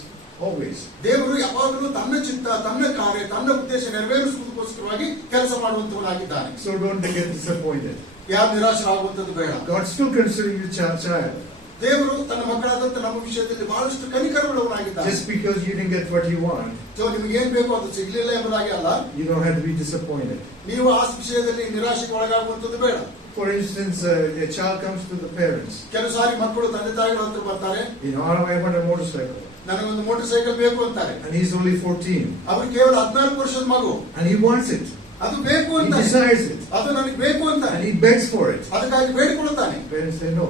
always. ದೇವರು ಯಾವಾಗಲೂ ತನ್ನ ಚಿತ್ತ, ತನ್ನ ಕಾರ್ಯ, ತನ್ನ ಉದ್ದೇಶ ನೆರವೇರಿಸುವುದಕ್ಕೋಸ್ಕರವಾಗಿ ಕೆಲಸ ಮಾಡುವಂತವನಾಗಿದ್ದಾನೆ. So don't get disappointed. ಯಾರು ನಿರಾಶರಾಗುವಂತದ್ದು ಬೇಡ. God still considers you child. ದೇವರು ತನ್ನ ಮಕ್ಕಳಾದಂತ ನಮ್ಮ ವಿಷಯದಲ್ಲಿ ಬಹಳಷ್ಟು ಕನಿಕರವುಳ್ಳವನಾಗಿದ್ದಾನೆ. Just because you didn't get what you want, so ನಿಮಗೆ ಏನ್ ಬೇಕು ಅದು ಸಿಗ್ಲಿಲ್ಲ ಎಂಬುದಾಗಿ ಅಲ್ಲ, you don't have to be disappointed. ನೀವು ಆ ವಿಷಯದಲ್ಲಿ ನಿರಾಶೆಗೆ ಒಳಗಾಗುವಂತದ್ದು ಬೇಡ. For instance, a child comes to the parents. ಕೆಲವು ಸಾರಿ ಮಕ್ಕಳು ತಂದೆ ತಾಯಿಗಳ ಹತ್ರ ಬರ್ತಾರೆ. You know, I want a motorcycle. ನನಗೊಂದು ಮೋಟರ್ ಸೈಕಲ್ ಬೇಕು ಅಂತಾರೆ. And he's only 14. ಅವ್ರು ಕೇವಲ 14 ವರ್ಷದ ಮಗು. And he wants it. ಅದು ಬೇಕು He ಅಂತ, desires it. ಅದು ನನಗೆ ಬೇಕು ಅಂತ, And he begs for it. ಅದಕ್ಕಾಗಿ ಬೇಡಿಕೊಳ್ಳುತ್ತಾನೆ. Parents say no.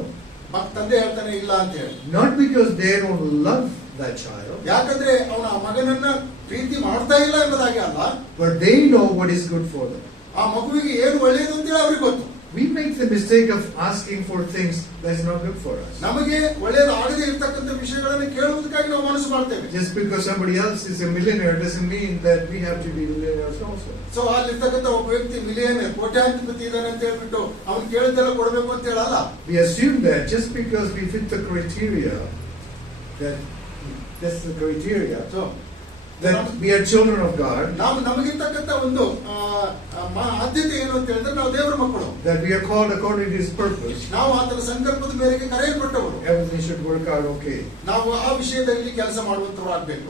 ತಂದೆ ಹೇಳ್ತಾನೆ ಇಲ್ಲ ಅಂತ ಹೇಳಿ. Not because they don't love that child, ಯಾಕಂದ್ರೆ ಅವನ ಆ ಮಗನನ್ನ ಪ್ರೀತಿ ಮಾಡ್ತಾ ಇಲ್ಲ ಎಂಬುದಾಗಿ ಅಲ್ಲ, but they know what is good for them. ಆ ಮಗುವಿಗೆ ಏನು ಒಳ್ಳೆಯದು ಅಂತೇಳಿ ಅವ್ರಿಗೆ ಗೊತ್ತು. We make the mistake of asking for things that's not good for us. ನಮಗೆ ಒಳ್ಳೆಯದು ಆಗದೆ ಇರ್ತಕ್ಕಂಥ ವಿಷಯಗಳನ್ನು ಕೇಳುವುದಕ್ಕಾಗಿ ನಾವು ಮನಸ್ಸು ಮಾಡ್ತೇವೆ. Just because somebody else is a millionaire doesn't mean that we have to be millionaires also. So ಅಲ್ಲಿರ್ತಕ್ಕಂಥ ಒಬ್ಬ ವ್ಯಕ್ತಿ ಮಿಲಿಯನೇರ್, ಕೋಟ್ಯಾಂಧಿಪತಿ ಇದ್ದಾನೆ ಅಂತ ಹೇಳ್ಬಿಟ್ಟು ಅವ್ನು ಕೇಳಿದ್ದೆಲ್ಲ ಕೊಡಬೇಕು ಅಂತ ಹೇಳಲ್ಲ. We assume that just because we fit the criteria, that's the criteria, so that we are children of God, ನಾವು ನಮಗಿರ್ತಕ್ಕಂಥ ಒಂದು ಆದ್ಯತೆ ಏನು ಅಂತ ಹೇಳಿದ್ರೆ ನಾವು ದೇವರ ಮಕ್ಕಳು, that we are called according to His purpose, ನಾವು ಆತನ ಸಂಕಲ್ಪದ ಮೇರೆಗೆ ಕರೆಯಲ್ಪಟ್ಟವರು, everything should work out okay. ನಾವು ಆ ವಿಷಯದಲ್ಲಿ ಕೆಲಸ ಮಾಡುವಂತವರಾಗಬೇಕು.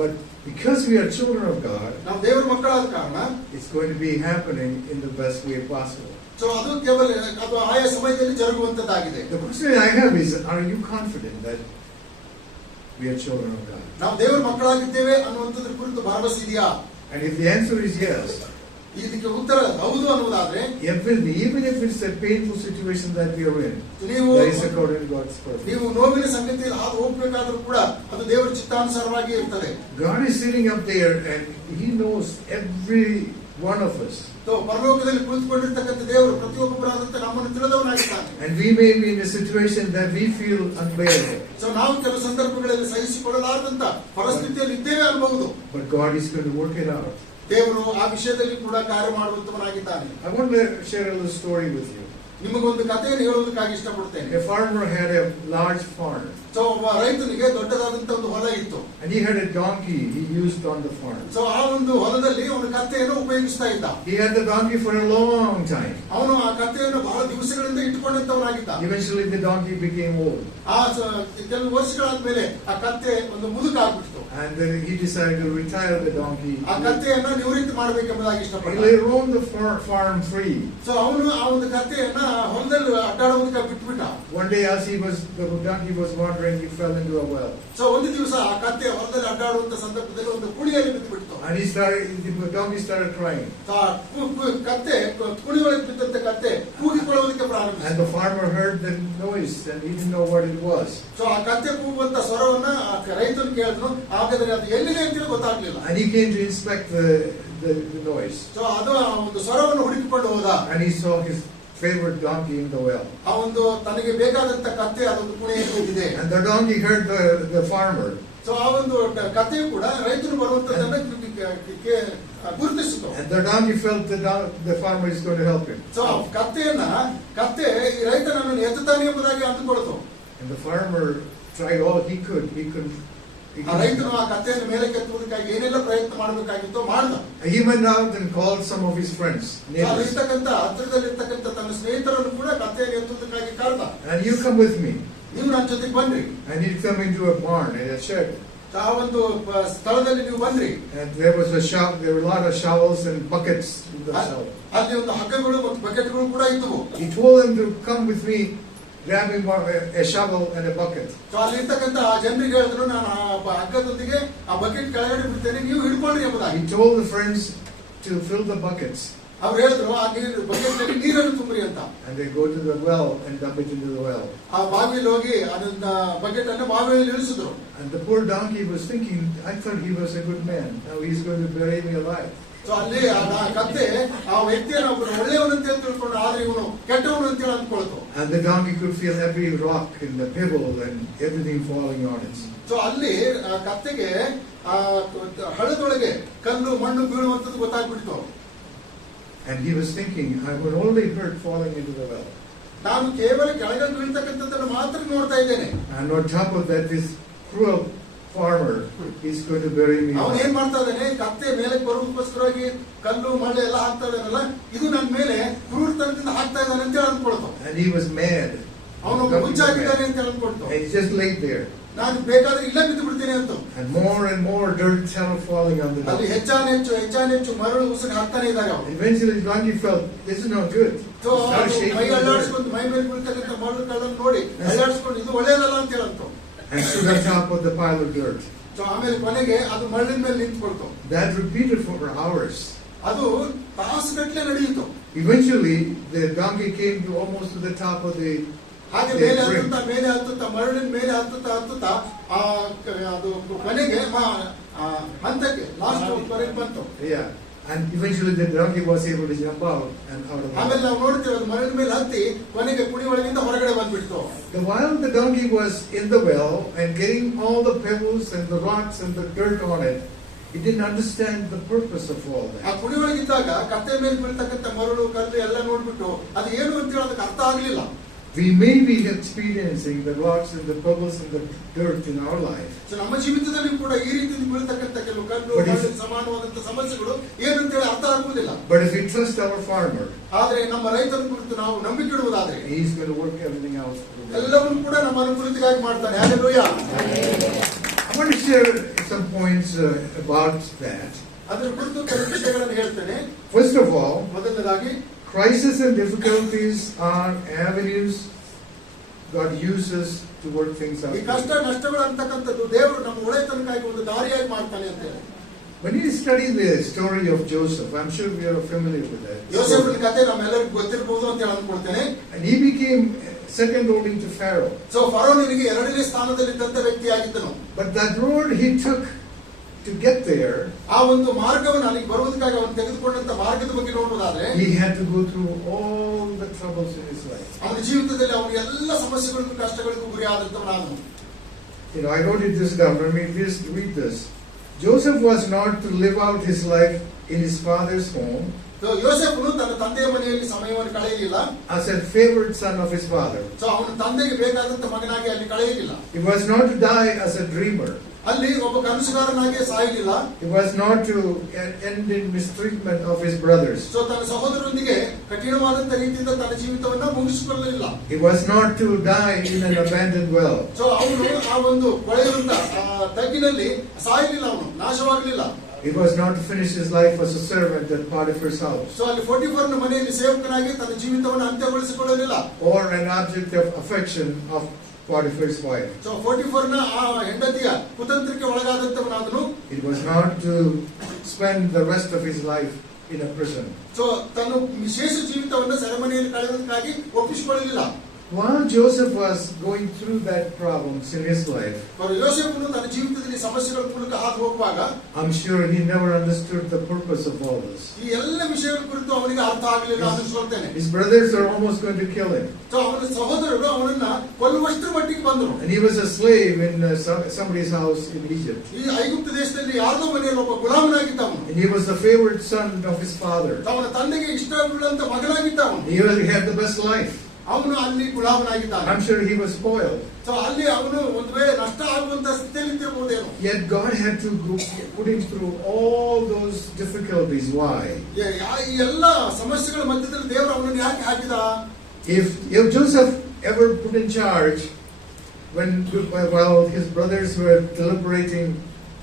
But because we are children of God, ನಾವು ದೇವರ ಮಕ್ಕಳಾದ ಕಾರಣ it's going to be happening in the best way possible. So ಅದು ಕೇವಲ ಅದು ಆಯಾ ಸಮಯದಲ್ಲಿ ಜರುಗುವಂತದ್ದಾಗಿದೆ. The question I have is, are you confident that we are children of God? ನಾವು ದೇವರ ಮಕ್ಕಳಾಗಿದ್ದೇವೆ ಅನ್ನುವಂಥದ್ರ ಕುರಿತು ಭರವಸೆ ಇದೆಯಾ? And if the answer is yes, ಇದಕ್ಕೆ ಉತ್ತರ ಹೌದು ಅನ್ನುವುದಾದ್ರೆ, even if it's a painful situation that we are in, ನೀವು that is according to God's purpose. ನೀವು ನೋವಿನ ಸಂಗತಿಯಲ್ಲಿ ಹಾದು ಹೋಗ್ಬೇಕಾದ್ರೂ ಕೂಡ ಅದು ದೇವರ ಚಿತ್ತಾನುಸಾರವಾಗಿ ಇರ್ತದೆ. God is sitting up there and He knows every one of us. ಪರಲೋಕದಲ್ಲಿ ಕುಳಿತುಕೊಂಡಿರ್ತಕ್ಕಂಥ ದೇವರು ಪ್ರತಿಯೊಬ್ಬರಾದಂತೆ ನಮ್ಮನ್ನು ತಿಳಿದವನಾಗಿದ್ದಾನೆ. And we may be in a situation that we feel unbearable. So ನಾವು ಕೆಲವು ಸಂದರ್ಭಗಳಲ್ಲಿ ಸಹಿಸಿಕೊಳ್ಳಲಾರದಂತ ಪರಿಸ್ಥಿತಿಯಲ್ಲಿ ಇದ್ದೇವೆ ಅನ್ಬಹುದು. But God is going to work it out. ದೇವರು ಆ ವಿಷಯದಲ್ಲಿ ಕೂಡ ಕಾರ್ಯ ಮಾಡುವಂತವನಾಗಿದ್ದಾನೆ. I want to share a little story with you. ನಿಮಗೊಂದು ಕಥೆಯನ್ನು ಹೇಳುವುದಕ್ಕಾಗಿ ಇಷ್ಟಪಡ್ತೇನೆ. A farmer had a large farm. So ಒಬ್ಬ ರೈತನಿಗೆ ದೊಡ್ಡದಾದಂತ ಒಂದು ಹೊಲ ಇತ್ತು. And he had a donkey he used on the farm. So ಆ ಒಂದು ಹೊಲದಲ್ಲಿ ಅವನು ಕತ್ತೆಯನ್ನು ಉಪಯೋಗಿಸ್ತಾ ಇದ್ದ. He had the donkey for a long time. ಅವನು ಆ ಕತ್ತೆಯನ್ನು ಬಹಳ ದಿವಸಗಳಿಂದ ಇಟ್ಟುಕೊಂಡಂತವನಾಗಿದ್ದ. Eventually the donkey became old. ಕೆಲವು ವರ್ಷಗಳಾದ್ಮೇಲೆ ಆ ಕತ್ತೆ ಒಂದು ಮುದುಕಾಗ್ಬಿಡ್ತು. And then he decided to retire the donkey. ಆ ಕತ್ತೆಯನ್ನ ನಿವೃತ್ತಿ ಮಾಡಬೇಕೆಂಬುದಾಗಿ He ಇಷ್ಟಪಟ್ಟ. roamed the farm free. So ಅವನು ಆ ಒಂದು ಕತ್ತೆಯನ್ನ ಹೊಲದಲ್ಲಿ ಅಡ್ಡಾಡುವುದಕ್ಕೆ ಬಿಟ್ಬಿಟ್ಟ. One day as the donkey was wandering, he fell into a well. So ಒಂದು ದಿವಸ ಆ ಕತ್ತೆ ಹೊಲದಲ್ಲಿ ಅಡ್ಡಾಡುವಂತ ಸಂದರ್ಭದಲ್ಲಿ ಒಂದು ಕುಣಿಯಲ್ಲಿ ಬಿದ್ದು ಬಿಡ್ತು. And the donkey started crying. ಕತ್ತೆ ಕುಣಿಯೊಳಗೆ ಬಿದ್ದಂತ ಕತ್ತೆ ಕೂಗಿಕೊಳ್ಳುವುದಕ್ಕೆ ಪ್ರಾರಂಭಿಸಿತು. And the farmer heard the noise and he didn't know what it was. So ಆ ಕತ್ತೆ ಕೂಗುವಂತ ಸ್ವರವನ್ನ ರೈತನು ಕೇಳಿದ್ರು. ಹಾಗಾದ್ರೆ ಅದು ಎಲ್ಲಿದೆ ಅಂತ ಗೊತ್ತಾಗ್ಲಿಲ್ಲ. And he came to inspect the noise. So ಅದು ಆ ಒಂದು ಸ್ವರವನ್ನು ಹುಡುಕಿಕೊಂಡು ಹೋದ. And he saw his favorite donkey in the well. ಆ ಒಂದು ತನಗೆ ಬೇಕಾದಂತ ಕತ್ತೆ ಅದೊಂದು ಕುಣಿಯಲ್ಲಿ ಕೂಗಿದೆ. And the donkey heard the farmer. So ಆ ಒಂದು ಕಥೆಯು ಕೂಡ ರೈತನು ಬರುವಂತದನ್ನ ಗುರುತಿಸಿತು. And the donkey felt the farmer is going to help him. So ಕತ್ತೆ ಈ ರೈತನನ್ನು ಎತ್ತುತ್ತಾನೆ ಎಂಬುದಾಗಿ ಅಂದುಕೊಳ್ತು. And the farmer tried all he could. ಆ ರೈತನು ಆ ಕತ್ತೆಯನ್ನು ಮೇಲೆ ಕೆತ್ತುವುದಕ್ಕಾಗಿ ಏನೆಲ್ಲ ಪ್ರಯತ್ನ ಮಾಡಬೇಕಾಗಿತ್ತು ಮಾಡ್ದ. He went out and called some of his friends, neighbors. ಇರ್ತಕ್ಕಂಥ ಹತ್ತಿರದಲ್ಲಿರ್ತಕ್ಕಂಥ ತನ್ನ ಸ್ನೇಹಿತರನ್ನು ಕೂಡ ಕತ್ತೆಯನ್ನು ಎತ್ತುವುದಕ್ಕಾಗಿ ಕರೆದ. And you come with me. ನೀವು ನನ್ನ ಜೊತೆಗೆ ಬನ್ರಿ. And he'd come into a barn and a shed. ಆ ಒಂದು ಸ್ಥಳದಲ್ಲಿ ನೀವು ಬನ್ರಿ. And there were a lot of shovels and buckets in the shovel. ಅಲ್ಲಿ ಒಂದು ಹಗ್ಗಗಳು ಮತ್ತು ಬಕೆಟ್ಗಳು ಕೂಡ ಇದ್ದವು. He told them to come with me, grabbing a shovel and a bucket. So ಅಲ್ಲಿ ಇರ್ತಕ್ಕಂಥ ಆ ಜನರಿಗೆ ಹೇಳಿದ್ರು, ನಾನು ಆ ಹಗ್ಗದೊಂದಿಗೆ ಆ ಬಕೆಟ್ ಕೆಳಗಡೆ ಬಿಡ್ತೇನೆ, ನೀವು ಹಿಡ್ಕೊಂಡ್ರಿ ಎಂಬುದಾಗಿ. He told the friends to fill the buckets. ಅವ್ರು ಹೇಳಿದ್ರು ಆ ಬಕೆಟ್ ನಲ್ಲಿ ನೀರನ್ನು ತುಂಬ್ರಿ ಅಂತ. And they go to the well and dump it into the well. ಆ ಬಾವಿಯಲ್ಲಿ ಹೋಗಿ ಅದನ್ನ ಬಕೆಟ್ ಅನ್ನು ಬಾವಿಯಲ್ಲಿ ಇಳಿಸಿದ್ರು. And the poor donkey was thinking, I thought he was a good man. Now he's going to bury me alive. So ಅಲ್ಲಿ ಆ ಕತ್ತೆ ಆ ವ್ಯಕ್ತಿಯನ್ನು ಒಬ್ಬರು ಒಳ್ಳೆಯವನಂತ ತಿಳ್ಕೊಂಡು ಆದ್ರೆ ಇವನು ಕೆಟ್ಟವನು ಅಂತೇಳಿ ಅಂದ್ಕೊಳ್ತು. And the donkey could feel every rock and the pebble and everything falling on it. So ಅಲ್ಲಿ ಕತ್ತೆಗೆ ಆ ಹಳ್ಳದೊಳಗೆ ಕಲ್ಲು ಮಣ್ಣು ಬೀಳುವಂತದ್ದು ಗೊತ್ತಾಗ್ಬಿಡ್ತು. And he was thinking, I would only hurt falling into the well. ನಾನು ಕೇವಲ ಕೆಳಗೆ ಬೀಳ್ತಕ್ಕಂಥದ್ದನ್ನು ಮಾತ್ರ ನೋಡ್ತಾ ಇದ್ದೇನೆ. And on top of that, this cruel farmer is going to bury me ಅವನು alive. ಏನ್ ಮಾಡ್ತಾ ಇದ್ದಾನೆ, ಕತ್ತೆ ಮೇಲೆ ಬರೋದಕ್ಕೋಸ್ಕರವಾಗಿ ಕಲ್ಲು ಮಳೆ ಎಲ್ಲ ಹಾಕ್ತಾ ಇದ್ದಾನಲ್ಲ, ಇದು ನನ್ನ ಮೇಲೆ ಕ್ರೂರತನದಿಂದ ಹಾಕ್ತಾ ಇದ್ದಾನೆ ಅಂತ ಹೇಳಿ ಅಂದ್ಕೊಳ್ತು. And he was mad. ಅವನು ಮುಚ್ಚಾಗಿದ್ದಾನೆ ಅಂತ ಹೇಳಿ ಅಂದ್ಕೊಳ್ತು. And he just laid there. ನಾನು ಬೇಕಾದ್ರೆ ಇಲ್ಲ ಬಿದ್ದು ಬಿಡ್ತೇನೆ ಅಂತ. And more dirt started falling on the ಅಲ್ಲಿ donkey. ಹೆಚ್ಚಾನೆಚ್ಚು ಮರಳು ಉಸುಕು ಹಾಕ್ತಾನೆ ಇದ್ದಾರೆ ಅವರು. Eventually the donkey felt, this is not good. So ಮೈ ಅಲ್ಲಾಡಿಸ್ಕೊಂಡು ಮೈ ಮೇಲೆ ಬೀಳ್ತಕ್ಕಂಥ ಮರಳು ಕಳ್ಳನ್ನು ನೋಡಿ ಅಲ್ಲಾಡಿಸ್ಕೊಂಡು ಇದು ಒಳ್ಳೇದಲ್ಲ ಅಂತ ಹೇಳಂತು. And stood on top of the pile of dirt. So ಆಮೇಲೆ ಕೊನೆಗೆ ಅದು ಮರಳಿನ ಮೇಲೆ ನಿಂತ್ಕೊಳ್ತು. That repeated for hours. ಅದು ತಾಸುಗಟ್ಟಲೆ ನಡೆಯಿತು. Eventually the donkey came to almost to the top of the ಹಾಗೆ ಮೇಲೆ ಹತ್ತುತ್ತಾ ಮರಳಿನ ಮೇಲೆ ಹತ್ತುತ್ತಾ ಅದು ಕೊನೆಗೆ ಹಂತಕ್ಕೆ ಲಾಸ್ಟ್ ವರೆಗೆ ಬಂತು. Yeah. And eventually the donkey was able to jump out and out of the ಆಮೇಲೆ well. ನಾವು ನೋಡ್ತೀವಿ ಅದು ಮರಳಿನ ಮೇಲೆ ಹತ್ತಿ ಕೊನೆಗೆ ಕುಣಿ ಒಳಗಿಂದ ಹೊರಗಡೆ ಬಂದ್ಬಿಡ್ತು. While the donkey was in the well and getting all the pebbles and the rocks and the dirt on it, he didn't understand the purpose of all ಆ that. ಕುಣಿ ಒಳಗಿದ್ದಾಗ ಕತ್ತೆ ಮೇಲೆ ಬೀಳ್ತಕ್ಕಂಥ ಮರಳು ಕಲ್ಲು ಎಲ್ಲ ನೋಡ್ಬಿಟ್ಟು ಅದು ಏನು ಅಂತ ಹೇಳೋದಕ್ಕೆ ಅರ್ಥ ಆಗ್ಲಿಲ್ಲ. We may be experiencing the rocks and the pebbles and the dirt in our life. So ನಮ್ಮ ಜೀವಿತದಲ್ಲಿ ಕೂಡ ಈ ರೀತಿ ಬೀಳ್ತಕ್ಕಂಥ ಕೆಲವು ಕಲ್ಲು ಮರಳಿನ ಸಮಾನವಾದಂತಹ ಸಮಸ್ಯೆಗಳು ಏನು ಅಂತ ಹೇಳಿ ಅರ್ಥ ಆಗುವುದಿಲ್ಲ. But if we trust our farmer, ಆದ್ರೆ ನಮ್ಮ ರೈತನ ಕುರಿತು ನಾವು ನಂಬಿಕೆ ಇಡುವುದಾದ್ರೆ he's going to work everything out for the good. ಎಲ್ಲವನ್ನೂ ಕೂಡ ನಮ್ಮ ಅನುಕೂಲತೆಗಾಗಿ ಮಾಡ್ತಾನೆ. Hallelujah. I want to share some points about that. ಅದರ ಕುರಿತು ಕೆಲವು ವಿಷಯಗಳನ್ನು ಹೇಳ್ತೇನೆ. First of all, ಮೊದಲನೇದಾಗಿ crisis and difficulties are avenues God uses to work things out. ಈ ಕಷ್ಟ ನಷ್ಟಗಳು ಅಂತಕ್ಕಂಥದ್ದು ದೇವರು ನಮ್ಮ ಒಳ್ಳೆತನಕ್ಕಾಗಿ ಒಂದು ದಾರಿಯಾಗಿ ಮಾಡ್ತಾನೆ ಅಂತ ಹೇಳಿ. When you study the story of Joseph, I'm sure we are familiar with that. ಯೋಸೇಫನ ಕಥೆ ನಮ್ಮೆಲ್ಲರಿಗೂ ಗೊತ್ತಿರಬಹುದು ಅಂತ ಹೇಳಿ ಅಂದ್ಕೊಳ್ತೇನೆ. And he became second only to Pharaoh. So ಫರೋನಿಗೆ ಎರಡನೇ ಸ್ಥಾನದಲ್ಲಿದ್ದಂತ ವ್ಯಕ್ತಿಯಾಗಿದ್ದನು. But that road he took to get there, ಆ ಒಂದು ಮಾರ್ಗವನ್ನು ಅಲ್ಲಿಗೆ ಬರುವುದಕ್ಕಾಗಿ ಅವನು ತೆಗೆದುಕೊಂಡಂತ ಮಾರ್ಗದ ಬಗ್ಗೆ ನೋಡುವುದಾದ್ರೆ he had to go through all the troubles in his life. ಅವನ ಜೀವಿತದಲ್ಲಿ ಅವನು ಎಲ್ಲ ಸಮಸ್ಯೆಗಳಿಗೂ ಕಷ್ಟಗಳಿಗೂ ಗುರಿಯಾದಂತವನಾದನು. You know, I wrote this down. Let me just read this. Joseph was not to live out his life in his father's home ಯೋಸೇಫನು ತನ್ನ ತಂದೆಯ ಮನೆಯಲ್ಲಿ ಸಮಯವನ್ನು ಕಳೆಯಲಿಲ್ಲ. as a favored son of his father. So ಅವನ ತಂದೆಗೆ ಬೇಕಾದಂತ ಮಗನಾಗಿ ಅಲ್ಲಿ ಕಳೆಯಲಿಲ್ಲ. He was not to die as a dreamer. ಅಲ್ಲಿ ಒಬ್ಬ ಕನಸುಗಾರನಾಗಿ ಸಾಯಲಿಲ್ಲ. He was not to end in mistreatment of his brothers. So ತನ್ನ ಸಹೋದರರೊಂದಿಗೆ ಕಠಿಣವಾದಂತ ರೀತಿಯಿಂದ ತನ್ನ ಜೀವಿತವನ್ನ ಮುಗಿಸಿಕೊಳ್ಳಲಿಲ್ಲ. He was not to die in an abandoned well. So ಅವನು ಆ ಒಂದು ಕೊಳೆಯುವಂತ ತಗ್ಗಿನಲ್ಲಿ ಸಾಯಲಿಲ್ಲ, ಅವನು ನಾಶವಾಗಲಿಲ್ಲ. He was not to finish his life as a servant at Potiphar's house, so ಅಲ್ಲಿ ಪೋಟಿಫರನ ಮನೆಯಲ್ಲಿ ಸೇವಕನಾಗಿ ತನ್ನ ಜೀವಿತವನ್ನು ಅಂತ್ಯಗೊಳಿಸಿಕೊಳ್ಳಲಿಲ್ಲ. or an object of affection of Potiphar's wife. So ಪೋಟಿಫರನ ಆ ಹೆಂಡತಿಯ ಕುತಂತ್ರಕ್ಕೆ ಒಳಗಾದಂತವನಾದನು. It was not to spend the rest of his life in a prison. So ತನ್ನ ವಿಶೇಷ ಜೀವಿತವನ್ನು ಸೆರೆಮನೆಯಲ್ಲಿ ಕಳೆಯುವುದಕ್ಕಾಗಿ ಒಪ್ಪಿಸಿಕೊಳ್ಳಲಿಲ್ಲ. While Joseph was going through that problems in his life, ಯೋಸೇಫನು ತನ್ನ ಜೀವಿತದಲ್ಲಿ ಸಮಸ್ಯೆಗಳ ಮೂಲಕ ಹಾದು ಹೋಗುವಾಗ I'm sure he never understood the purpose of all this. ಈ ಎಲ್ಲ ವಿಷಯಗಳ ಕುರಿತು ಅವನಿಗೆ ಅರ್ಥ ಆಗಲಿಲ್ಲ ಅನಿಸ್ಕೊಳ್ತೇನೆ. His brothers are almost going to kill him. So ಅವನ ಸಹೋದರರು ಅವನನ್ನ ಕೊಲ್ಲುವಷ್ಟರ ಮಟ್ಟಿಗೆ ಬಂದರು. And he was a slave in somebody's house in Egypt. ಈ ಐಗುಪ್ತ ದೇಶದಲ್ಲಿ ಯಾರ್ದೋ ಮನೆಯಲ್ಲಿ ಒಬ್ಬ ಗುಲಾಮನಾಗಿದ್ದ ಅವನು. And he was the favored son of his father. ಅವನ ತಂದೆಗೆ ಇಷ್ಟವಿಲ್ಲಂತ ಮಗನಾಗಿದ್ದ ಅವನು. He had the best life. ಅವನು ಅಲ್ಲಿ ಗುಲಾಮನಾಗಿದ್ದಾನೆ. I'm sure he was spoiled. So ಅಲ್ಲಿ ಅವನು ಒಂದು ವೇಳೆ ನಷ್ಟ ಆಗುವಂತ ಸ್ಥಿತಿಯಲ್ಲಿ ಇದ್ದಿರಬಹುದೇನೋ. Yet God had to put him through all those difficulties. Why? ಈ ಎಲ್ಲ ಸಮಸ್ಯೆಗಳ ಮಧ್ಯದಲ್ಲಿ ದೇವರು ಅವನನ್ನು ಯಾಕೆ ಹಾಕಿದ? If Joseph ever put in charge while his brothers were deliberating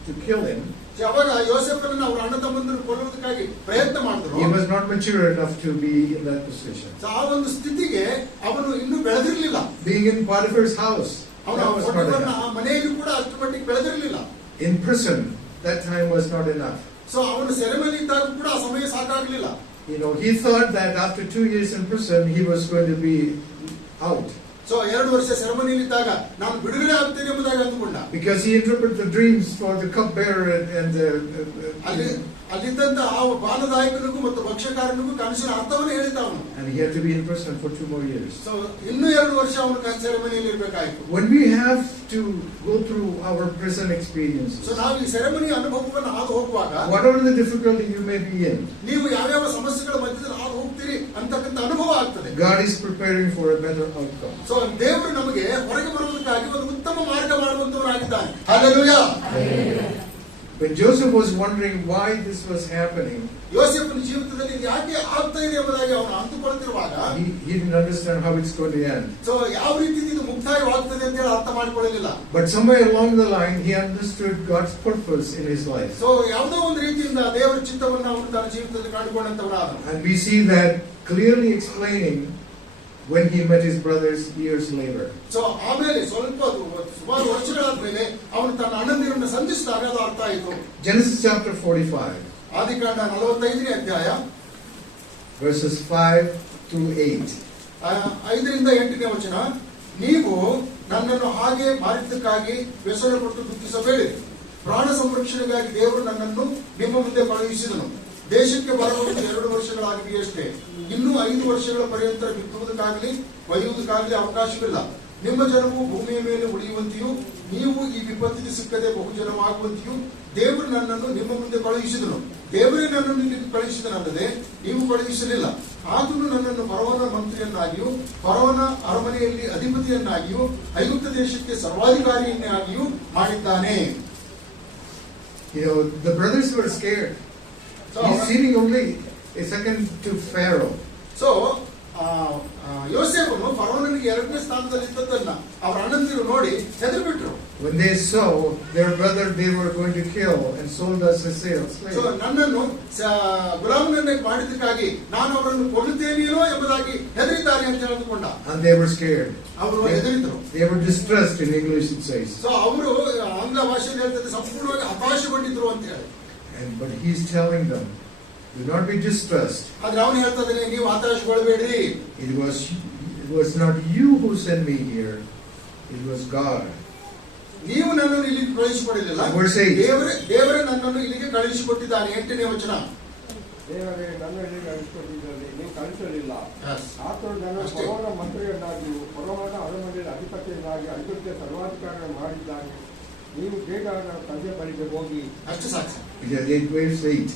to kill him, ಯಾವಾಗ ಯೋಸೇಫನನ್ನು ಅವರ ಅಣ್ಣ ತಮ್ಮಂದಿರು ಕೊಲ್ಲುವುದಕ್ಕಾಗಿ ಪ್ರಯತ್ನ ಮಾಡಿದ್ರು, he was not mature enough to be in that position. ಆ ಒಂದು ಸ್ಥಿತಿಗೆ ಅವನು ಇನ್ನೂ ಬೆಳೆದಿರಲಿಲ್ಲ. Being in Potiphar's house, ಅವನ that was not enough. ಮನೆಯಲ್ಲಿ ಕೂಡ ಅಷ್ಟು ಮಟ್ಟಿಗೆ ಬೆಳೆದಿರಲಿಲ್ಲ. In prison, that time was not enough. So ಅವನು ಸೆರೆಮನೆ ಇದ್ದಾಗ ಕೂಡ ಆ ಸಮಯ ಸಾಕಾಗಲಿಲ್ಲ. You know, he thought that after 2 years in prison, he was going to be out. So 2 ವರ್ಷ ಸೆರೆಮನೆಯಲ್ಲಿದ್ದಾಗ ನಾನು ಬಿಡುಗಡೆ ಆಗ್ತೇನೆ ಎಂಬುದಾಗಿ ಅಂದುಕೊಂಡ. Because he interpreted the dreams for the cupbearer and the ಅಲ್ಲಿದ್ದಂತ ಆ ಬಾಲದಾಯಕನಿಗೂ ಮತ್ತು ಭಕ್ಷ್ಯಕಾರನಿಗೂ ಕನಸಿನ ಅರ್ಥವನ್ನು ಹೇಳಿದ ಅವನು. and he had to be in prison for 2 more years. So ಇನ್ನೂ 2 ವರ್ಷ ಅವನು ಸೆರೆಮನೆಯಲ್ಲಿ ಇರಬೇಕಾಯಿತು. When we have to go through our prison experiences, so ನಾವು ಈ ಸೆರೆಮನೆಯ ಅನುಭವವನ್ನು ಹಾದು ಹೋಗುವಾಗ whatever the difficulty you may be in, ನೀವು ಯಾವ್ಯಾವ ಸಮಸ್ಯೆಗಳ ಮಧ್ಯದಲ್ಲಿ ಹಾದು ಹೋಗ್ತೀರಿ ಅಂತಕ್ಕಂಥ ಅನುಭವ ಆಗ್ತದೆ. God is preparing for a better outcome. So ದೇವರು ನಮಗೆ ಹೊರಗೆ ಬರುವುದಕ್ಕಾಗಿ ಒಂದು ಉತ್ತಮ ಮಾರ್ಗ ಮಾಡುವಂತವರಾಗಿದ್ದಾನೆ. Hallelujah. When Joseph was wondering why this was happening, ಯೋಸೇಫನ ಜೀವಿತದಲ್ಲಿ ಇದು ಯಾಕೆ ಆಗ್ತಾ ಇದೆ ಎಂಬುದಾಗಿ ಅವನು ಅಂದುಕೊಳ್ಳುತ್ತಿರುವಾಗ he didn't understand how it's going to end. So ಯಾವ ರೀತಿ ಇದು ಮುಕ್ತಾಯವಾಗ್ತದೆ ಅಂತ ಹೇಳಿ ಅರ್ಥ ಮಾಡಿಕೊಳ್ಳಲಿಲ್ಲ. But somewhere along the line, he understood God's purpose in his life. So ಯಾವುದೋ ಒಂದು ರೀತಿಯಿಂದ ದೇವರ ಚಿತ್ತವನ್ನು ಅವನು ತನ್ನ ಜೀವಿತದಲ್ಲಿ ಕಂಡುಕೊಂಡಂತವನಾದ. And we see that clearly explaining when he met his brothers years later. So ಆಮೇಲೆ ಸುಮಾರು ವರ್ಷಗಳಾದ್ಮೇಲೆ ಅವನು ತನ್ನ ಅಣ್ಣಂದಿರನ್ನು ಸಂಧಿಸಿದಾಗ ಅದು ಅರ್ಥ ಆಯಿತು. Genesis chapter 45, ಆದಿಕಾಂಡ 45ನೇ ಅಧ್ಯಾಯ verses 5 through 8. 5ರಿಂದ 8ನೇ ವಚನ. ನೀವು ನನ್ನನ್ನು ಹಾಗೆ ಮಾರಿದ್ದಕ್ಕಾಗಿ ವ್ಯಸನಪಟ್ಟು ದುಃಖಿಸಬೇಡಿ. ಪ್ರಾಣ ಸಂರಕ್ಷಣೆಗಾಗಿ ದೇವರು ನನ್ನನ್ನು ನಿಮ್ಮ ಮುಂದೆ ಕಳುಹಿಸಿದನು. ದೇಶಕ್ಕೆ ಬರಬಹುದು 2 ವರ್ಷಗಳಾಗಿವೆಯಷ್ಟೇ. ಇನ್ನೂ 5 ವರ್ಷಗಳ ಪರ್ಯಂತ ಬಿತ್ತುವುದಕ್ಕಾಗಲಿ ಒಯ್ಯುವುದಕ್ಕಾಗಲಿ ಅವಕಾಶವಿಲ್ಲ. ನಿಮ್ಮ ಜನವು ಭೂಮಿಯ ಮೇಲೆ ಉಳಿಯುವಂತೆಯೂ ನೀವು ಈ ವಿಪತ್ತಿಗೆ ಸಿಕ್ಕದೆ ಬಹುಜನವಾಗುವಂತೆಯೂ ದೇವರು ನನ್ನನ್ನು ನಿಮ್ಮ ಮುಂದೆ ಕಳುಹಿಸಿದನು. ದೇವರೇ ನನ್ನನ್ನು ಇಲ್ಲಿಗೆ ಕಳುಹಿಸಿದನಲ್ಲದೆ ನೀವು ಕಳುಹಿಸಲಿಲ್ಲ. ಆತನು ನನ್ನನ್ನು ಫರೋಹನ ಮಂತ್ರಿಯನ್ನಾಗಿಯೂ ಫರೋಹನ ಅರಮನೆಯಲ್ಲಿ ಅಧಿಪತಿಯನ್ನಾಗಿಯೂ ಐಗುಪ್ತ ದೇಶಕ್ಕೆ ಸರ್ವಾಧಿಕಾರಿಯನ್ನಾಗಿಯೂ ಮಾಡಿದ್ದಾನೆ. You know, the brothers were scared. He's sitting only a second to Pharaoh. So ಯೋಸೇಫನು ಫರೋಹನಿಗೆ 2ನೇ ಸ್ಥಾನದಲ್ಲಿ ಇದ್ದದ್ದನ್ನ ಅವರ ಅಣ್ಣಂದಿರು ನೋಡಿ ಹೆದರಿಬಿಟ್ರು. When they saw their brother they were going to kill and sold as a slave. So ನನ್ನನ್ನು ಗುಲಾಮನನ್ನೇ ಮಾಡಿದ್ದಕ್ಕಾಗಿ ನಾನು ಅವರನ್ನು ಕೊಲ್ಲುತ್ತೇನೆಯೋ ಎಂಬುದಾಗಿ ಹೆದರಿದ್ದಾರೆ ಅಂತ ಹೇಳಿದುಕೊಂಡ. And they were scared. ಅವರು ಹೆದರಿದ್ರು. They were distressed in English it says. So ಅವರು ಆಂಗ್ಲ ಭಾಷೆಯಲ್ಲಿ ಹೇಳ್ತಾರೆ ಸಂಪೂರ್ಣವಾಗಿ ಹತಾಶಗೊಂಡಿದ್ರು ಅಂತ ಹೇಳಿ. But he's telling them, do not be distressed. ಆದ್ರೆ ಅವನು ಹೇಳ್ತಾ ಇದ್ದಾನೆ, ನೀವು ಹತಾಶಗೊಳ್ಳಬೇಡಿ. It was not you who sent me here. It was God. ನೀವು ನನ್ನನ್ನು ಇಲ್ಲಿಗೆ ಕಳುಹಿಸಿಕೊಡಲಿಲ್ಲ, Verse 8. ದೇವರೇ ನನ್ನನ್ನು ಇಲ್ಲಿಗೆ ಕಳುಹಿಸಿಕೊಟ್ಟಿದ್ದಾನೆ. 8ನೇ ವಚನ. ದೇವರೇ ನನ್ನಲ್ಲಿ ಕಳಿಸಿಕೊಟ್ಟಿದ್ದಲ್ಲಿ ನೀವು ಕಳಿಸಲಿಲ್ಲ. Yes. ಆತನು ನನ್ನ ಅಷ್ಟೇ. ಫರೋಹನ ಮಂತ್ರಿಯನ್ನಾಗಿಯೂ ಫರೋಹನ ಅರಮನೆಯಲ್ಲಿ ಅಧಿಪತಿಯನ್ನಾಗಿ ಐಗುಪ್ತ ಸರ್ವಾಧಿಕಾರ ಮಾಡಿದ್ದಾನೆ. ನೀವು ಬೇಗ ನನ್ನ ತಂದೆ ಬಳಿಗೆ ಹೋಗಿ. ಅಷ್ಟು ಸಾಕು. Verse 8.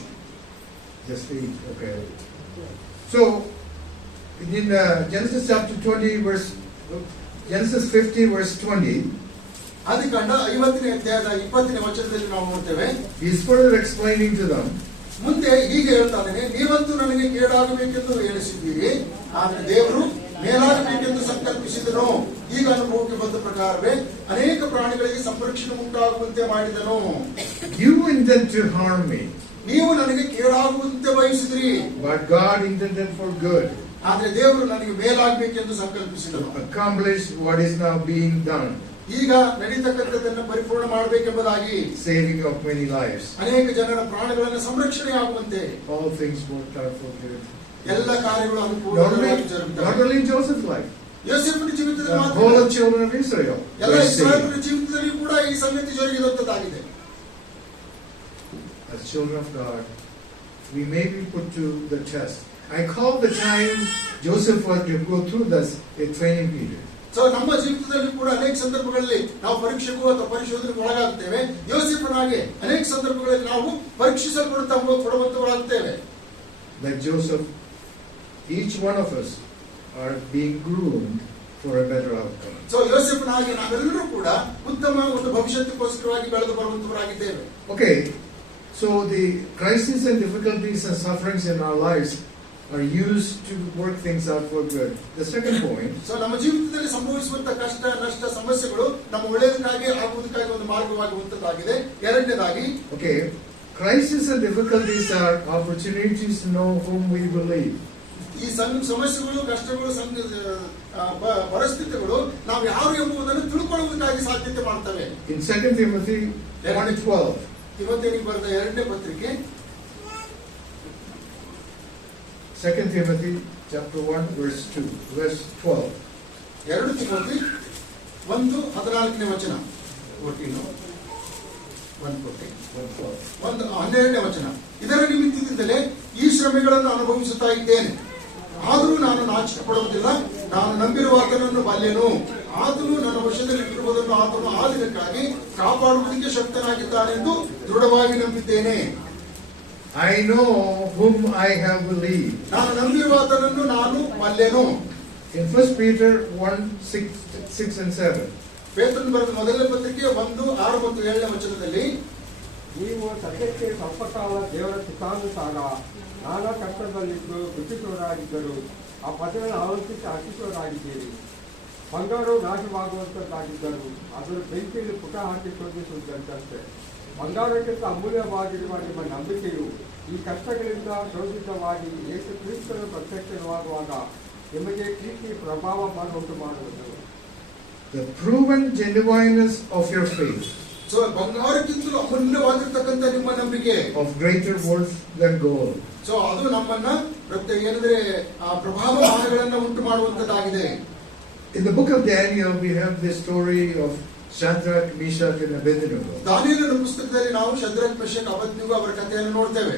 Just 8. Okay. So, in Genesis chapter 20, Genesis 50, verse 20, ಆದಿಕಾಂಡ 50ನೇ ಅಧ್ಯಾಯದ 20ನೇ ವಚನದಲ್ಲಿ ನಾವು ನೋಡ್ತೇವೆ. he is further explaining to them, ಮುಂದೆ ಹೀಗೆ ಹೇಳ್ತಾನೆ, ನೀವಂತೂ ನನಗೆ ಕೇಡಾಗಬೇಕೆಂದು ಎಣಿಸಿದ್ದೀರಿ, ಆದರೆ ದೇವರು ಮೇಲಾಗಬೇಕೆಂದು ಸಂಕಲ್ಪಿಸಿದನು. ಈಗ ಅನುಭವಕ್ಕೆ ಬಂದ ಪ್ರಕಾರವೇ ಅನೇಕ ಪ್ರಾಣಿಗಳಿಗೆ ಸಂರಕ್ಷಣೆ ಉಂಟಾಗುವಂತೆ ಮಾಡಿದನು. you intend to harm me, ನೀವು ನನಗೆ ಕೇಡಾಗುವಂತೆ ಬಯಸಿದ್ರಿ, but God intended for good, ಆದ್ರೆ ದೇವರು ನನಗೆ ಮೇಲಾಗಬೇಕೆಂದು ಸಂಕಲ್ಪಿಸಿದನು. accomplish what is now being done, ಈಗ ನಡೀತಕ್ಕಂಥದ್ದನ್ನು ಪರಿಪೂರ್ಣ ಮಾಡಬೇಕೆಂಬುದಾಗಿ, saving of many lives. ಅನೇಕ ಜನರ ಪ್ರಾಣಗಳನ್ನು ಸಂರಕ್ಷಣೆ ಆಗುವಂತೆ All things worked out for good. ಎಲ್ಲ ಕಾರ್ಯಗಳು Not ಅನುಕೂಲವಾಗಿ only, ಜರುಗುತ್ತವೆ. not only in Joseph's life, ಯೋಸೇಫನ ಜೀವಿತದಲ್ಲಿ the ಮಾತ್ರ whole of children of Israel ಎಲ್ಲ were saved. ಇಸ್ರಾಯೇಲರ ಜೀವಿತದಲ್ಲಿ ಕೂಡ ಈ ಸಂಗತಿ ಜರುಗಿದಂತದ್ದಾಗಿದೆ. As children of God, we may be put to the test. I call the time Joseph was to go through this a training period. So ನಮ್ಮ ಜೀವಿತದಲ್ಲಿ ಕೂಡ ಅನೇಕ ಸಂದರ್ಭಗಳಲ್ಲಿ ನಾವು ಪರೀಕ್ಷೆಗೂ ಅಥವಾ ಪರಿಶೋಧನೆಗೂ ಒಳಗಾಗ್ತೇವೆ. ಯೋಸೇಫನಾಗೆ ಅನೇಕ ಸಂದರ್ಭಗಳಲ್ಲಿ ನಾವು ಪರೀಕ್ಷಿಸಲ್ಪಡುವಂತವರಾಗ್ತೇವೆ. Like Joseph, each one of us are being groomed for a better outcome. So ಯೋಸೇಫನಾಗೆ ನಾವೆಲ್ಲರೂ ಕೂಡ ಉತ್ತಮ ಒಂದು ಭವಿಷ್ಯಕ್ಕೋಸ್ಕರವಾಗಿ ಬೆಳೆದು ಬರುವಂತವರಾಗಿದ್ದೇವೆ. Okay, so the crises and difficulties and sufferings in our lives are used to work things out for good. The second point, so ನಮ್ಮ ಜೀವಿತದಲ್ಲಿ ಸಂಭವಿಸುವಂತ ಕಷ್ಟ ನಷ್ಟ ಸಮಸ್ಯೆಗಳು ನಮ್ಮ ಒಳ್ಳೆಯದಕ್ಕಾಗಿ ಆಗುವುದಕ್ಕಾಗಿ ಒಂದು ಮಾರ್ಗವಾಗುವಂತದ್ದಾಗಿದೆ. ಎರಡನೇದಾಗಿ, okay, crises and difficulties are opportunities to know whom we believe. ಈ ಸಮಸ್ಯೆಗಳು ಕಷ್ಟಗಳು ಪರಿಸ್ಥಿತಿಗಳು ನಾವು ಯಾರು ಎಂಬುದನ್ನು ತಿಳ್ಕೊಳ್ಳುವುದಕ್ಕಾಗಿ ಸಾಧ್ಯತೆ ಮಾಡ್ತವೆ. In 2 Timothy 1:12, ತಿಮೋಥೆಯನಿಗೆ ಬರೆದ 2ನೇ ಪತ್ರಿಕೆ 2 Timothy chapter 1 verse 12. 2 ತಿಮೋಥೆ 1:14ನೇ ವಚನ. 12ನೇ ವಚನ. ಇದರ ನಿಮಿತ್ತದಿಂದಲೇ ಈ ಶ್ರಮೆಗಳನ್ನು ಅನುಭವಿಸುತ್ತಾ ಇದ್ದೇನೆ, ಆದರೂ ನಾನು ನಾಚಿಕೆ ಪಡುವುದಿಲ್ಲ. ನಾನು ನಂಬಿರುವ ಆತನನ್ನು ಬಲ್ಲೆನು, ಆತನು ನನ್ನ ವಶದಲ್ಲಿಟ್ಟಿರುವುದನ್ನು ಆತನು ಆ ದಿನಕ್ಕಾಗಿ ಕಾಪಾಡುವುದಕ್ಕೆ ಶಕ್ತನಾಗಿದ್ದಾನೆಂದು ದೃಢವಾಗಿ ನಂಬಿದ್ದೇನೆ. I know whom I have believed. ನಾನು ನಂಬಿರುವ ಆತನನ್ನು ನಾನು ಬಲ್ಲೆನು. In 1 Peter 1:6 and 7. ಪೇತ್ರನು ಬರೆದ ಮೊದಲನೇ ಪತ್ರಿಕೆ 1:6 ಮತ್ತು 7ನೇ ವಚನದಲ್ಲಿ, ನೀವು ಸತ್ಯಕ್ಕೆ ಸ್ವಲ್ಪಕಾಲ ದೇವರ ಚಿತ್ತಾನುಸಾರ ನಾನಾ ಕಷ್ಟದಲ್ಲಿದ್ದು ದುಃಖಿಸುವವರಾಗಿದ್ದರು, ಆ ಪದವನ್ನು ಅವಲಂಬಿಸಿ ಹಂಚಿಸುವವರಾಗಿದ್ದೀರಿ. ಬಂಗಾರವು ನಾಶವಾಗುವಂತದ್ದಾಗಿದ್ದರು, ಅದರ ಬೆಂಕಿಯಲ್ಲಿ ಪುಟ ಹಾಕಿ ಶೋಧಿಸುವುದಂತೆ. ಬಂಗಾರಕ್ಕಿಂತ ಅಮೂಲ್ಯವಾಗಿರುವ ನಿಮ್ಮ ನಂಬಿಕೆಯು ಈ ಕಷ್ಟಗಳಿಂದ ಶೋಧಿತವಾಗಿ ಯೇಸು ಕ್ರಿಸ್ತನು ಪ್ರತ್ಯಕ್ಷವಾಗುವಾಗ ನಿಮಗೆ ಕೀರ್ತಿ ಪ್ರಭಾವ ಉಂಟು ಮಾಡುವುದು. The proven genuineness of your faith, so ಬಂಗಾರಕ್ಕಿಂತಲೂ ಅಮೂಲ್ಯವಾಗಿರ್ತಕ್ಕಂಥ ನಿಮ್ಮ ನಂಬಿಕೆ of greater worth than gold. So ಅದು ನಮ್ಮನ್ನ ಏನಂದ್ರೆ ಆ ಪ್ರಭಾವಮಾನಗಳನ್ನ ಉಂಟು ಮಾಡುವಂತದ್ದಾಗಿದೆ. In the book of Daniel, we have the story of Shadrach, Meshach, and Abednego. ದಾನಿಯೇಲನ ಪುಸ್ತಕದಲ್ಲಿ ನಾವು ಶದ್ರಕ್, ಮೆಷಕ್, ಅಬೇದ್ನೆಗೋ ಅವರ ಕಥೆಯನ್ನು ನೋಡ್ತೇವೆ.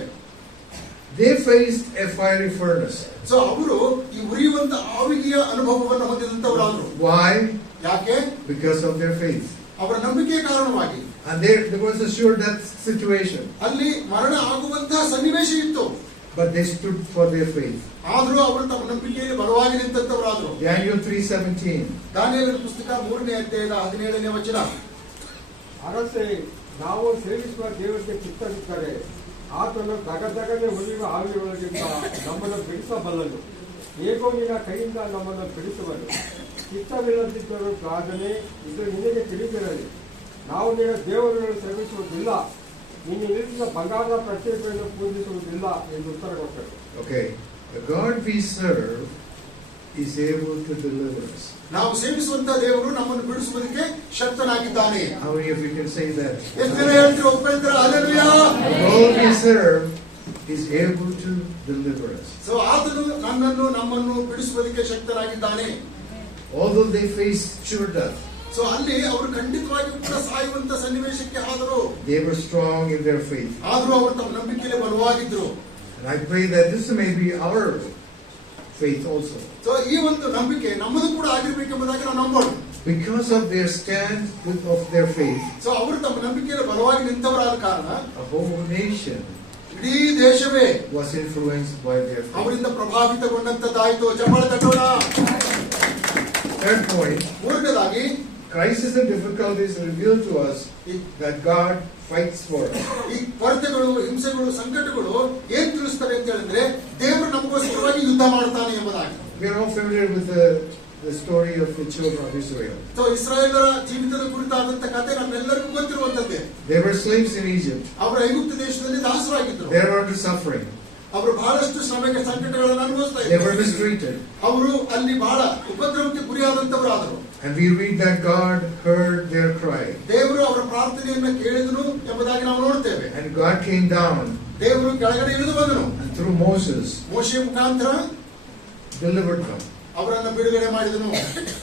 They faced a fiery furnace. So ಅವರು ಈ ಉರಿಯುವಂತ ಆವಿಗೆಯ ಅನುಭವವನ್ನು ಹೊಂದಿದಂತವರಾದ್ರು. Why? ಯಾಕೆ? Because of their faith. ಅವರ ನಂಬಿಕೆಯ ಕಾರಣವಾಗಿ. And there was a sure death situation. ಅಲ್ಲಿ ಮರಣ ಆಗುವಂತಹ ಸನ್ನಿವೇಶ ಇತ್ತು. But they stood for their faith. ಆದ್ರೂ ಅವರು ತಮ್ಮ ನಂಬಿಕೆಯಲ್ಲಿ ಬಲವಾಗಿ ನಿಂತಂತವರಾದ್ರು. Daniel 3:17. ದಾನಿಯೇಲನ ಪುಸ್ತಕ 3ನೇ ಅಧ್ಯಾಯದ 17ನೇ ವಚನ. ಅರಸೆ, ನಾವು ಸೇವಿಸುವ ದೇವರಿಗೆ ಚಿತ್ತವಿದ್ದರೆ ಆತನು ದಗದಗನೆ ಉರಿಯುವ ಆವಿಯೊಳಗಿಂದ ನಮ್ಮನ್ನು ಬಿಡಿಸಬಲ್ಲನು. ಹೇಗೋ ನಿನ್ನ ಕೈಯಿಂದ ನಮ್ಮನ್ನು ಬಿಡಿಸುವನು. ಚಿತ್ತವಿಲ್ಲದಿದ್ದರೂ ಪ್ರಾರ್ಥನೆ, ಇದು ನಿನಗೆ ತಿಳಿದಿರಲಿ. ನಾವು ನಿನ್ನ ದೇವರುಗಳನ್ನು ಸೇವಿಸುವುದಿಲ್ಲ, ನೀನು ನಿಲ್ಲಿಸಿದ ಬಂಗಾರದ ಪ್ರತಿಮೆಯನ್ನು ಪೂಜಿಸುವುದಿಲ್ಲ ಎಂದು ಉತ್ತರ ಕೊಟ್ಟರು. Okay, the God we serve is able to deliver us. ನಾವು ಸೇವಿಸುವಂತ ದೇವರು ನಮ್ಮನ್ನು ಬಿಡಿಸುವುದಕ್ಕೆ ಶಕ್ತನಾಗಿದ್ದಾನೆ. How many of you can say that? ಎಷ್ಟು ಜನ ಹೇಳ್ತೀರಾ, ಒಪ್ಪಿರ್ತೀರಾ? Hallelujah. The God we serve is able to deliver us. So ಆತನು ನನ್ನನ್ನು ನಮ್ಮನ್ನು ಬಿಡಿಸುವುದಕ್ಕೆ ಶಕ್ತನಾಗಿದ್ದಾನೆ. Although they faced sure death, so ಅಲ್ಲಿ ಅವರು ಖಂಡಿತವಾಗಿ ಕೂಡ ಸಾಯುವಂತ ಸನ್ನಿವೇಶಕ್ಕೆ ಆದರು. They were strong in their faith. ಆದ್ರೂ ಅವರು ತಮ್ಮ ನಂಬಿಕೆಯಲ್ಲಿ ಬಲವಾಗಿದ್ರು. And I pray that this may be our faith also. So ಈ ಒಂದು ನಂಬಿಕೆ ನಮ್ಮದು ಕೂಡ ಆಗಿರ್ಬೇಕೆಂಬುದಾಗಿ ನಾವು ನಂಬೋಣ. Because of their stand of their faith, so ಅವರು ತಮ್ಮ ನಂಬಿಕೆಯಲ್ಲಿ ಬಲವಾಗಿ ನಿಂತವರಾದ ಕಾರಣ a whole nation ಇಡೀ ದೇಶವೇ was influenced by their faith. ಅವರಿಂದ ಪ್ರಭಾವಿತಗೊಂಡಂತದ್ದಾಯಿತು. ಚಪ್ಪಾಳೆ ತಟ್ಟೋಣ. Third point, ಮೂರನೇದಾಗಿ crises and difficulties reveal to us that God fights for us. ಈ ಕೊರತೆಗಳು, ಹಿಂಸೆಗಳು, ಸಂಕಟಗಳು ಏನ್ ತಿಳಿಸ್ತವೆ ಅಂತ ಹೇಳಿದ್ರೆ ದೇವರು ನಮಗೋಸ್ಕರವಾಗಿ ಯುದ್ಧ ಮಾಡ್ತಾನೆ ಎಂಬುದಾಗಿ. We are all familiar with the story of the children of Israel. So ಇಸ್ರಾಯೇಲರ ಜೀವಿತದ ಕುರಿತಾದಂತ ಕಥೆ ನಮ್ಮೆಲ್ಲರಿಗೂ ಗೊತ್ತಿರುವಂತದ್ದೇ. They were slaves in Egypt. ಅವರು ಐಗುಪ್ತ ದೇಶದಲ್ಲಿ ದಾಸರಾಗಿದ್ರು. They were under suffering. ಅವರು ಬಹಳಷ್ಟು ಶ್ರಮೆಗೆ ಸಂಕಟಗಳನ್ನು ಅನುಭವಿಸ್ತಾ They were ಇದ್ರು. mistreated. ಅವರು ಅಲ್ಲಿ ಬಹಳ ಉಪದ್ರವಕ್ಕೆ ಗುರಿಯಾದಂತವರಾದರು. And we read that God heard their cry. ದೇವರು ಅವರ ಪ್ರಾರ್ಥನೆಯನ್ನ ಕೇಳಿದನು ಎಂಬುದಾಗಿ ನಾವು ನೋಡ್ತೇವೆ. And God came down ದೇವರು ಕೆಳಗಡೆ ಇಳಿದು ಬಂದನು. and through Moses ಮೋಶೆಯ ಮುಖಾಂತರ delivered them. ಅವರನ್ನ ಬಿಡುಗಡೆ ಮಾಡಿದನು.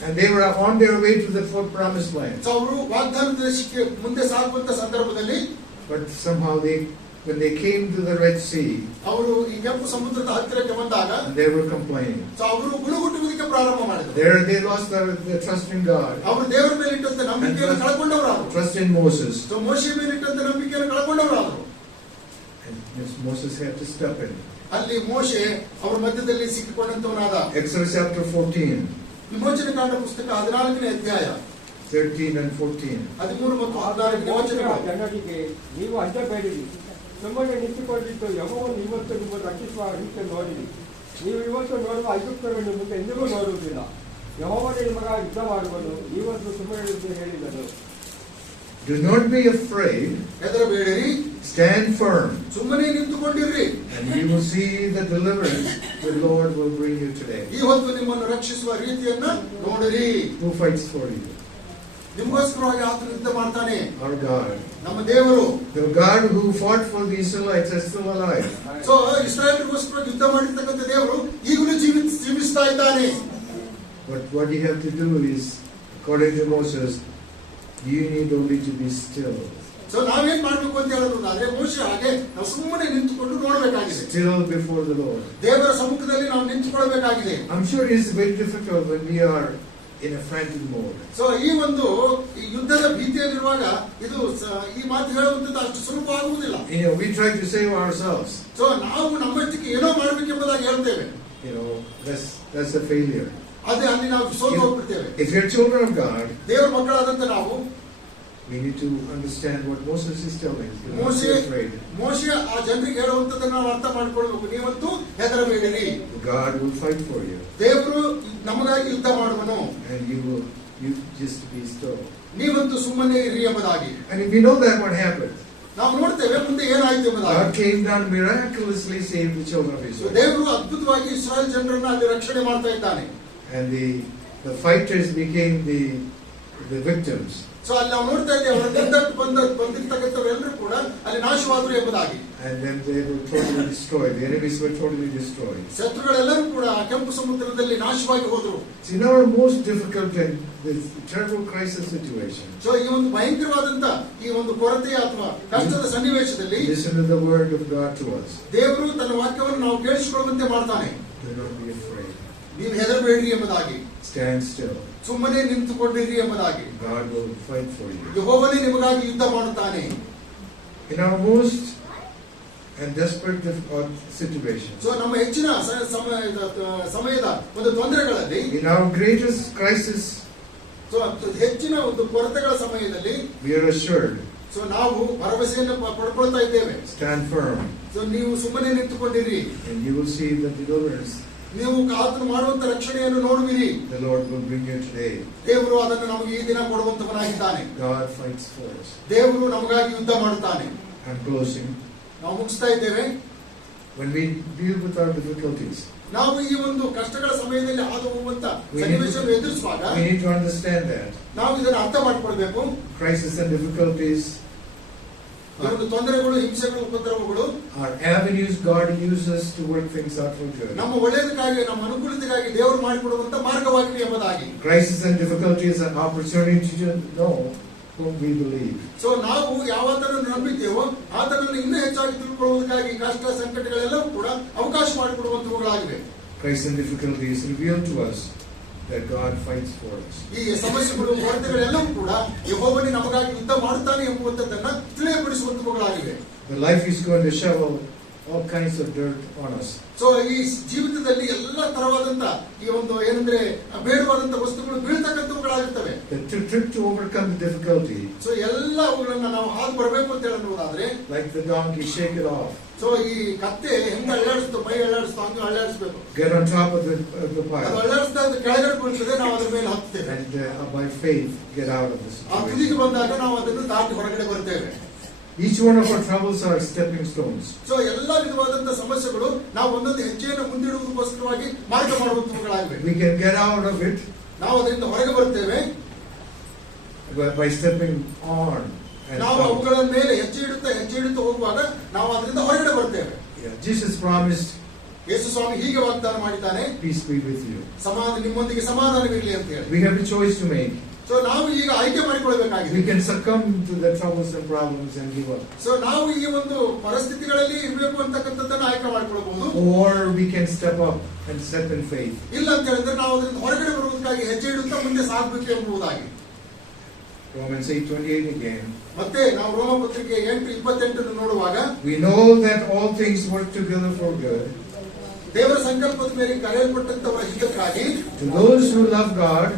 And they were on their way to the promised land. So ಅವರು ವಾಗ್ದಾನ ದೇಶಕ್ಕೆ ಮುಂದೆ ಸಾಗುವಂತ ಸಂದರ್ಭದಲ್ಲಿ But somehow when they came to the Red Sea, ಅವರು ಈ ಕೆಂಪು ಸಮುದ್ರದ ಹತ್ತಿರಕ್ಕೆ ಬಂದಾಗ they were complaining. ಸೊ ಅವರು ಗುಣಗುಟ್ಟುವುದಕ್ಕೆ ಪ್ರಾರಂಭ ಮಾಡಿದರು. There they lost their trust in God, ಅವರು ದೇವರ ಮೇಲೆ ಇಟ್ಟಂತ ನಂಬಿಕೆಯನ್ನು ಕಳ್ಕೊಂಡವರಾದರು. trust in Moses. ಸೊ ಮೋಶೆಯ ಮೇಲೆ ಇಟ್ಟಂತ ನಂಬಿಕೆಯನ್ನು ಕಳ್ಕೊಂಡವರಾದರು. And Moses had to step in. ಅಲ್ಲಿ ಮೋಶೆ ಅವರ ಮಧ್ಯದಲ್ಲಿ ಸಿಕ್ಕಿಕೊಂಡಂತವನಾದ. Exodus chapter 14, ವಿಮೋಚನೆ ಕಾಂಡ ಪುಸ್ತಕ 14ನೇ ಅಧ್ಯಾಯ 13 and 14. 13 ಮತ್ತು 14ನೇ ಮೋಶೆಯ ವಚನಗಳು. ಜನರಿಗೆ ನೀವು ಅಂಜಬೇಡಿರಿ, ಸುಮ್ಮನೆ ನಿಂತುಕೊಂಡಿದ್ದು ಯೆಹೋವನು ಇವತ್ತು ನಿಮ್ಮನ್ನು ರಕ್ಷಿಸುವ ರೀತಿ ನೋಡಿರಿ. ನೀವು ಇವತ್ತು ನೋಡುವ ಐಗುಪ್ತರನ್ನು ಮುಂದೆ ಎಂದಿಗೂ ನೋಡುವುದಿಲ್ಲ. ಯೆಹೋವನೇ ನಿಮಗಾಗಿ ಯುದ್ಧ ಮಾಡುವನು, ಇವತ್ತು ಸುಮ್ಮನೆ ನಿಂತು ಹೇಳಿದನು. Do not be afraid, ಹೆದರಬೇಡಿರಿ, stand firm, ಸುಮ್ಮನೆ ನಿಂತುಕೊಂಡಿರ್ರಿ, and you will see the deliverance the Lord will bring you today. ಈ ಹೊತ್ತು ನಿಮ್ಮನ್ನು ರಕ್ಷಿಸುವ ರೀತಿಯನ್ನ ನೋಡಿರಿ. Who fights for you? ನಿಮಗೋಸ್ಕರವಾಗಿ ಆತನು ಯುದ್ಧ ಮಾಡ್ತಾನೆ. Our God. ನಮ್ಮ ದೇವರು. The God who fought for the Israelites is still alive. So ಇಸ್ರಾಯೇಲ್ಗೋಸ್ಕರ ಯುದ್ಧ ಮಾಡಿರ್ತಕ್ಕಂಥ ದೇವರು ಈಗಲೂ ಜೀವಿಸ್ತಾ ಇದ್ದಾನೆ. But what you have to do is, according to Moses, you need only to be still. So ನಾವೇನ್ ಮಾಡ್ಬೇಕು ಅಂತ ಹೇಳಿದ್ರೆ ಮೋಶೆ ಹಾಗೆ ನಾವು ಸುಮ್ಮನೆ ನಿಂತುಕೊಂಡು ನೋಡಬೇಕಾಗಿದೆ. Still before the Lord. ದೇವರ ಸಮ್ಮುಖದಲ್ಲಿ ನಾವು ನಿಂತುಕೊಳ್ಳಬೇಕಾಗಿದೆ. I'm sure it is very difficult when we are in a frantic mode. So ಈ ಯುದ್ಧದ ಭೀತಿಯಲ್ಲಿರುವಾಗ ಇದು ಈ ಮಾತು ಹೇಳುವಂತದ್ದು ಅಷ್ಟು ಸುಲಭವಾಗುವುದಿಲ್ಲ. We try to save ourselves. So ನಾವು ನಮ್ಮಷ್ಟಕ್ಕೆ ಏನೋ ಮಾಡ್ಬೇಕೆಂಬುದಾಗಿ ಹೇಳ್ತೇವೆ. That's a failure. ಅದೇ ಅಲ್ಲಿ ನಾವು ಸೋತು ಹೋಗ್ಬಿಡ್ತೇವೆ. If you're children of God, ದೇವರ ಮಕ್ಕಳಾದಂತ ನಾವು we need to understand what Moses is telling. Do not be afraid. ಮೋಶೆ ಆ ಜನರಿಗೆ ಹೇಳುವಂತದನ್ನ ನಾವು ಅರ್ಥ ಮಾಡ್ಕೊಳ್ಬೇಕು. ನೀವಂತೂ ಹೆದರಬೇಡಿರಿ. God will fight for you. ದೇವರು ನಮಗಾಗಿ ಯುದ್ಧ ಮಾಡುವನು. And you just be still. ನೀವಂತೂ ಸುಮ್ಮನೆ ಇರಿ ಎಂಬುದಾಗಿ. And if we know that, what happened? ನಾವು ನೋಡ್ತೇವೆ ಮುಂದೆ ಏನಾಯ್ತು ಎಂಬುದಾಗಿ. God came down miraculously saved the children of Israel. ದೇವರು ಅದ್ಭುತವಾಗಿ ಇಸ್ರಾಯೇಲ್ ಜನರನ್ನ ಅಲ್ಲಿ ರಕ್ಷಣೆ ಮಾಡ್ತಾ ಇದ್ದಾನೆ. And the fighters became the victims. So ಅಲ್ಲಿ ನಾವು ನೋಡ್ತಾ ಇದ್ದೇವೆ ಅವರ ಗೆದ್ದಟ್ಟು ಬಂದಿರ್ತಕ್ಕಂಥವರೆಲ್ಲರೂ ಕೂಡ ಅಲ್ಲಿ ನಾಶವಾದರು ಎಂಬುದಾಗಿ. And then they were totally destroyed. The enemies were totally destroyed. ಶತ್ರುಗಳೆಲ್ಲರೂ ಕೂಡ ಕೆಂಪು ಸಮುದ್ರದಲ್ಲಿ ನಾಶವಾಗಿ ಹೋದರು. See, in our most difficult and this terrible crisis situation, so ಈ ಒಂದು ಭಯಂಕರವಾದಂತ ಈ ಒಂದು ಕೊರತೆಯ ಅಥವಾ ಕಷ್ಟದ ಸನ್ನಿವೇಶದಲ್ಲಿ listen to the word of God to us. ದೇವರು ತನ್ನ ವಾಕ್ಯವನ್ನು ನಾವು ಕೇಳಿಸಿಕೊಳ್ಳುವಂತೆ ಮಾಡ್ತಾನೆ. Do not be afraid. ನೀವು ಹೆದರಬೇಡ್ರಿ ಎಂಬುದಾಗಿ. Stand still. ಸುಮ್ಮನೆ ನಿಂತುಕೊಂಡಿರಿ ಎಂಬುದಾಗಿ. God will fight for you. ಯೆಹೋವನೇ ನಿಮಗಾಗಿ ಯುದ್ಧ ಮಾಡುತ್ತಾನೆ. In our most and desperate situation, so ನಮ್ಮ ಹೆಚ್ಚಿನ ಸಮಯದ ಒಂದು ತೊಂದರೆಗಳಲ್ಲಿ, in our greatest crisis, so ಹೆಚ್ಚಿನ ಒಂದು ಕೊರತೆಗಳ ಸಮಯದಲ್ಲಿ we are assured. ಸೊ ನಾವು ಭರವಸೆಯನ್ನು ಪಡ್ಕೊಳ್ತಾ ಇದ್ದೇವೆ. Stand firm. ಸೊ ನೀವು ಸುಮ್ಮನೆ ನಿಂತುಕೊಂಡಿರಿ. And you will see the deliverance ನೀವು ಆತನು ಮಾಡುವಂತ ರಕ್ಷಣೆಯನ್ನು ನೋಡುವಿರಿ. the Lord will bring you today. ದೇವರು ಅದನ್ನು ನಮಗೆ ಈ ದಿನ ಕೊಡುವಂತವನಾಗಿದ್ದಾನೆ. God fights for us. ದೇವರು ನಮಗಾಗಿ ಯುದ್ಧ ಮಾಡುತ್ತಾನೆ. I'm closing. ನಾವು ಮುಗಿಸ್ತಾ ಇದ್ದೇವೆ. When we deal with our difficulties, ನಾವು ಈ ಒಂದು ಕಷ್ಟಗಳ ಸಮಯದಲ್ಲಿ ಹಾದು ಹೋಗುವಂತ ಸನ್ನಿವೇಶವನ್ನು ಎದುರಿಸುವಾಗ we need to understand that ನಾವು ಇದನ್ನು ಅರ್ಥ ಮಾಡಿಕೊಳ್ಬೇಕು. crisis and difficulties ಈ ಒಂದು ತೊಂದರೆಗಳು, ಹಿಂಸೆಗಳು, ಉಪದ್ರವಗಳು are avenues God uses to work things out for good. ನಮ್ಮ ಒಳ್ಳೆಯದಕ್ಕಾಗಿ, ನಮ್ಮ ಅನುಕೂಲತೆಗಾಗಿ ದೇವರು ಮಾಡಿಕೊಡುವಂತ ಮಾರ್ಗವಾಗಿದೆ ಎಂಬುದಾಗಿ. Crisis and difficulty is an opportunity to know whom we believe. So ನಾವು ಯಾವಾತನನ್ನು ನಂಬಿದ್ದೇವೋ ಆತನನ್ನು ಇನ್ನೂ ಹೆಚ್ಚಾಗಿ ತಿಳ್ಕೊಳ್ಳುವುದಕ್ಕಾಗಿ ಕಷ್ಟ ಸಂಕಟಗಳೆಲ್ಲವೂ ಕೂಡ ಅವಕಾಶ ಮಾಡಿಕೊಡುವಂತವುಗಳಾಗಿವೆ. Crisis and difficulties reveal to us that God fights for us. ಈ ಸಮಸ್ಯೆಗಳು, ಕೊರತೆಗಳೆಲ್ಲವೂ ಕೂಡ ಯೆಹೋವನೇ ನಮಗಾಗಿ ಯುದ್ಧ ಮಾಡುತ್ತಾನೆ ಎಂಬುದನ್ನು ತಿಳಿಯಪಡಿಸುವಂತವುಗಳಾಗಿವೆ. The life is going to shovel all kinds of dirt on us. So ಈ ಜೀವಿತದಲ್ಲಿ ಎಲ್ಲ ತರವಾದಂತ ಈ ಒಂದು ಏನಂದ್ರೆ ಬೇಡವಾದಂತ ವಸ್ತುಗಳು ಬೀಳ್ತಕ್ಕಂಥವುಗಳಾಗಿರ್ತವೆ. The trick to overcome the difficulty, so ಎಲ್ಲ ಅವುಗಳನ್ನ ನಾವು ಹಾದು ಬರಬೇಕು ಅಂತ ಹೇಳೋದಾದ್ರೆ, like the donkey, shake it off. So ಈ ಕತ್ತೆ ಹೆಂಗ್ ಅಳ್ಳಾಡಿಸ್ತೋ, ಮೈ ಅಳ್ಳಾಡಿಸ್ತೋ ಹಂಗ ಅಳ್ಳಾಡಿಸ್ಬೇಕು. Get on top of the ಅದು pile. ಅಳ್ಳಾಡಿಸ್ತಾ ಕೆಳಗಡೆ ಬೀಳ್ತದೆ, ನಾವು ಅದ್ರ ಮೇಲೆ ಹತ್ತುತ್ತೇವೆ. And by faith, get out of this ಆ ತುದಿಗೆ situation. ಬಂದಾಗ ನಾವು ಅದನ್ನು ದಾಟಿ ಹೊರಗಡೆ ಬರ್ತೇವೆ. Each one of our troubles are stepping stones. So ಎಲ್ಲಾ ವಿಧವಾದಂತ ಸಮಸ್ಯೆಗಳು ನಾವು ಒಂದೊಂದು ಹೆಜ್ಜೆಯನ್ನು ಮುಂದಿಡುವುದಕ್ಕೋಸ್ಕರವಾಗಿ ಮಾರ್ಗ ಮಾಡುವಂತವುಗಳಾಗಿವೆ. We can get out of it ನಾವು ಅದರಿಂದ ಹೊರಗೆ ಬರ್ತೇವೆ by stepping on and ನಾವು out. ಅವುಗಳ ಮೇಲೆ ಹೆಜ್ಜೆ ಇಡುತ್ತಾ ಹೋಗುವಾಗ ನಾವು ಅದರಿಂದ ಹೊರಗಡೆ ಬರ್ತೇವೆ. Yeah, Jesus promised, ಯೇಸು ಸ್ವಾಮಿ ಹೀಗೆ ವಾಗ್ದಾನ ಮಾಡಿದ್ದಾನೆ, peace be with you. ನಿಮ್ಮೊಂದಿಗೆ ಸಮಾಧಾನವಿರಲಿ ಅಂತ ಹೇಳಿ. We have a choice to make. So ನಾವು ಈಗ ಆಯ್ಕೆ ಮಾಡಿಕೊಳ್ಳಬೇಕಾಗಿದೆ. We can succumb to the troubles and problems and give up. So ನಾವು ಈ ಒಂದು ಪರಿಸ್ಥಿತಿಗಳಲ್ಲಿ ಇರಬೇಕು ಅಂತಕ್ಕಂಥದ್ದನ್ನು ಆಯ್ಕೆ ಮಾಡಿಕೊಳ್ಳಬಹುದು. Or we can step up and step in faith. ಇಲ್ಲ ಅಂತ ಹೇಳಿದ್ರೆ ನಾವು ಅದರಿಂದ ಹೊರಗಡೆ ಬರುವುದಕ್ಕಾಗಿ ಹೆಜ್ಜೆ ಇಡುತ್ತಾ ಮುಂದೆ ಸಾಗಬೇಕು ಎಂಬುದಾಗಿ. Romans 8:28 again. ಮತ್ತೆ ನಾವು ರೋಮ ಪತ್ರಿಕೆ 8:28 ನೋಡುವಾಗ, We know that all things work together for good ದೇವರ ಸಂಕಲ್ಪದ ಮೇರೆಗೆ ಕರೆಯಲ್ಪಟ್ಟಂತವರ ಹಿತಕ್ಕಾಗಿ, to those who love God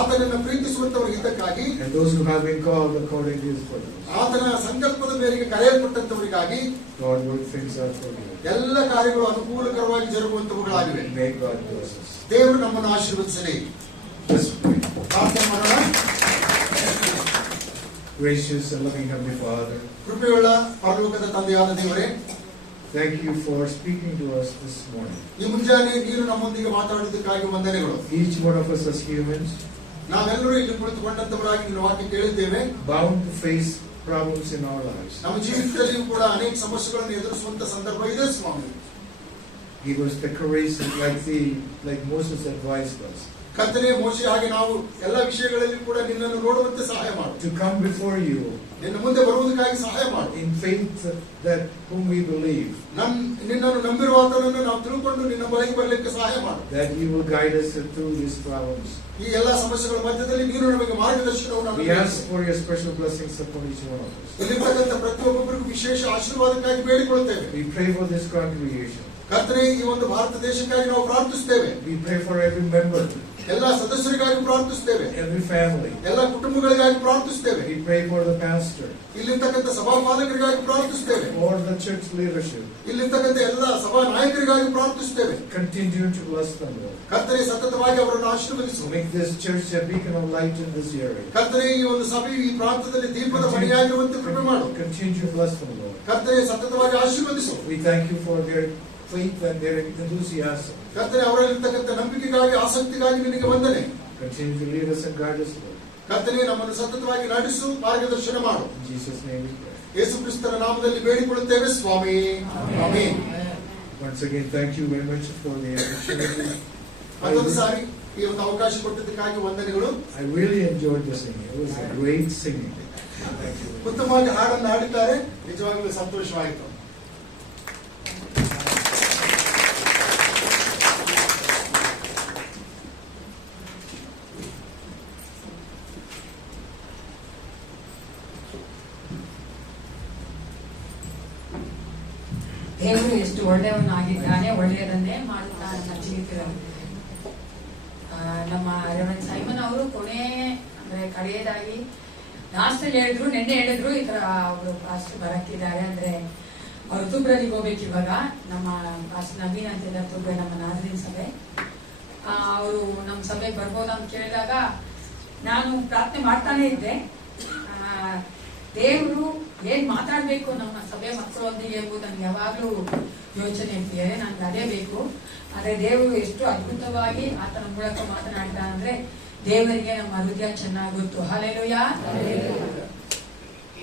ಆತನನ್ನು ಪ್ರೀತಿಸುವಂತವರ ಹಿತಕ್ಕಾಗಿ, and those who have been called according to His purpose. ಆತನ ಸಂಕಲ್ಪದ ಮೇರೆಗೆ ಕರೆಯಲ್ಪಟ್ಟಂತವರಿಗಾಗಿ God works things out for good. ಎಲ್ಲ ಕಾರ್ಯಗಳು ಅನುಕೂಲಕರವಾಗಿ ಜರುಗುವಂತವುಗಳಾಗಿವೆ. May God bless us. ದೇವರು ನಮ್ಮನ್ನು ಆಶೀರ್ವದಿಸಲಿ. Let's pray. ಪ್ರಾರ್ಥನೆ ಮಾಡೋಣ. Gracious and loving Heavenly Father, ಕೃಪೆಯುಳ್ಳ ಪರಲೋಕದ ತಂದೆಯಾದ ದೇವರೇ, thank you for speaking to us this morning. ಈ ಮುಂಜಾನೆ ನೀನು ನಮ್ಮೊಂದಿಗೆ ಮಾತಾಡುವುದಕ್ಕಾಗಿ ವಂದನೆಗಳು. Each one of us as humans, ನಾವೆಲ್ಲರೂ ಇಲ್ಲಿ ಕುಳಿತುಕೊಂಡಂತವರಾಗಿ ನಿನ್ನ ವಾಕ್ಯ ಕೇಳಿದ್ದೇವೆ. bound to face problems in our lives. ನಮ್ಮ ಜೀವಿತದಲ್ಲಿಯೂ ಕೂಡ ಅನೇಕ ಸಮಸ್ಯೆಗಳನ್ನು ಎದುರಿಸುವಂತ ಸಂದರ್ಭ ಇದೆ ಸ್ವಾಮಿ. Give us the courage like Moses advised us, ಕರ್ತನೆ, ಮೋಶೆ ಹಾಗೆ ನಾವು ಎಲ್ಲ ವಿಷಯಗಳಲ್ಲಿ ಕೂಡ ನಿನ್ನನ್ನು ನೋಡುವಂತೆ ಸಹಾಯ ಮಾಡು. to come before you ನಿನ್ನ ಮುಂದೆ ಬರುವುದಕ್ಕಾಗಿ ಸಹಾಯ ಮಾಡು. in faith that whom we believe, ನಿನ್ನನ್ನು ನಂಬಿರುವ ಆತನನ್ನು ನಾವು ತಿಳ್ಕೊಂಡು ನಿನ್ನ ಬಳಿಗೆ ಬರಲಿಕ್ಕೆ ಸಹಾಯ ಮಾಡು. that you will guide us through these problems. ಈ ಎಲ್ಲಾ ಸಮಸ್ಯೆಗಳ ಮಧ್ಯದಲ್ಲಿ ನೀನು ನಮಗೆ ಮಾರ್ಗದರ್ಶನವನ್ನು We ask for your special blessings upon each one of us. ಇಲ್ಲಿರ್ತಕ್ಕಂಥ ಪ್ರತಿಯೊಬ್ಬರಿಗೂ ವಿಶೇಷ ಆಶೀರ್ವಾದಕ್ಕಾಗಿ ಬೇಡಿಕೊಳ್ಳುತ್ತೇವೆ. We pray for this congregation. ಕರ್ತನೆ, ಈ ಒಂದು ಭಾರತ ದೇಶಕ್ಕಾಗಿ ನಾವು ಪ್ರಾರ್ಥಿಸುತ್ತೇವೆ. We pray for every member, ಎಲ್ಲ ಸದಸ್ಯರಿಗಾಗಿ ಪ್ರಾರ್ಥಿಸುತ್ತೇವೆ. every family. ಎಲ್ಲ ಕುಟುಂಬಗಳಿಗಾಗಿ ಪ್ರಾರ್ಥಿಸುತ್ತೇವೆ. We pray for the pastor, ಇಲ್ಲಿರ್ತಕ್ಕಂಥ ಸಭಾಪಾಲಕರಿಗಾಗಿ ಪ್ರಾರ್ಥಿಸುತ್ತೇವೆ. for the church leadership. ಇಲ್ಲಿರ್ತಕ್ಕಂಥ ಎಲ್ಲ ಸಭಾ ನಾಯಕರಿಗಾಗಿ ಪ್ರಾರ್ಥಿಸುತ್ತೇವೆ. Continue to bless them, Lord. ಕರ್ತನೆ, ಸತತವಾಗಿ ಅವರನ್ನು ಆಶೀರ್ವದಿಸು. Make this church a beacon of light in this area. ಕರ್ತನೆ, ಈ ಒಂದು ಸಭೆ ಈ ಪ್ರಾಂತದಲ್ಲಿ ದೀಪದ ಮನೆಯಾಗಿರುವಂತೆ ಕೃಪೆ ಮಾಡು. Continue to bless them, Lord. ಕರ್ತನೆ, ಸತತವಾಗಿ ಆಶೀರ್ವದಿಸು. We thank you for their faith and their enthusiasm. ಕರ್ತನೆ, ಅವರಲ್ಲಿರ್ತಕ್ಕಂಥ ನಂಬಿಕೆಗಾಗಿ, ಆಸಕ್ತಿಗಾಗಿ ನಿನಗೆ ವಂದನೆ. Continue to lead us and guide us, Lord. ಕರ್ತನೆ, ನಮ್ಮನ್ನು ಸತತವಾಗಿ ನಡೆಸು, ಮಾರ್ಗದರ್ಶನ ಮಾಡು. In Jesus' name we pray. ಯೇಸು ಕ್ರಿಸ್ತನ ನಾಮದಲ್ಲಿ ಬೇಡಿಕೊಳ್ಳುತ್ತೇವೆ ಸ್ವಾಮಿ. Amen. Once again, thank you very much for the opportunity. ಮತ್ತೊಂದು ಸಾರಿ ಈ ಒಂದು ಅವಕಾಶ ಕೊಟ್ಟಿದ್ದಕ್ಕಾಗಿ ವಂದನೆಗಳು. I really enjoyed the singing. It was a great singing. Thank you. ಉತ್ತಮವಾಗಿ ಹಾಡನ್ನು ಹಾಡಿದ್ದಾರೆ. ನಿಜವಾಗಲೂ ಸಂತೋಷವಾಯಿತು. ದೇವರು ಎಷ್ಟು ಒಳ್ಳೆಯವನಾಗಿದ್ದಾನೆ, ಒಳ್ಳೆಯದನ್ನೇ ಮಾಡುತ್ತಾನೆ ನಮ್ಮ ಜೀವಿತದಲ್ಲಿ. ನಮ್ಮ ರೆವರೆಂಡ್ ಸೈಮನ್ ಅವರು ಕೊನೆ ಅಂದ್ರೆ ಕಡೆಯದಾಗಿ ಲಾಸ್ಟ್ ಹೇಳಿದ್ರು, ನಿನ್ನೆ ಹೇಳಿದ್ರು ಈ ತರ ಅವರು ಪಾಸ್ಟ್ ಬರಕ್ಕಿದ್ದಾರೆ ಅಂದ್ರೆ ಅವರು ತುಬ್ರಲ್ಲಿಗೆ ಹೋಗ್ಬೇಕು ಇವಾಗ. ನಮ್ಮ ಪಾಸ್ಟ್ ನವೀನ್ ಅಂತಿದ್ದಾರೆ ತುಬ್ರ, ನಮ್ಮ ನಾಜರಿನ ಸಭೆ. ಅವರು ನಮ್ಮ ಸಭೆಗೆ ಬರ್ಬೋದ ಅಂತ ಕೇಳಿದಾಗ ನಾನು ಪ್ರಾರ್ಥನೆ ಮಾಡ್ತಾನೆ ಇದ್ದೆ. ದೇವರು ಏನ್ ಮಾತಾಡ್ಬೇಕು ನಮ್ಮ ಸಭೆ ಮಕ್ಕಳೊಂದಿಗೆ ಎಂಬುದು ನನ್ಗೆ ಯಾವಾಗ್ಲೂ ಯೋಚನೆ ಇರ್ತೀಯ. ನನ್ಗೆ ಅದೇ ಬೇಕು. ಆದ್ರೆ ದೇವರು ಎಷ್ಟು ಅದ್ಭುತವಾಗಿ ಆತನ ಮೂಲಕ ಮಾತನಾಡ್ತಾ ಅಂದ್ರೆ ದೇವರಿಗೆ ನಮ್ಮ ಹೃದಯ ಚೆನ್ನಾಗಿ ಗೊತ್ತು. ಹಲ್ಲೆಲೂಯಾ.